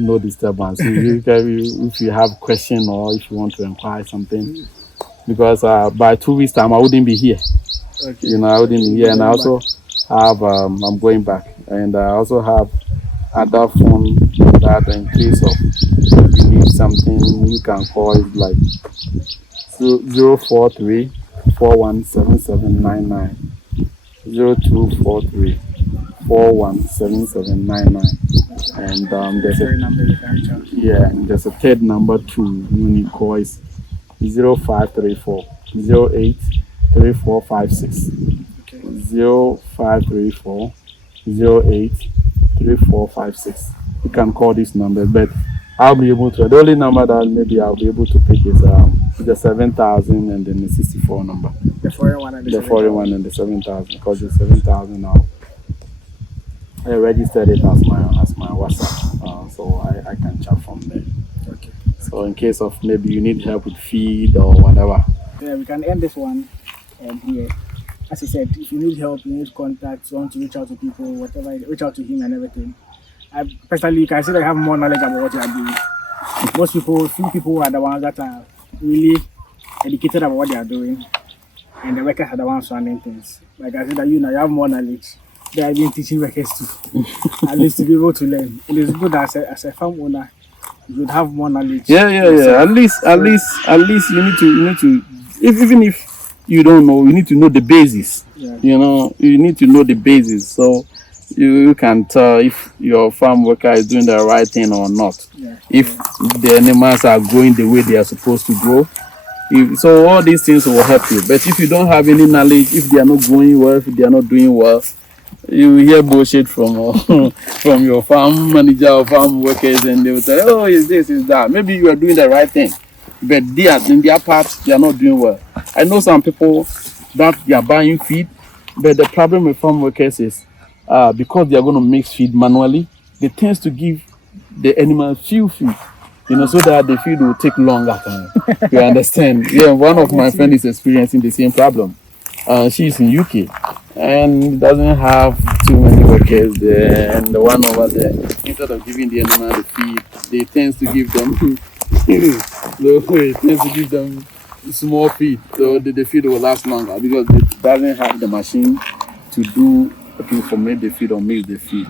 no disturbance. If you have a question or if you want to inquire something, because by 2 weeks time I wouldn't be here. Okay. You know, I wouldn't be here, and I also have I'm going back, and I also have other phone that in case of you need something, you can call it like 043 417799. 0243 417799. And there's a number you can reach out. yeah, and there's a third number too. When you call is 0534 08 3456. Okay. 0534 08 3456. You can call this number, but I'll be able to. The only number that maybe I'll be able to pick is the 7000 and then the 64 number. The foreign one and The foreign one and the 7000, because the 7000 now I registered it as my WhatsApp, so I can chat from there. Okay. So in case of maybe you need help with feed or whatever. Yeah, we can end this one here. As I said, if you need help, you need contacts, you want to reach out to people, whatever, reach out to him and everything. I personally, you can say that I have more knowledge about what you are doing. Most people, few people are the ones that are really educated about what they are doing, and the workers are the ones running things. Like I said, that you have more knowledge. They have been teaching workers too, at least to be able to learn. It is good as a farm owner, you would have more knowledge. Yeah. At least you need to. Even if you don't know, you need to know the basis. Yeah. You need to know the basis, so you can tell if your farm worker is doing the right thing or not. Yeah. If the animals are growing the way they are supposed to grow. So all these things will help you. But if you don't have any knowledge, if they are not growing well, if they are not doing well, you will hear bullshit from from your farm manager or farm workers, and they will tell, oh, is this, is that. Maybe you are doing the right thing, but they are, in their part, they are not doing well. I know some people that they are buying feed, but the problem with farm workers is because they are going to mix feed manually, they tend to give the animals few feed, so that the feed will take longer time. You understand? Yeah, one of my friends is experiencing the same problem. She's in UK and doesn't have too many workers there, and the one over there, instead of giving the animal the feed, they tend to give them small feed, so the feed will last longer because it doesn't have the machine to do to formate the feed or mix the feed.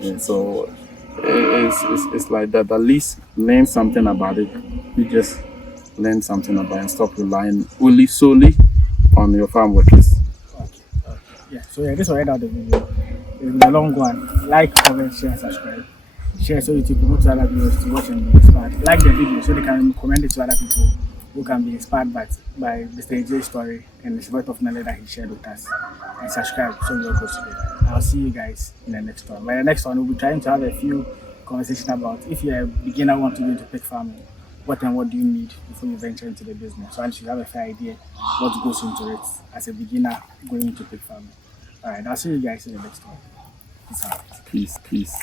Yeah, so it's like that. At least learn something about it. You just learn something about it and stop relying solely on your farm workers. Okay. Yeah, so this will end out the video. It's been a long one. Like, comment, share, subscribe. Share so you can promote to other viewers to watch and be inspired. Like the video so they can recommend it to other people who can be inspired by Mr. AJ's story and his worth of knowledge that he shared with us. And subscribe so we all go together. I'll see you guys in the next one. By the next one, we'll be trying to have a few conversations about if you're a beginner want to go into pig farming, what and what do you need before you venture into the business. So at least you have a fair idea what goes into it as a beginner going into pig farming. Alright, I'll see you guys in the next one. Peace out. Peace.